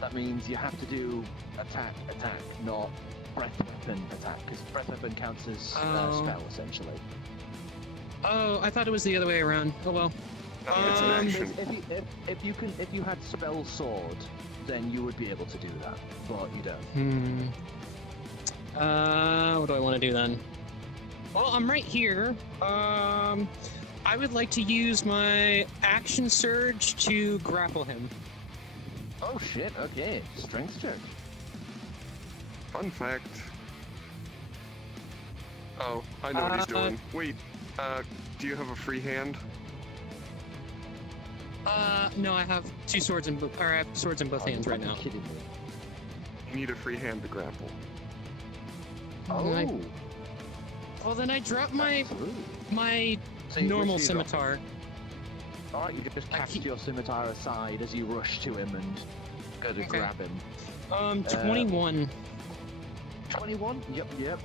That means you have to do attack, not breath weapon attack, because breath weapon counts as spell essentially. Oh, I thought it was the other way around. Oh well. It's an action. If you had spell sword, then you would be able to do that, but you don't. What do I want to do then? Well, I'm right here. I would like to use my action surge to grapple him. Oh shit! Okay, strength check. Fun fact. Oh, I know what he's doing. Wait, do you have a free hand? No, I have 2 swords in both. Or I have swords in both hands right now. Kidding me? You need a free hand to grapple. Oh. Well, then I drop my So you normal wish you dropped scimitar. Alright, you can just cast your scimitar aside as you rush to him and go to grab him. 21. 21? Yep. Yep.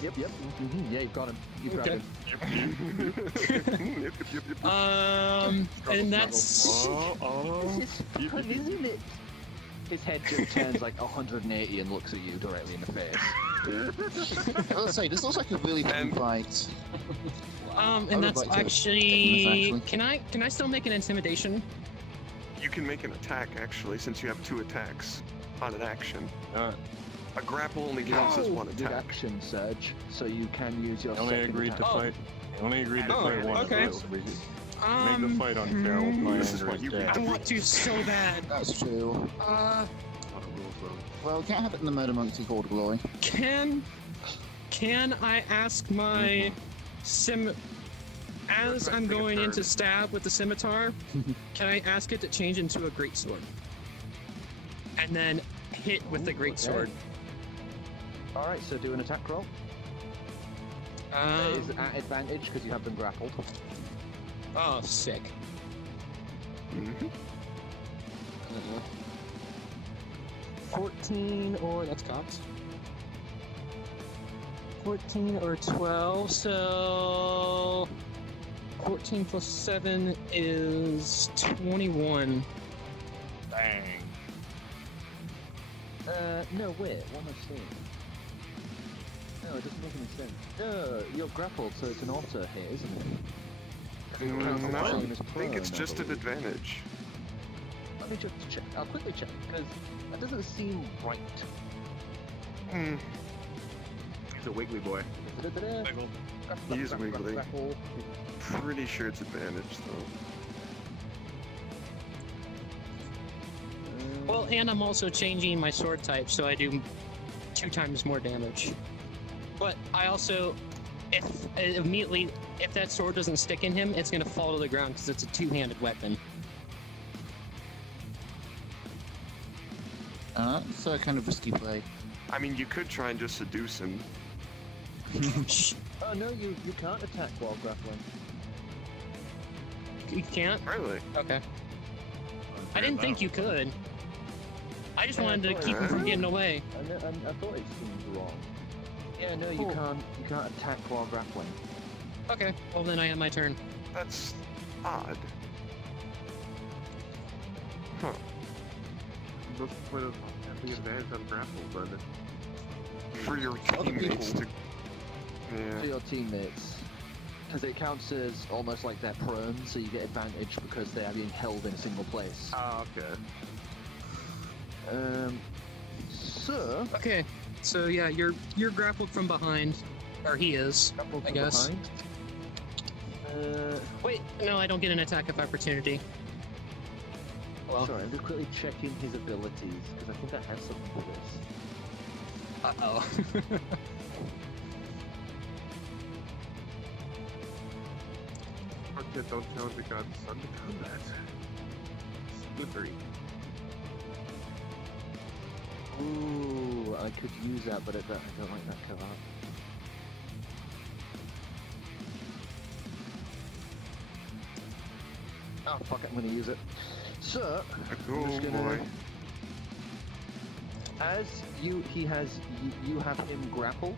Yeah, you've got him. You've grabbed him. And that's. This is fun, isn't it? His head just turns like 180 and looks at you directly in the face. I'll say, this looks like a really fun fight. And that's like to actually. Can I still make an intimidation? You can make an attack, actually, since you have 2 attacks on an action. A grapple only counts as 1 Good attack. action, Surge, so you can use your Only second agreed attack. to fight. Only agreed to fight one. okay. So we could make the fight unfair with my This is what anger you instead. I want to so bad. That's true. Well, we can't have it in the Murder Monkey Horde glory. Can I ask my as I'm going in to stab with the scimitar, can I ask it to change into a greatsword? And then hit with the greatsword. Alright, so do an attack roll. It is at advantage because you have been grappled. Oh, sick. 14 or that's cocked. 14 or 12, so 14 plus 7 is 21. Dang. No, wait, what am I saying? No, it doesn't make any sense. No, you're grappled, so it's an auto hit, isn't it? No, I Same as think it's prone, just an believe. advantage. Let me just check. I'll quickly check, because that doesn't seem right. He's a wiggly boy. He is wiggly. Pretty sure it's advantage, though. Well, and I'm also changing my sword type, so I do 2 times more damage. But I also, if that sword doesn't stick in him, it's gonna fall to the ground because it's a 2-handed weapon. So a kind of risky play. I mean, you could try and just seduce him. Oh no, you can't attack while grappling. You can't? Really? Okay. I didn't think you could. I just wanted to keep him from getting away. I thought it seemed wrong. Yeah, no, you can't attack while grappling. Okay, well then I have my turn. That's odd. Huh. What's the point of having advantage on grapple, but For your teammates to... Yeah. For your teammates. Because it counts as almost like they're prone, so you get advantage because they are being held in a single place. Oh, okay. So... Okay, so yeah, you're grappled from behind. Or he is, I guess. Wait, no, I don't get an attack of opportunity. Well, sorry, I'm just quickly checking his abilities, because I think I have something for this. Uh-oh. Okay, don't challenge the god's son to combat. Slippery. Ooh, I could use that, but I don't like that cover. Oh, fuck it, I'm gonna use it. So, I'm just gonna... As you have him grappled,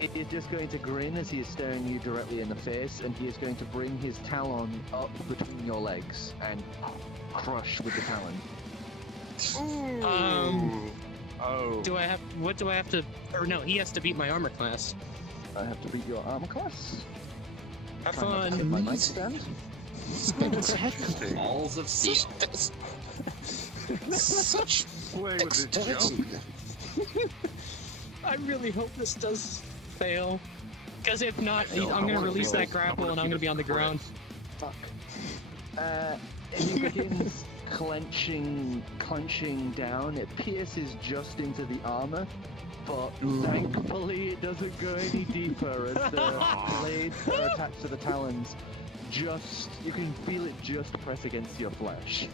it is just going to grin as he is staring you directly in the face, and he is going to bring his talon up between your legs and crush with the talon. Oh. What do I have to... Or no, he has to beat my armor class. I have to beat your armor class? Have Try not to fun. hit my nightstand? Balls of steel. Such dexterity. I really hope this does fail. Because if not, I'm going to release that grapple and I'm going to be on the ground. Fuck. He begins clenching down. It pierces just into the armor, but thankfully it doesn't go any deeper as the blades that are attached to the talons you can feel it just press against your flesh.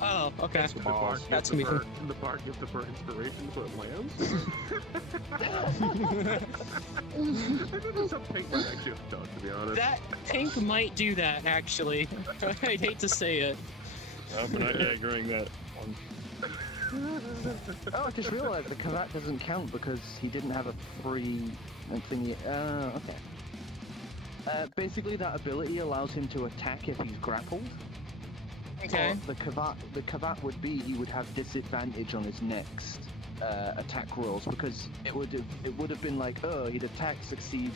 Oh, okay. That's gonna be fun. The bark gives the bird inspiration so it lands? I think there's some pink might actually have done, to be honest. That pink might do that, actually. I'd hate to say it. I'm not agreeing that one. Oh, I just realized the Kavat doesn't count because he didn't have a free thingy. Okay. Basically, that ability allows him to attack if he's grappled. Okay. The Kavat would be he would have disadvantage on his next attack rolls because it would have been like, oh, he'd attack, succeed,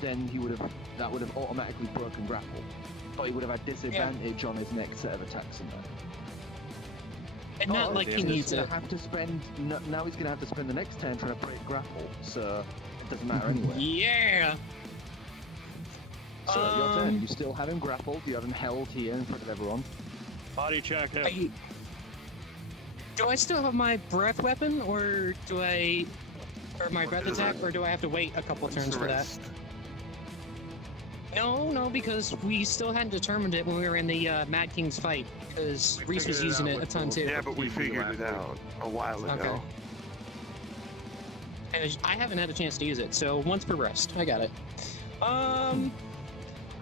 then that would have automatically broken grapple, but he would have had disadvantage on his next set of attacks in there. And not like he needs it. Now he's gonna have to spend the next turn trying to break grapple, so it doesn't matter anyway. Yeah. So your turn. You still have him grappled. You have him held here in front of everyone. Body check him. Do I still have my breath weapon, or my breath attack, or do I have to wait a couple turns for that? No, because we still hadn't determined it when we were in the Mad King's fight, because Reese was using it a ton too. Yeah, but we figured it out a while ago. Okay. And I haven't had a chance to use it, so once per rest. I got it.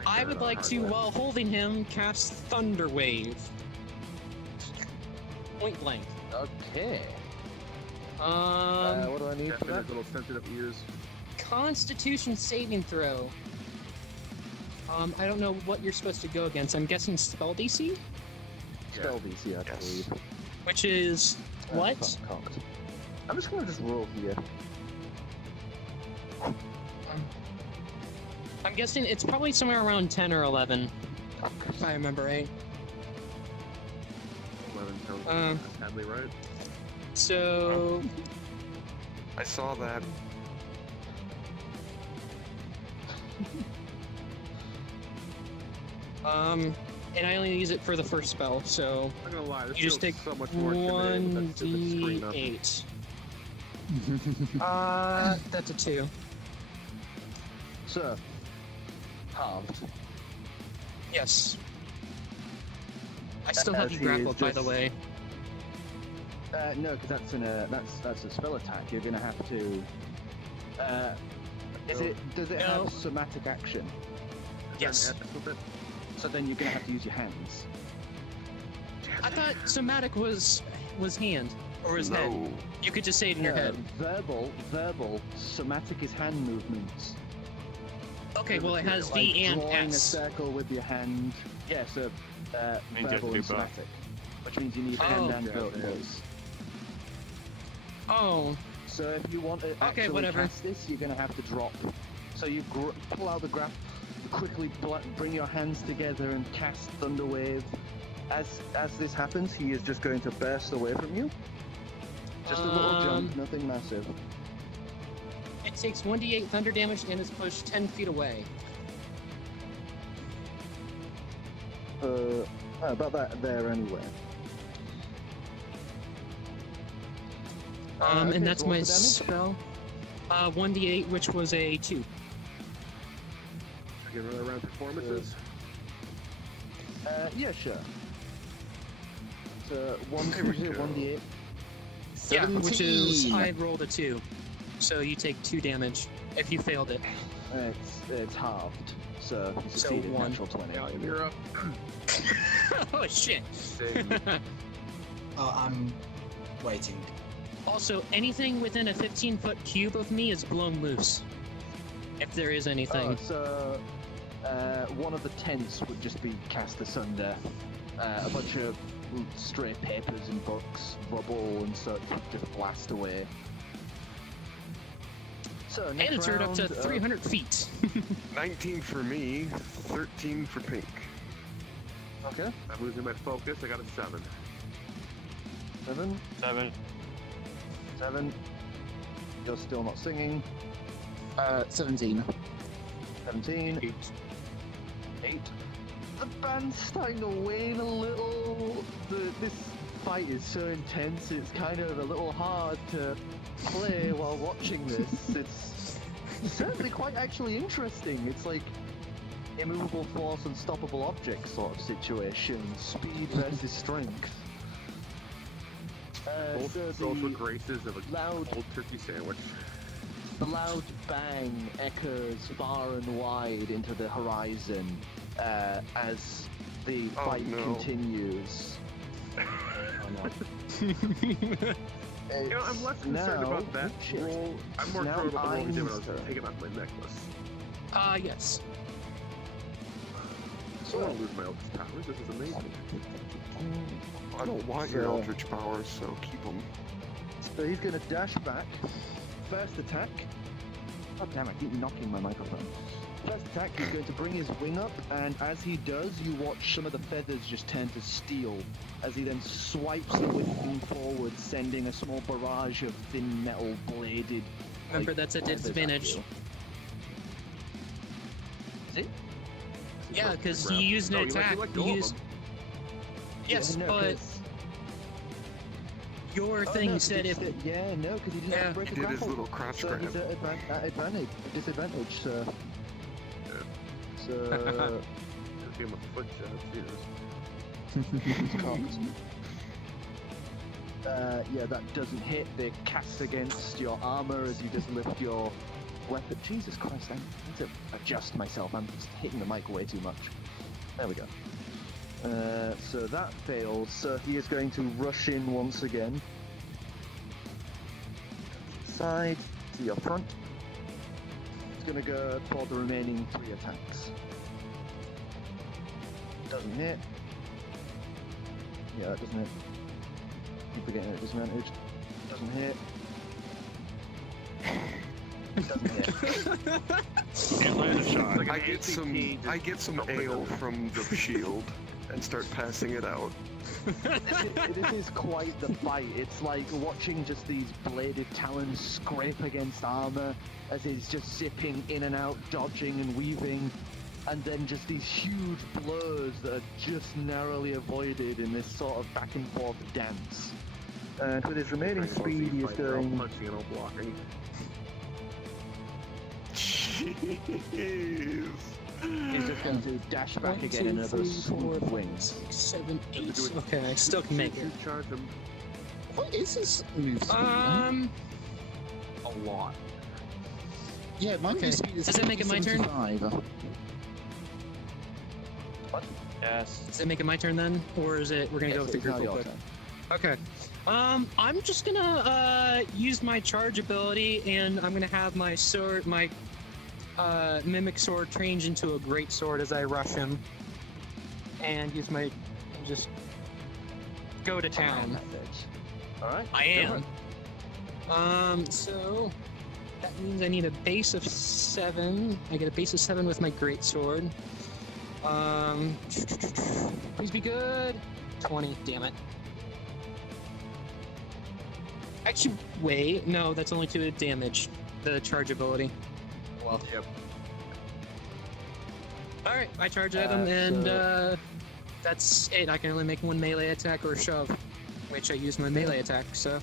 I would like to, while holding him, cast Thunder Wave. Point blank. Okay. What do I need for that? Little sensitive ears. Constitution saving throw. I don't know what you're supposed to go against. I'm guessing spell DC? Spell DC, I believe. Which is what? I'm just gonna roll here. I'm guessing it's probably somewhere around 10 or 11. If I remember right. 11 sounds sadly right. So... I saw that. and I only use it for the first spell, so I'm not gonna lie, this you just feels take so much more intimidating with that stupid screen up. 1d8. That's a 2. So, halved. Yes. I still As have you he grappled, is by the just- way. No, because that's a spell attack. You're gonna have to. Does it No. have somatic action? Yes. So then you're gonna have to use your hands. I thought somatic was hand, or was head. No. You could just say it in your head. Verbal. Somatic is hand movements. Okay, well it has Like V and drawing a S. circle with your hand. Yeah, so Means you have to verbal do and both. somatic, which means you need Oh. hand and Yeah, voice. Oh, So if you want to actually whatever. cast this, you're going to have to drop. So you pull out the graph, quickly bring your hands together and cast Thunderwave. As this happens, he is just going to burst away from you. Just a little jump, nothing massive. it takes 1d8 thunder damage and is pushed 10 feet away. About that there anyway. Okay, And that's roll my for damage. spell. 1d8, which was a 2. Get another round of performances. Yeah, sure. So There we go. 1d8. Yeah, which is 17. I rolled a 2, so you take 2 damage if you failed it. It's halved. So you succeeded, 1. natural 20. Yeah, you're up. Oh shit! Oh, I'm waiting. Also, anything within a 15-foot cube of me is blown loose. If there is anything. So one of the tents would just be cast asunder. A bunch of stray papers and books, rubble and such would just blast away. So And next it's heard up to round, 300 feet. 19 for me, 13 for Pink. Okay. I'm losing my focus. I got a 7. 7. 7. You're still not singing. 17. 17. 8. The band's starting to wane a little. This fight is so intense, it's kind of a little hard to play while watching this. It's certainly quite actually interesting. It's like immovable force, unstoppable object sort of situation. Speed versus strength. Both So social the graces of a loud cold turkey sandwich. The loud bang echoes far and wide into the horizon as the Oh, fight no. continues. You know, I'm less concerned about that shit. roll. I'm more Now concerned about the roll he did when I was Einstein. taking off my necklace. Yes. I don't want to lose my Eldritch powers. This is amazing. I don't want your So- Eldritch powers, so keep them. So he's going to dash back. First attack. Oh damn! I keep knocking my microphone. First attack, he's going to bring his wing up, and as he does, you watch some of the feathers just turn to steel, as he then swipes the wing forward, sending a small barrage of thin metal bladed. Remember, that's a feathers at disadvantage. you. Is it? Yeah, because you Grab- used an No, you attack. let go You of used... them. Yes, Yeah, no, but 'cause- your Oh, thing no, 'cause said he if... said- yeah, no, because he didn't have to break He a did his grapple. little crotch So grab. he's at advantage, disadvantage, so... So... Just give him a foot shot. Jesus. Yeah, that doesn't hit. They cast against your armor as you just lift your weapon. Jesus Christ, I need to adjust myself. I'm just hitting the mic way too much. There we go. So that fails. So he is going to rush in once again. Side to your front. He's going to go for the remaining 3 attacks. Doesn't hit. Yeah, that doesn't hit. Keep forgetting it disadvantaged. Doesn't hit. Doesn't hit. Can't land a shot. Like an I get some ale from the shield and start passing it out. This is quite the fight. It's like watching just these bladed talons scrape against armor as it's just zipping in and out, dodging and weaving. and then just these huge blows that are just narrowly avoided in this sort of back and forth dance. And with his remaining speed, he is going... punching and all blocking. Jeez. He's just going to dash back 1, again 2, in another 3, swoop 4, of wings. 6, 7, 8. Okay, I still can make it. Charge him. What is his move speed? A lot. Yeah, my okay. move speed is Does that make it my turn? 75. What? Yes. Does that make it my turn then? Or is it, we're gonna go with the group real quick? Okay. I'm just gonna use my charge ability, and I'm gonna have my sword, my mimic sword, change into a great sword as I rush him, and use my, just go to town. All right. I am. So that means I need a base of 7. I get a base of 7 with my great sword. Please be good. 20. Damn it. Actually, wait. No, that's only 2 damage. The charge ability. Well. Yep. All right, I charge at him, and that's it. I can only make 1 melee attack or shove, which I use my melee attack. So.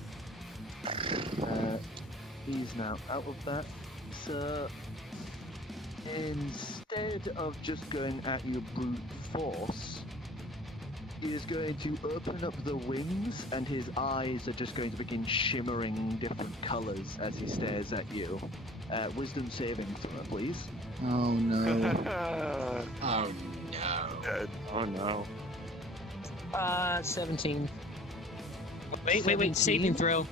He's now out of that. So instead of just going at you brute force, he is going to open up the wings, and his eyes are just going to begin shimmering different colors as he stares at you. Wisdom saving throw, please. Oh no. Oh no. Dead. Oh no. 17. Wait, 17? saving throw.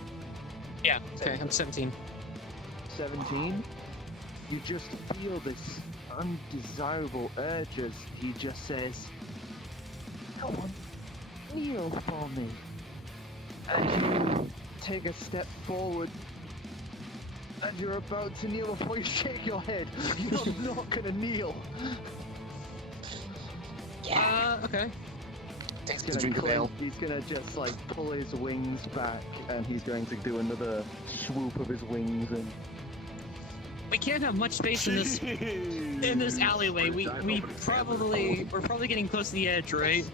Yeah, okay, I'm 17. 17. You just feel this undesirable urge as he just says, "Come on, kneel for me." And you take a step forward, and you're about to kneel before you shake your head. You're not gonna kneel. Okay. He's gonna just like pull his wings back, and he's going to do another swoop of his wings, and We can't have much space in this alleyway. We're probably getting close to the edge, right?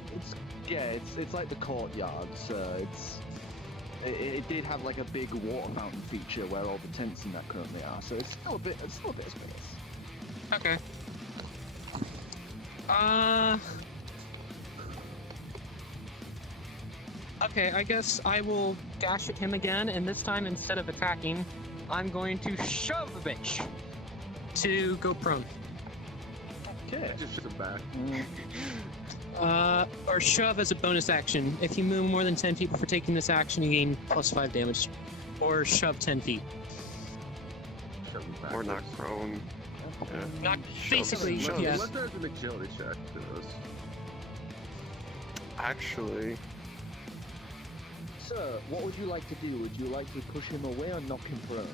It's like the courtyard, so it did have like a big water fountain feature where all the tents and that currently are, so it's still a bit of space. Okay. Okay, I guess I will dash at him again, and this time instead of attacking, I'm going to shove the bitch to go prone. Okay. Just shove him back. Or shove as a bonus action. If you move more than 10 feet before taking this action, you gain +5 damage. Or shove 10 feet. Shove him back. Or knock prone. Yeah. Not basically, yes. Let there's an agility check to this. Actually, So, what would you like to do? Would you like to push him away or knock him prone?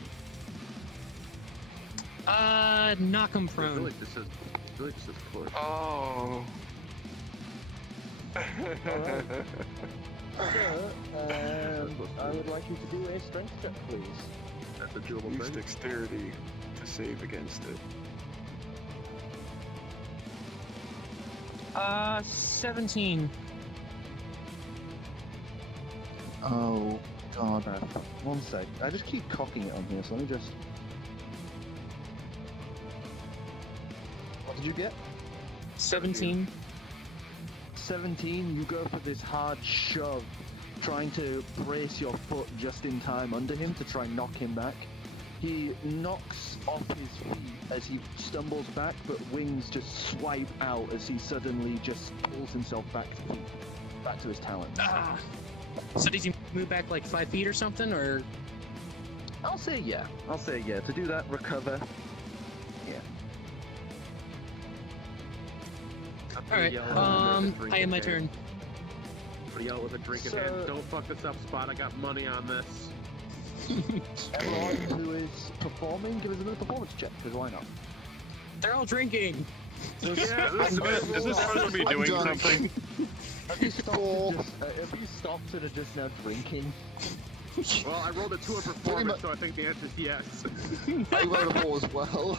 Knock him prone. Really just says push. oh. I would like you to do a strength check, please. That's a doable Use thing. dexterity to save against it. 17. Oh, God. One sec. I just keep cocking it on here, so let me just... What did you get? 17. 17, you go for this hard shove, trying to brace your foot just in time under him to try and knock him back. He knocks off his feet as he stumbles back, but wings just swipe out as he suddenly just pulls himself back to his talons. So does he move back like 5 feet or something, or? I'll say yeah. To do that, recover. Yeah. Alright, I am my turn. Yell with a drink in hand. Don't fuck this up, Spot. I got money on this. Everyone who is performing, give us another performance check, because why not? They're all drinking! Is this supposed to be doing something? Have you stopped and are just now drinking? Well, I rolled a 2 on performance, so I think the answer is yes. I rolled a 4 as well.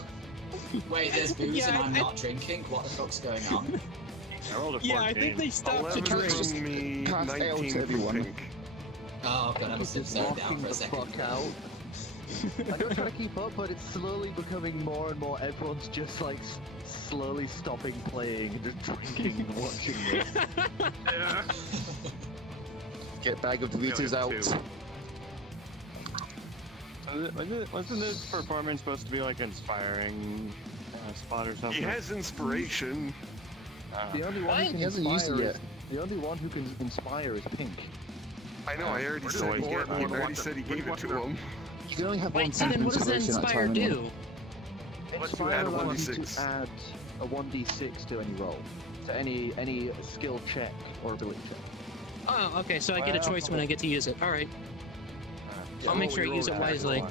Wait, there's booze and I'm not drinking? What the fuck's going on? Yeah, I think they stopped to 11 drink. from me, Pass ale 19 to from everyone. Pink. Oh god, I must have slowed down for a second. Out. I'm not trying to keep up, but it's slowly becoming more and more. Everyone's just like slowly stopping playing and just drinking and watching this. Yeah. Get bag of deletes out. Wasn't this performance supposed to be like inspiring spot or something? He has inspiration. The only one who can He hasn't used it inspire yet. is, the only one who can inspire is Pink. I know, I already said he gave it to him. You can only have one Wait, so then what does the Inspire do? Inspire add a allows you 1d6. to add a 1d6 to any roll, to any skill check or ability check. Oh, okay, so I get a choice when I get to use it. Alright. I'll make sure I use it wisely.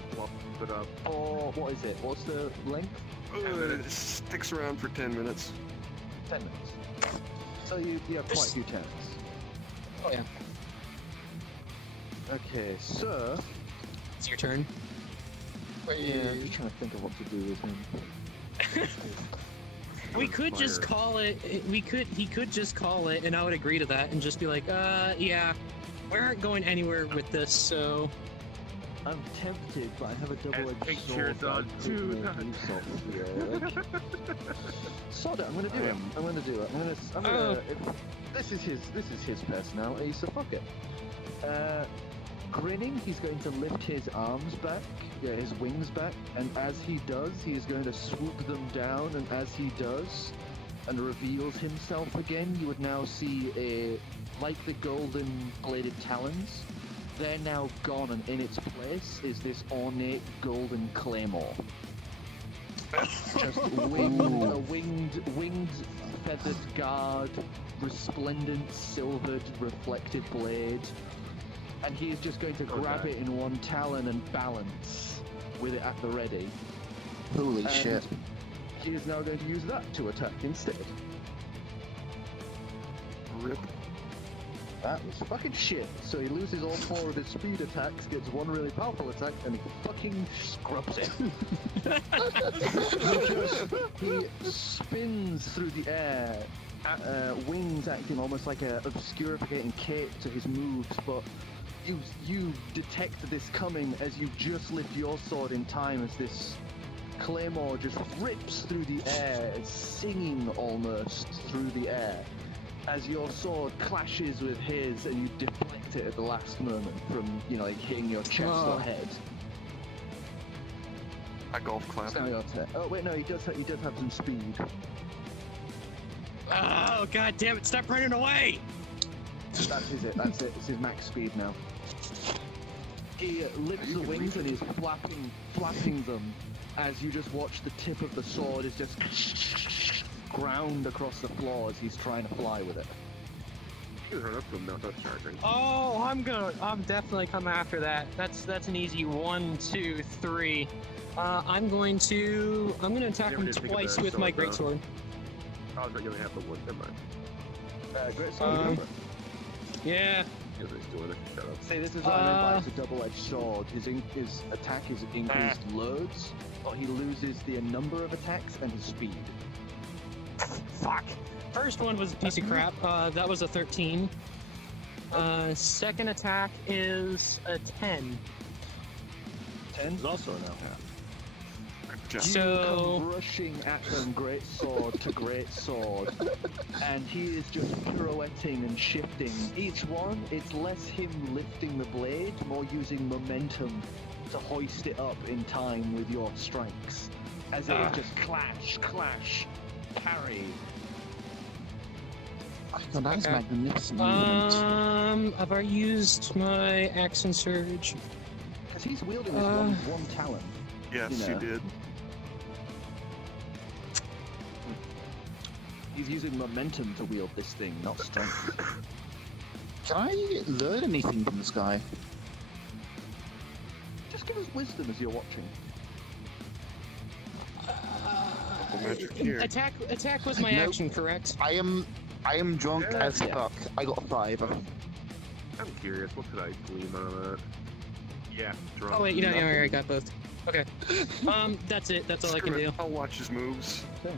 Or what is it? What's the length? It sticks around for 10 minutes. 10 minutes. So you have quite a few turns. Oh yeah. Okay, so It's your turn. yeah, I'm just trying to think of what to do with him. We could just call it. He could just call it, and I would agree to that, and just be like, yeah, we aren't going anywhere with this, so. I'm tempted, but I have a double-edged pictures sword. on two. Sod it, I'm gonna do it. I'm gonna do it. I'm gonna. This is his personality, so fuck it. Grinning, he's going to lift his arms back, his wings back, and as he does, he is going to swoop them down, and as he does, and reveals himself again, you would now see like the golden bladed talons, they're now gone, and in its place is this ornate golden claymore. Just a winged feathered guard, resplendent silvered reflective blade. And he is just going to grab it in one talon and balance with it at the ready. Holy shit. He is now going to use that to attack instead. Rip. That was fucking shit. So he loses all 4 of his speed attacks, gets one really powerful attack, and he fucking scrubs it. He spins through the air, wings acting almost like a obscurificating cape to his moves, but you detect this coming as you just lift your sword in time as this claymore just rips through the air, singing almost through the air, as your sword clashes with his and you deflect it at the last moment from, like hitting your chest or head. I golf clap. Now your turn. Oh wait, no, he does have some speed. Oh god damn it! Stop running away! That's it. It's his max speed now. He lifts the wings and he's flapping them as you just watch the tip of the sword is just ground across the floor as he's trying to fly with it. You can run up to him now, not charging. Oh, I'm definitely coming after that. That's an easy 1, 2, 3. I'm gonna attack him twice with my greatsword. I was going to have the wood. Never mind. Greatsword. Yeah. See, this is what I meant by it's a double-edged sword. His attack is increased loads, but he loses the number of attacks and his speed. Fuck. First one was a piece of crap. That was a 13. Second attack is a 10. 10 is also an L. So you come rushing at them, great sword to great sword, and he is just pirouetting and shifting. Each one, it's less him lifting the blade, more using momentum to hoist it up in time with your strikes, as it is just clash, parry. God, that is magnificent movement. Have I used my Accent Surge? Because he's wielding this one talon. Yes, you did. He's using momentum to wield this thing, not strength. Can I learn anything from this guy? Just give us wisdom as you're watching. Attack was my action, correct? I am drunk as fuck. I got a 5. I'm curious, what could I glean on that? Yeah, drunk. Oh wait, I got both. Okay. That's it. That's all I can Screw it, do. I'll watch his moves. Okay.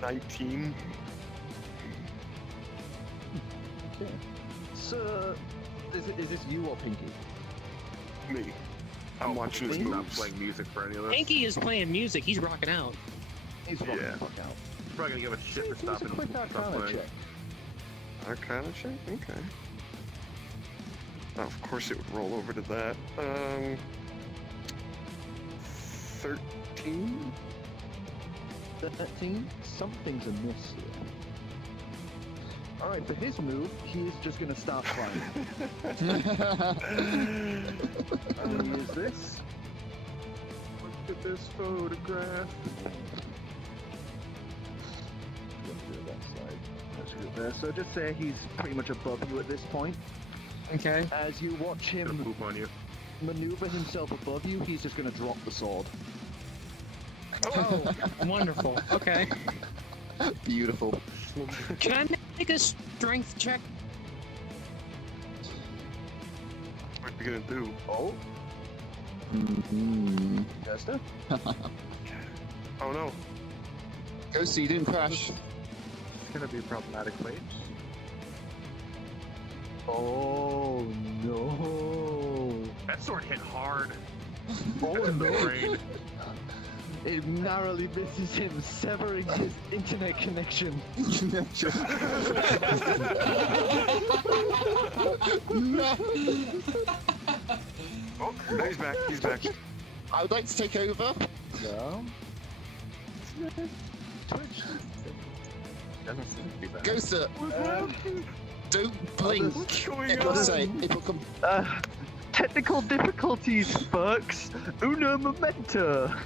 19. Okay. So, is this you or Pinky? Me. I'm watching his He's not moves. playing music for any of this. Pinky is playing music. He's rocking out. He's rocking Yeah. the fuck out. He's probably gonna give a shit for Give us a stopping quick stop Arcana playing. check. Arcana check? Okay. Oh, of course it would roll over to that. 13? 13? Something's amiss here. Alright, for his move, he's just gonna start playing. I'm gonna use this. Look at this photograph. That's good there. So just say he's pretty much above you at this point. Okay. As you watch Gonna him poop on you. maneuver himself above you, he's just gonna drop the sword. Oh, wonderful. Okay. Beautiful. Can I make a strength check? What are you gonna do? Oh? Mm-hmm. Jester? Oh no. Go so you didn't crash. It's gonna be problematic, wait. Oh no. That sword hit hard. Oh That's no. brain. It narrowly misses him, severing his internet connection. No. Oh, no, he's back. He's back. I would like to take over. Yeah. Doesn't seem to be bad. Go, sir. Don't blink. It will say. It will come. Technical difficulties, folks. Una momenta.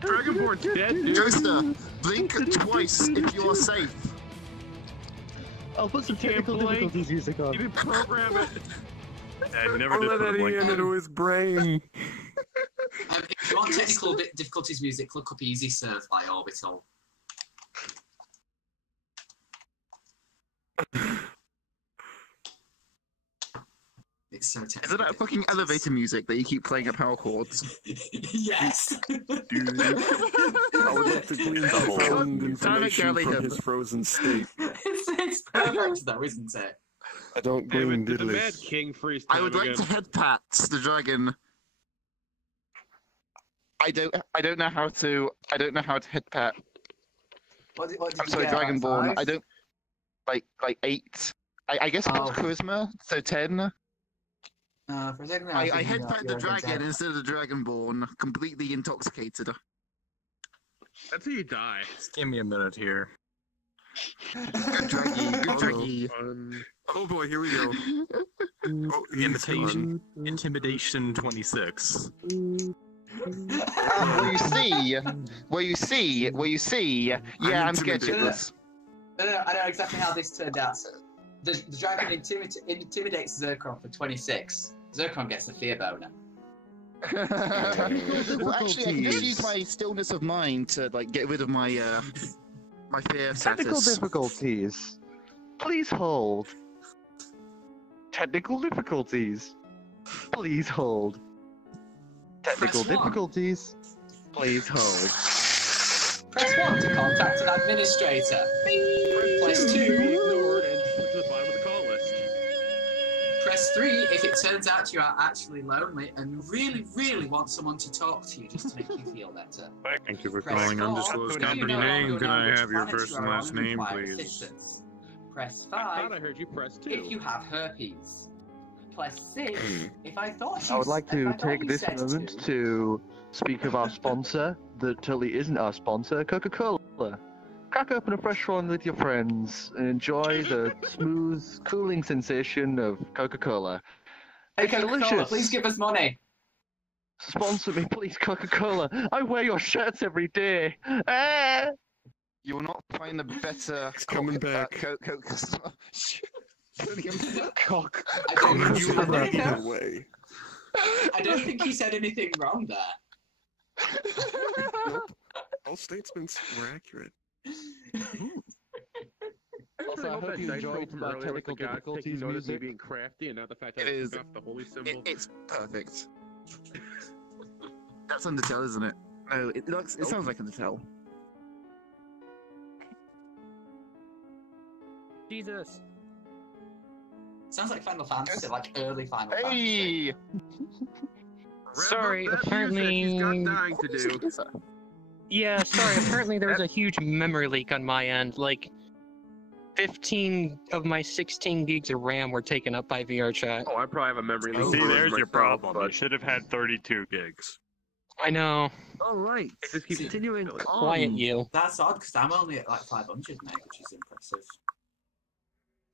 Dragonborn's dead, dude. Go, sir. Blink twice if you are safe. I'll put some You can't technical blink. difficulties music on. You didn't program it. I never Don't did let put a that blink in on. into his brain. If you want technical difficulties music, look up Easy Serve by Orbital. It's so technical. Is it that fucking elevator music that you keep playing at power chords? Yes! Dude, I would like to glean profound information from Gallium. his frozen state. it's perfect though, isn't it? I don't Damn glean it, did the Mad diddly. King freeze I time would like again? to head pat the dragon. I don't know how to head pat. What did I'm you sorry, get, like Dragonborn. 5? I don't like 8. I guess it was Oh. charisma, so 10. For a second, I thinking head that pat the you're dragon 10. instead of the Dragonborn, completely intoxicated. That's how you die. Just give me a minute here. Good draggy, good Oh, draggy. Oh boy, here we go. Oh, Intimidation. Intimidation 26. Well, you see. Yeah, I'm scared shitless. No, I know exactly how this turned out. So, the dragon intimidates Zircron for 26. Zircron gets the fear boner. Well, actually, I can just use my stillness of mind to get rid of my my fear Technical status. difficulties. Please hold. Technical difficulties. Please hold. Technical Press 1. difficulties. Please hold. Press 1 to contact an administrator. Press 2. Ignored and put to the bottom of the call list. Press 3 if it turns out you are actually lonely and really, really want someone to talk to you just to make you feel better. Thank you for Press calling 4 undisclosed if you company no name. longer Can know I which have your planet first you and are last on name, require please? assistance. Press I 5 thought I heard you press 2. if you have herpes. Press 6 if I thought you I would like if to I thought take you this said moment 2. to speak of our sponsor, that totally isn't our sponsor, Coca-Cola. Crack open a fresh one with your friends and enjoy the smooth, cooling sensation of Coca-Cola. Hey, It's Coca-Cola, delicious. please give us money. Sponsor me, please, Coca-Cola. I wear your shirts every day. Ah! You will not find a better coming back. Coke customer. Cock. I don't, You think, were right either way. I don't think he said anything wrong there. All statements were accurate. I I hope hope that you dice roll enjoyed from my earlier was the technical gods difficulties taking notice of me music. being crafty and not the fact that It I is. took off the holy symbol. It's perfect. That's Undertale, isn't it? No, it looks. It sounds like Undertale. Jesus. Sounds like Final Fantasy, like early Final Fantasy. Hey! Sorry, That apparently. music, he's got dying to do. Yeah, sorry, apparently there was a huge memory leak on my end. Like, 15 of my 16 gigs of RAM were taken up by VR chat. Oh, I probably have a memory leak. See, there's your myself, problem. You but- should have had 32 gigs. I know. Alright, Just keep continuing on. Quiet you. That's odd, because I'm only at like 500 meg, which is impressive.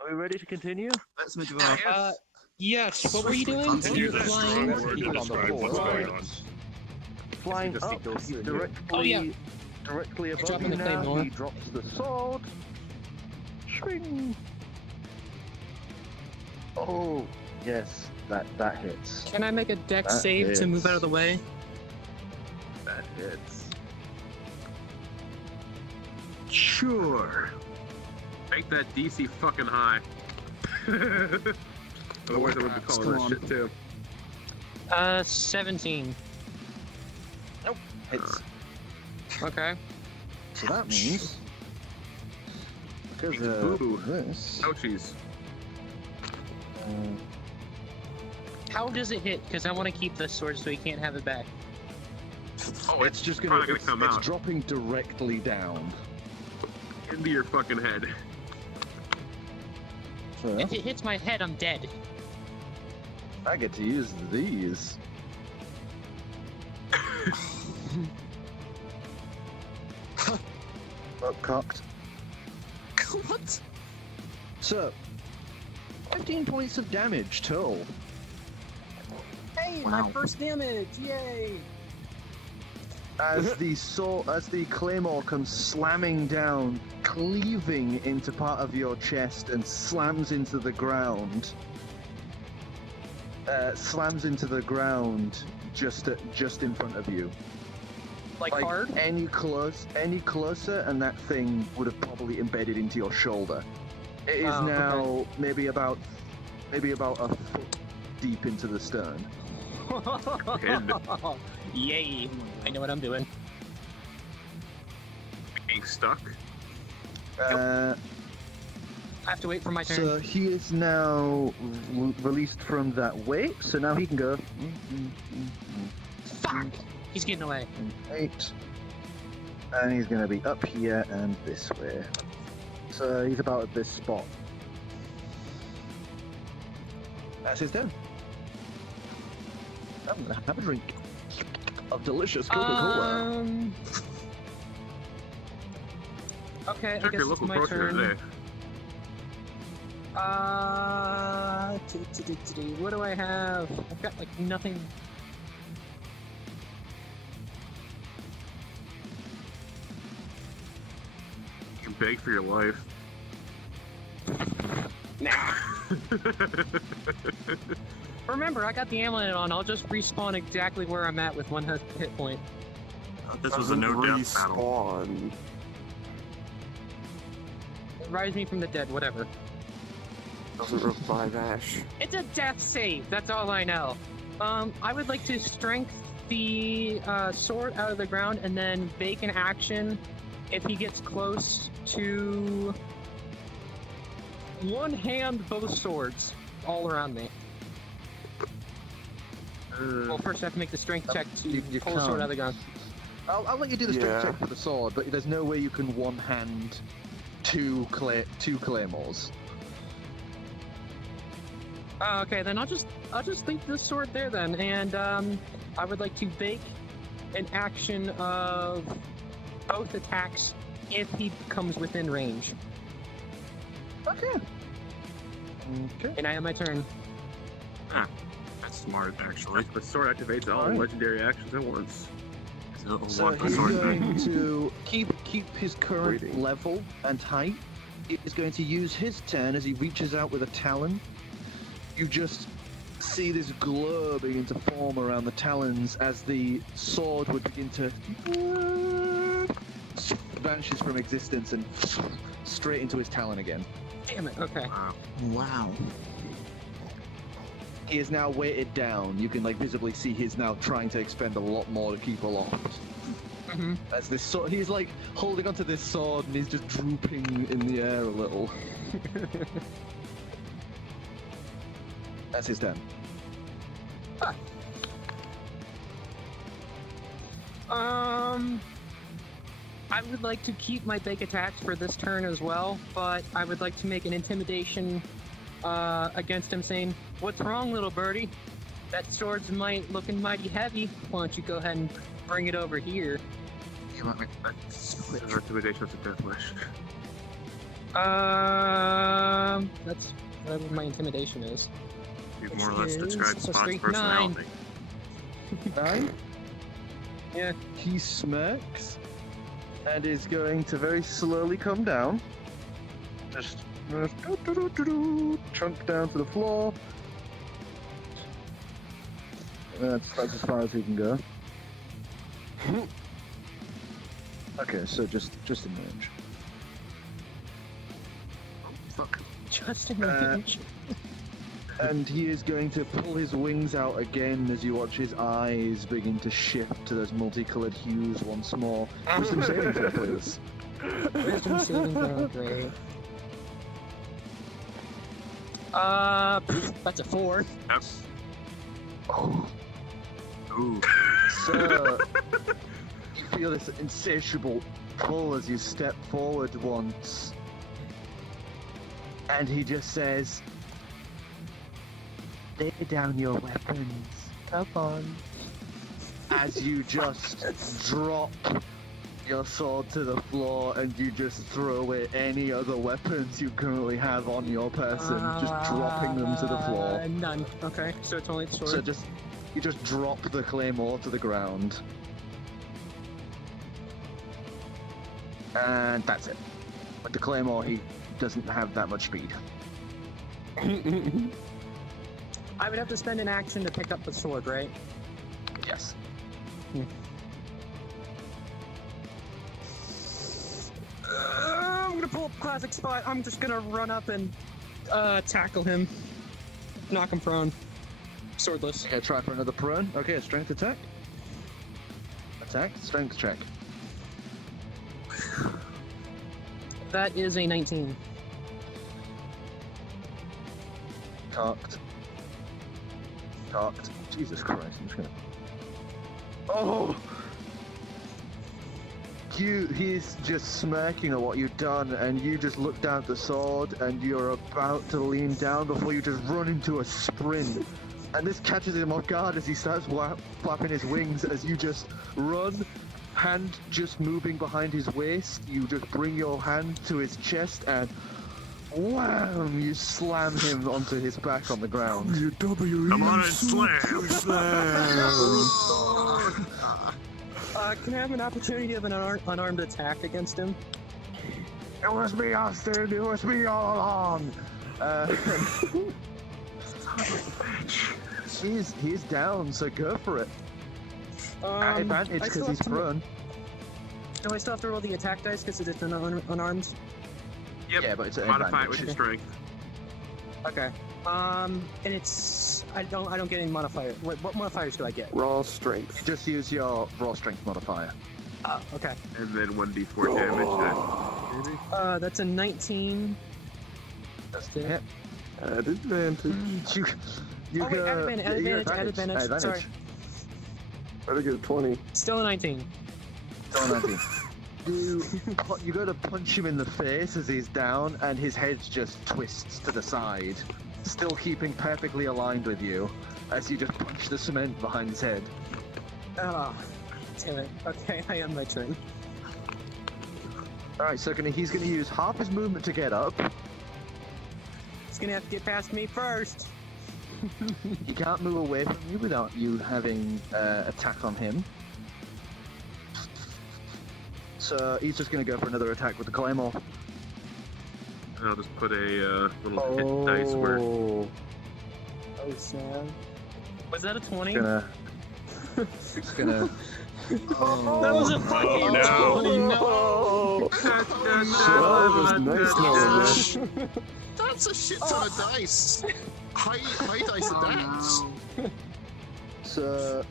Are we ready to continue? Let's move on. Yes, what were you doing? Can you use a strong word to on the describe what's floor. going on? Flying the up, seagulls he's in directly, directly above dropping you the now. claymore. He drops the sword. Swing. Oh, yes, that hits. Can I make a dex That save to move hits. out of the way? That hits. Sure. Make that DC fucking high. Otherwise, I would be calling that shit too. 17. Nope. Hits. Okay. So that means because of Boo. this. Ouchies. How does it hit? Because I want to keep the sword so he can't have it back. Oh, It's just gonna, probably gonna come it's out dropping directly down. into your fucking head. So If it hits my head, I'm dead. I get to use these. Up cocked. What? So, 15 points of damage total. Hey, Wow. first damage! Yay! As the claymore comes slamming down, cleaving into part of your chest and slams into the ground. Slams into the ground just in front of you. Like hard? Any closer, and that thing would have probably embedded into your shoulder. It is Oh, now okay. maybe about a foot deep into the stern. Yay! I know what I'm doing. Being stuck. Uh, I have to wait for my turn. so he is now released from that weight, so now he can go. Fuck! He's getting away. 8. And he's going to be up here and this way. So he's about at this spot. That's his turn. I'm going to have a drink of delicious Coca-Cola. Okay, I Check guess your it's local my grocery turn. today. What do I have? I've got like nothing. You can beg for your life. Nah. Remember, I got the amulet on. I'll just respawn exactly where I'm at with 1 hit point. This was a no-death battle. Respawn. Rise me from the dead, whatever. Doesn't revive Ash. It's a death save. That's all I know. I would like to strength the sword out of the ground and then bake an action if he gets close to one hand both swords all around me. Well, first I have to make the strength check to you pull the sword can't. out of the ground. I'll let you do the strength Yeah. check for the sword, but there's no way you can one hand two claymores. Okay, then I'll just leave the sword there then, and I would like to bake an action of both attacks if he comes within range. Okay. And I have my turn. That's smart, actually. The sword activates all Alright. legendary actions at once. So What the he's sword going to keep his current Waiting. level and height. He is going to use his turn as he reaches out with a talon. You just see this glow begin to form around the talons as the sword would begin to vanishes from existence and straight into his talon again. Damn it. Okay. Wow. He is now weighted down. You can like visibly see he's now trying to expend a lot more to keep aloft. As this sword, he's like holding onto this sword and he's just drooping in the air a little. That's his turn. I would like to keep my big attacks for this turn as well, but I would like to make an intimidation against him, saying, "What's wrong, little birdie? That sword's looking mighty heavy. Why don't you go ahead and bring it over here?" You want me Our intimidation is a death wish. That's whatever my intimidation is. You more or less describe So Spot's three, personality. 9? Yeah. He smirks and is going to very slowly come down. Just chunk down to the floor. That's as far as he can go. Okay, so just emerge. Fuck. Just emerge. And he is going to pull his wings out again as you watch his eyes begin to shift to those multicolored hues once more. Wisdom saving throw, please. Wisdom saving throw, great. That's a 4. Yep. Oh. Ooh. So, you feel this insatiable pull as you step forward once. And he just says, "Lay down your weapons. Come on." As you just drop your sword to the floor and you just throw away any other weapons you currently have on your person, just dropping them to the floor. None. Okay, so it's only the sword. So you just drop the claymore to the ground. And that's it. With the claymore, he doesn't have that much speed. I would have to spend an action to pick up the sword, right? Yes. I'm gonna pull up classic spot. I'm just gonna run up and tackle him, knock him prone, swordless. Okay, try for another prone. Okay, a strength attack. Strength check. That is a 19. Cocked. Jesus Christ, I'm just gonna... Oh! He's just smirking at what you've done, and you just look down at the sword, and you're about to lean down before you just run into a sprint. And this catches him off guard as he starts flapping his wings as you just run, hand just moving behind his waist. You just bring your hand to his chest, and wham! You slam him onto his back on the ground. Come on and slam! Can I have an opportunity of an unarmed attack against him? It was me, Austin. It was me all along. He's down, so go for it. Advantage because he's prone. Do I still have to roll the attack dice because it's unarmed? Yep. Yeah, but it's an modify advantage. it with your strength. Okay. And it's I don't get any modifier. What modifiers do I get? Raw strength. Just use your raw strength modifier. Oh, okay. And then 1d4 damage then. That's a 19. That's the hit. At advantage. You wait, add advantage. Sorry. I think it's 20. Still a 19. Still a 19. You go to punch him in the face as he's down, and his head just twists to the side, still keeping perfectly aligned with you, as you just punch the cement behind his head. Oh, damn it. Okay, I am my turn. Alright, so he's gonna use half his movement to get up. He's gonna have to get past me first. He can't move away from you without you having attack on him. So he's just going to go for another attack with the claymore. I'll just put a little hit dice where... Oh, Sam. Was that a 20? It's gonna... That was a fucking 20! No! Well, it was nice knowing you. That's a shit ton of dice. High dice adapt. So,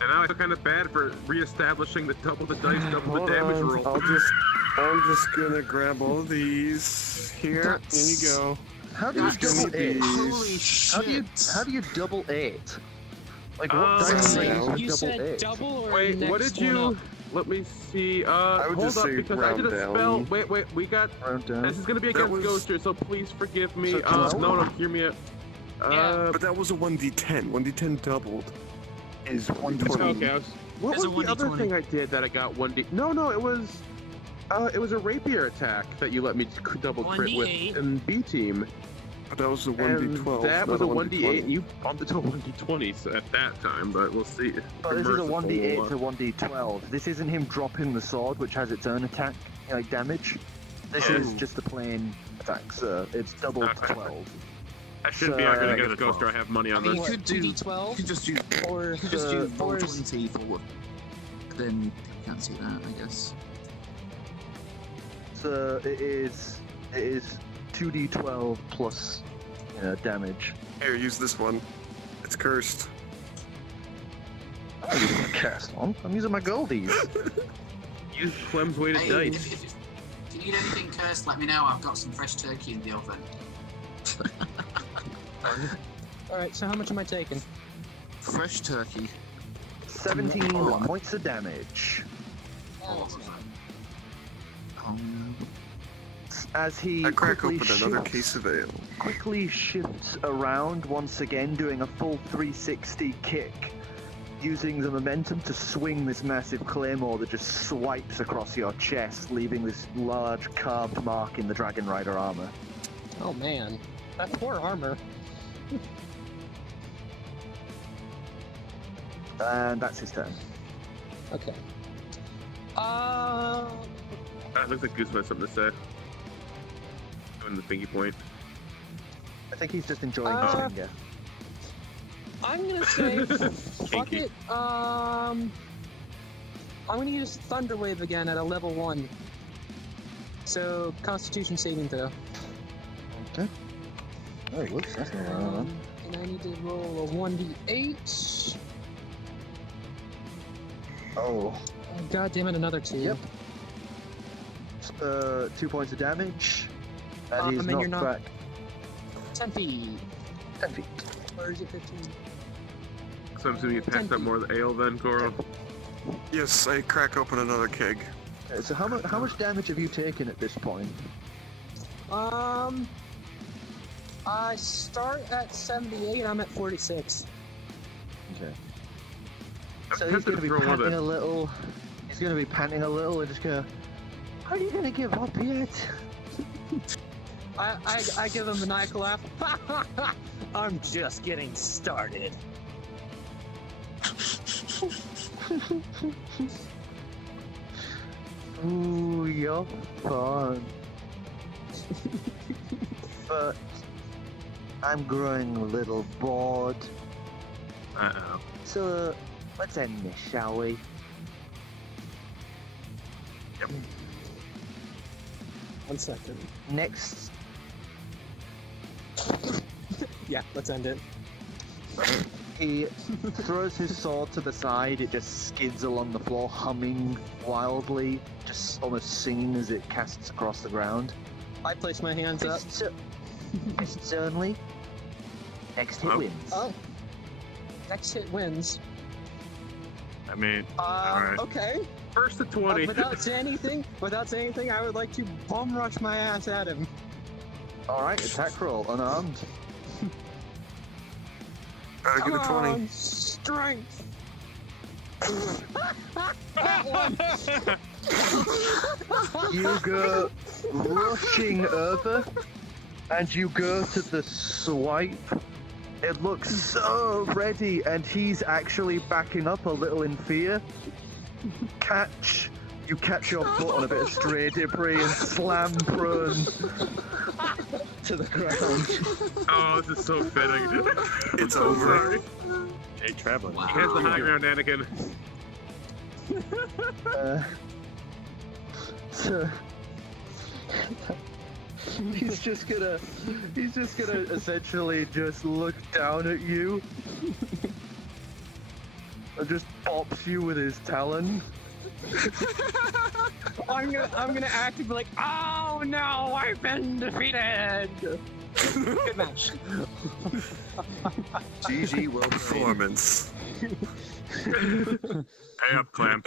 And now I feel kind of bad for reestablishing the double the dice, double the damage roll. I'm just gonna grab all of these. Here, there you go. how do you double 8? Holy shit. How do you double 8? Like, what dice are you You double said 8? double or Wait, next what did one you? up? Let me see. would Hold just up, say because I did a round spell. down. Wait, we got. Round down. This is gonna be That against was- Ghoster, so please forgive me. So 12? No, hear me out. But that was a 1d10. 1d10 doubled is 1d20. Okay. What There's was a the other 1d20. thing I did that I got 1d? No, it was a rapier attack that you let me double crit with 1d8. in B team. But that was a And 1d12. that was a not 1d8, and you bumped it to a 1d20 at that time, but we'll see. But this is a Merciful, 1d8 to 1d12. This isn't him dropping the sword, which has its own attack, like damage. This is just a plain attack, so it's double to Okay. 12. I shouldn't be So- arguing Negative against Ghoster. I have money on You this. could do. You 2d12 could just do. or You could just do roll or 20 for. Then you can't see that, I guess. So it is 2d12 plus damage. Here, use this one. It's cursed. I'm not using my cast one. I'm using my goldies. Use Clem's weighted Hey, dice. if you need anything cursed, let me know. I've got some fresh turkey in the oven. Alright, so how much am I taking? Fresh turkey. 17 points of damage. As he I crack quickly open another shifts- case of ale. quickly shifts around once again, doing a full 360 kick, using the momentum to swing this massive claymore that just swipes across your chest, leaving this large carved mark in the Dragon Rider armor. Oh man, that poor armor. And that's his turn. Okay. Looks like Goose has something to say. Doing the thingy point. I think he's just enjoying his finger. I'm gonna say, fuck it. I'm gonna use Thunder Wave again at a level 1. So, Constitution saving throw. Okay. Oh, whoops, that's not right. And I need to roll a 1d8. Oh. God damn it, another 2. Yep. 2 points of damage. And he's and you're knocked not- back 10 feet. 10 feet. Or is it 15? So I'm assuming you passed out more of the ale then, Korro? Yes, I crack open another keg. Okay, so how much damage have you taken at this point? I start at 78, I'm at 46. Okay. I'm So he's tempted going to be throw one of panting the- a little. He's going to be panting a little and just go, are you going to give up yet? I give him a maniacal laugh. I'm just getting started. Ooh, you're fun. But I'm growing a little bored. Uh-oh. So let's end this, shall we? Yep. 1 second. Next, Yeah, let's end it. he throws his sword to the side. It just skids along the floor, humming wildly, just almost singing as it casts across the ground. I place my hands up. Fists only. Next hit wins. Oh. Next hit wins. I mean, alright. Okay. First to 20. Without saying anything, I would like to bum rush my ass at him. Alright, attack roll, unarmed. Gotta get a 20. On, strength. That one. You go rushing over, and you go to the swipe. It looks so ready, and he's actually backing up a little in fear. You catch your foot on a bit of stray debris and slam prone to the ground. Oh, this is so fitting. It's so over. sorry. Hey, traveling. Wow. He has the high ground, Anakin. to. He's just gonna essentially just look down at you and just pops you with his talon. I'm gonna act and be like, oh no, I've been defeated. Good match. GG, well performance. Pay up, Clam.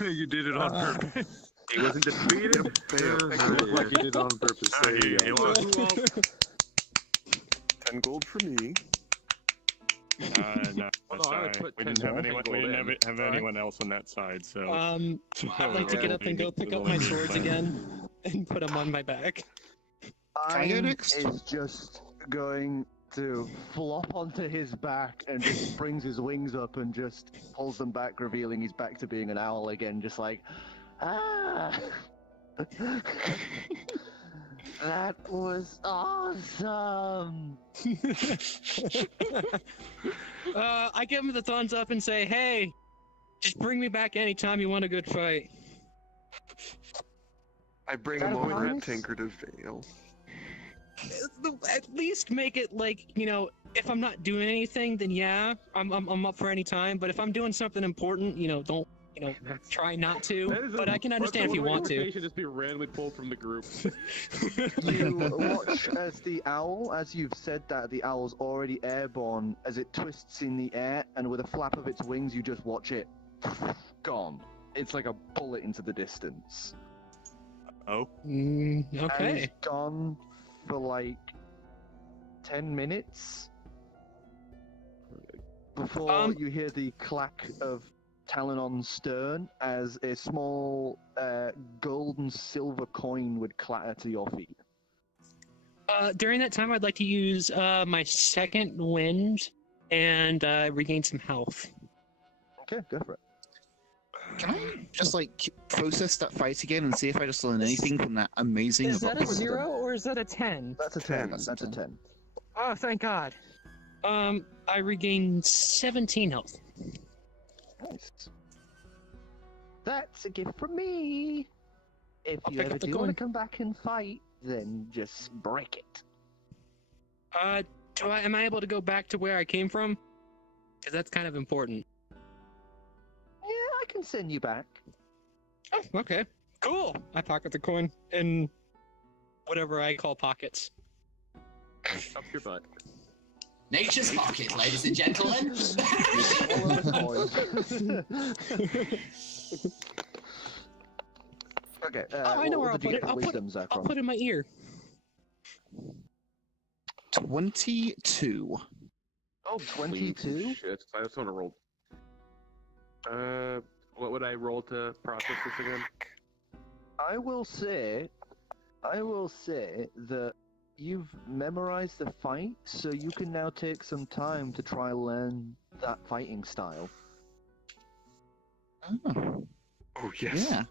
You did it on purpose. He wasn't defeated. Like you did on purpose. There you go. 10 gold for me. No, sorry. We didn't have anyone else on that side, so. I'd like to get up and go pick up my swords again and put them on my back. Is just going to flop onto his back and just brings his wings up and just pulls them back, revealing he's back to being an owl again, just like, ah! That was awesome! I give him the thumbs up and say, hey, just bring me back anytime you want a good fight. I bring him over at Tinker's Vale. At least make it like, you know, if I'm not doing anything, then yeah, I'm up for any time. But if I'm doing something important, you know, don't, you know, try not to. But I can understand if you want to. Should just be randomly pulled from the group. You watch as the owl, as you've said that, the owl's already airborne, as it twists in the air, and with a flap of its wings, you just watch it gone. It's like a bullet into the distance. Oh. And Okay. it's gone for like 10 minutes before you hear the clack of talon on stern as a small gold and silver coin would clatter to your feet. During that time, I'd like to use my second wind and regain some health. Okay, go for it. Can I just like process that fight again and see if I just learn anything from that amazing? Is that a 0 or is that a 10? That's a 10. That's a 10. Oh, thank God. I regained 17 health. Nice. That's a gift from me. If I'll you pick ever up the do want to coin. come back and fight, then just break it. Am I able to go back to where I came from? Because that's kind of important. Yeah, I can send you back. Oh, okay. Cool. I pocket the coin in whatever I call pockets. Up your butt. Nature's pocket, ladies and gentlemen. Okay. I know where I'll put it. I'll put it in my ear. 22. Oh, 22? Shit, I just want to roll. What would I roll to process this again? I will say that you've memorized the fight, so you can now take some time to try learn that fighting style. Oh, yes. Yeah.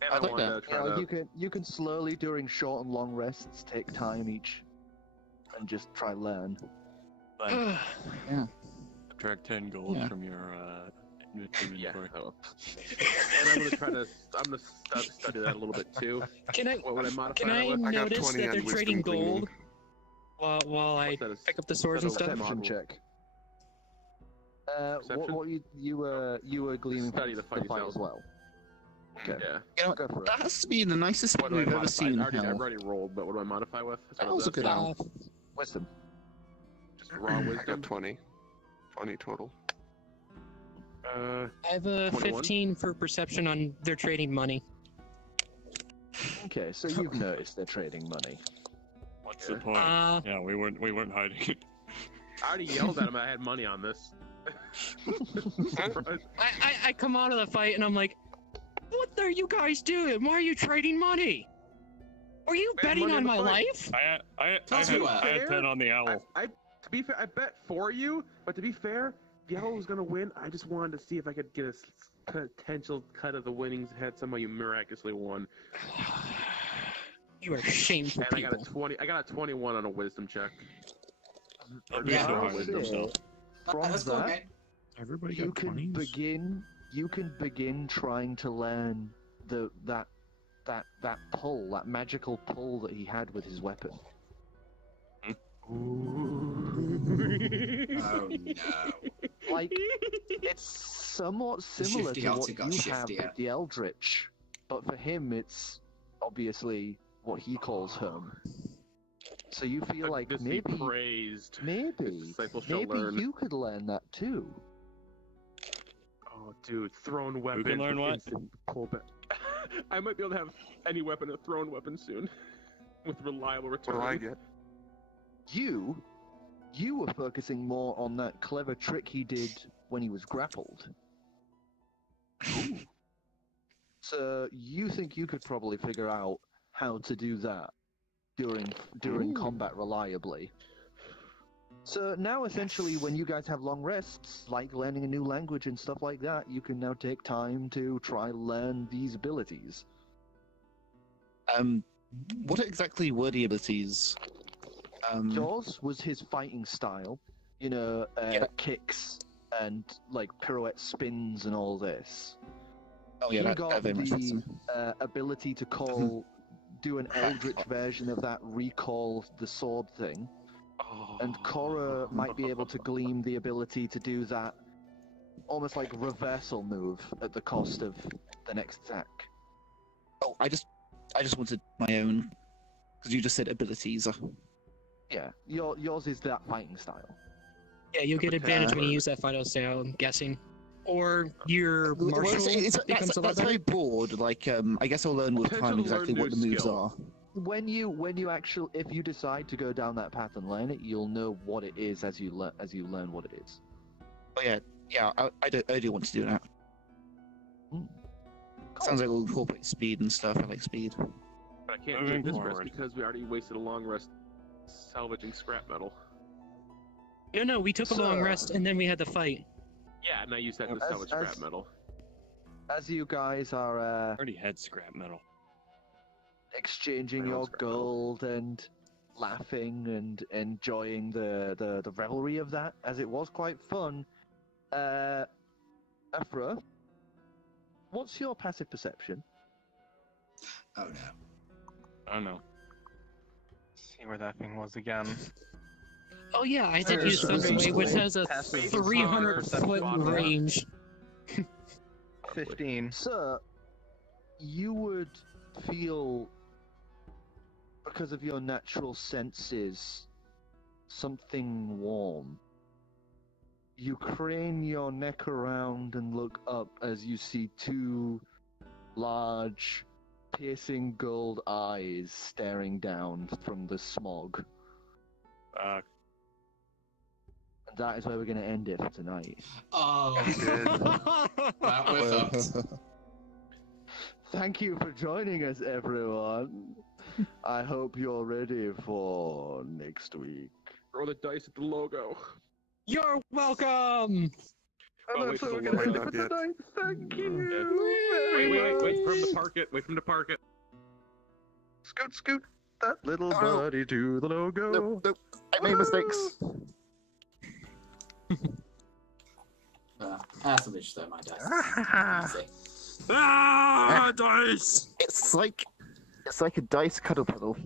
And I like wanted that. to try to... You can slowly during short and long rests take time each, and just try learn. Like, Yeah. subtract 10 gold Yeah. from your inventory. Yeah. Oh. And I'm gonna study that a little bit too. Can I? What would I modify Can that I with? I got notice 20 that on they're wisdom trading gleaning. gold while I What's that, pick up the swords and is that a stuff? model? Perception check. Perception? What you were gleaning Study the fight as yourself. well. Okay. Yeah. You know, Go for it. that has to be the nicest What thing do I we've ever modify? seen in I've hell. already rolled, but what do I modify with? That was a good owl. Wisdom. Just raw I wisdom. got 20. 20 total. I have a 21? 15 for perception on their trading money. Okay, so you've noticed they're trading money. What's the point? Yeah, we weren't hiding. I already yelled at him. I had money on this. I come out of the fight and I'm like, what are you guys doing? Why are you trading money? Are you We had betting money on in the my fight. life? I had 10 on the owl. To be fair, I bet for you, but to be fair, the owl was gonna win. I just wanted to see if I could get a potential cut of the winnings. Had somehow you miraculously won. You are shameful And people. I got a 21 on a wisdom check. Yeah. From That's cool, that, man. Everybody you got can 20s? begin trying to learn that that pull, that magical pull that he had with his weapon. Oh no. Like, it's somewhat similar to what you have with the Eldritch, but for him it's obviously what he calls home. So you feel like maybe you could learn that too. Oh, dude, thrown weapon. Who can learn what? Pullback. I might be able to have any weapon a thrown weapon soon, with reliable return. What do I get? You were focusing more on that clever trick he did when he was grappled. So you think you could probably figure out how to do that during combat reliably. So now essentially when you guys have long rests, like learning a new language and stuff like that, you can now take time to try learn these abilities. What exactly were the abilities? Yours was his fighting style, kicks and like pirouette spins and all this. Oh yeah, he got the ability to do an eldritch version of that recall the sword thing. And Korro might be able to glean the ability to do that almost like reversal move at the cost of the next attack. Oh, I just wanted my own, because you just said abilities. Yeah, yours is that fighting style. Yeah, you'll get advantage when you use that fighting style, I'm guessing. Or your martial becomes a lot that's very broad. Like, I guess I'll learn with time exactly what the moves are. When you actually, if you decide to go down that path and learn it, you'll know what it is as you learn what it is. Oh yeah, I do want to do that. Cool. Sounds like we'll incorporate speed and stuff. I like speed. But I can't take this rest because we already wasted a long rest salvaging scrap metal. No, we took a long rest and then we had the fight. Yeah, and I used that to salvage scrap metal. As you guys are already had scrap metal. Exchanging your gold and laughing and enjoying the revelry of that, as it was quite fun. Afra, what's your passive perception? Oh no. Oh no. See where that thing was again. Oh yeah, I did use Thunderwave, which has a 300-foot range. 15. Sir, you would feel, because of your natural senses, something warm. You crane your neck around and look up as you see two large, piercing gold eyes staring down from the smog. And that is where we're going to end it for tonight. Oh, that was us. Thank you for joining us, everyone. I hope you're ready for next week. Throw the dice at the logo. You're welcome! And that's what we're gonna end it for tonight. Thank you! Wait for him to park it. Wait for him to park it. Scoot that little buddy to the logo. Nope. I made mistakes. I have to just throw my dice. Dice! It's like a dice cuddle puddle.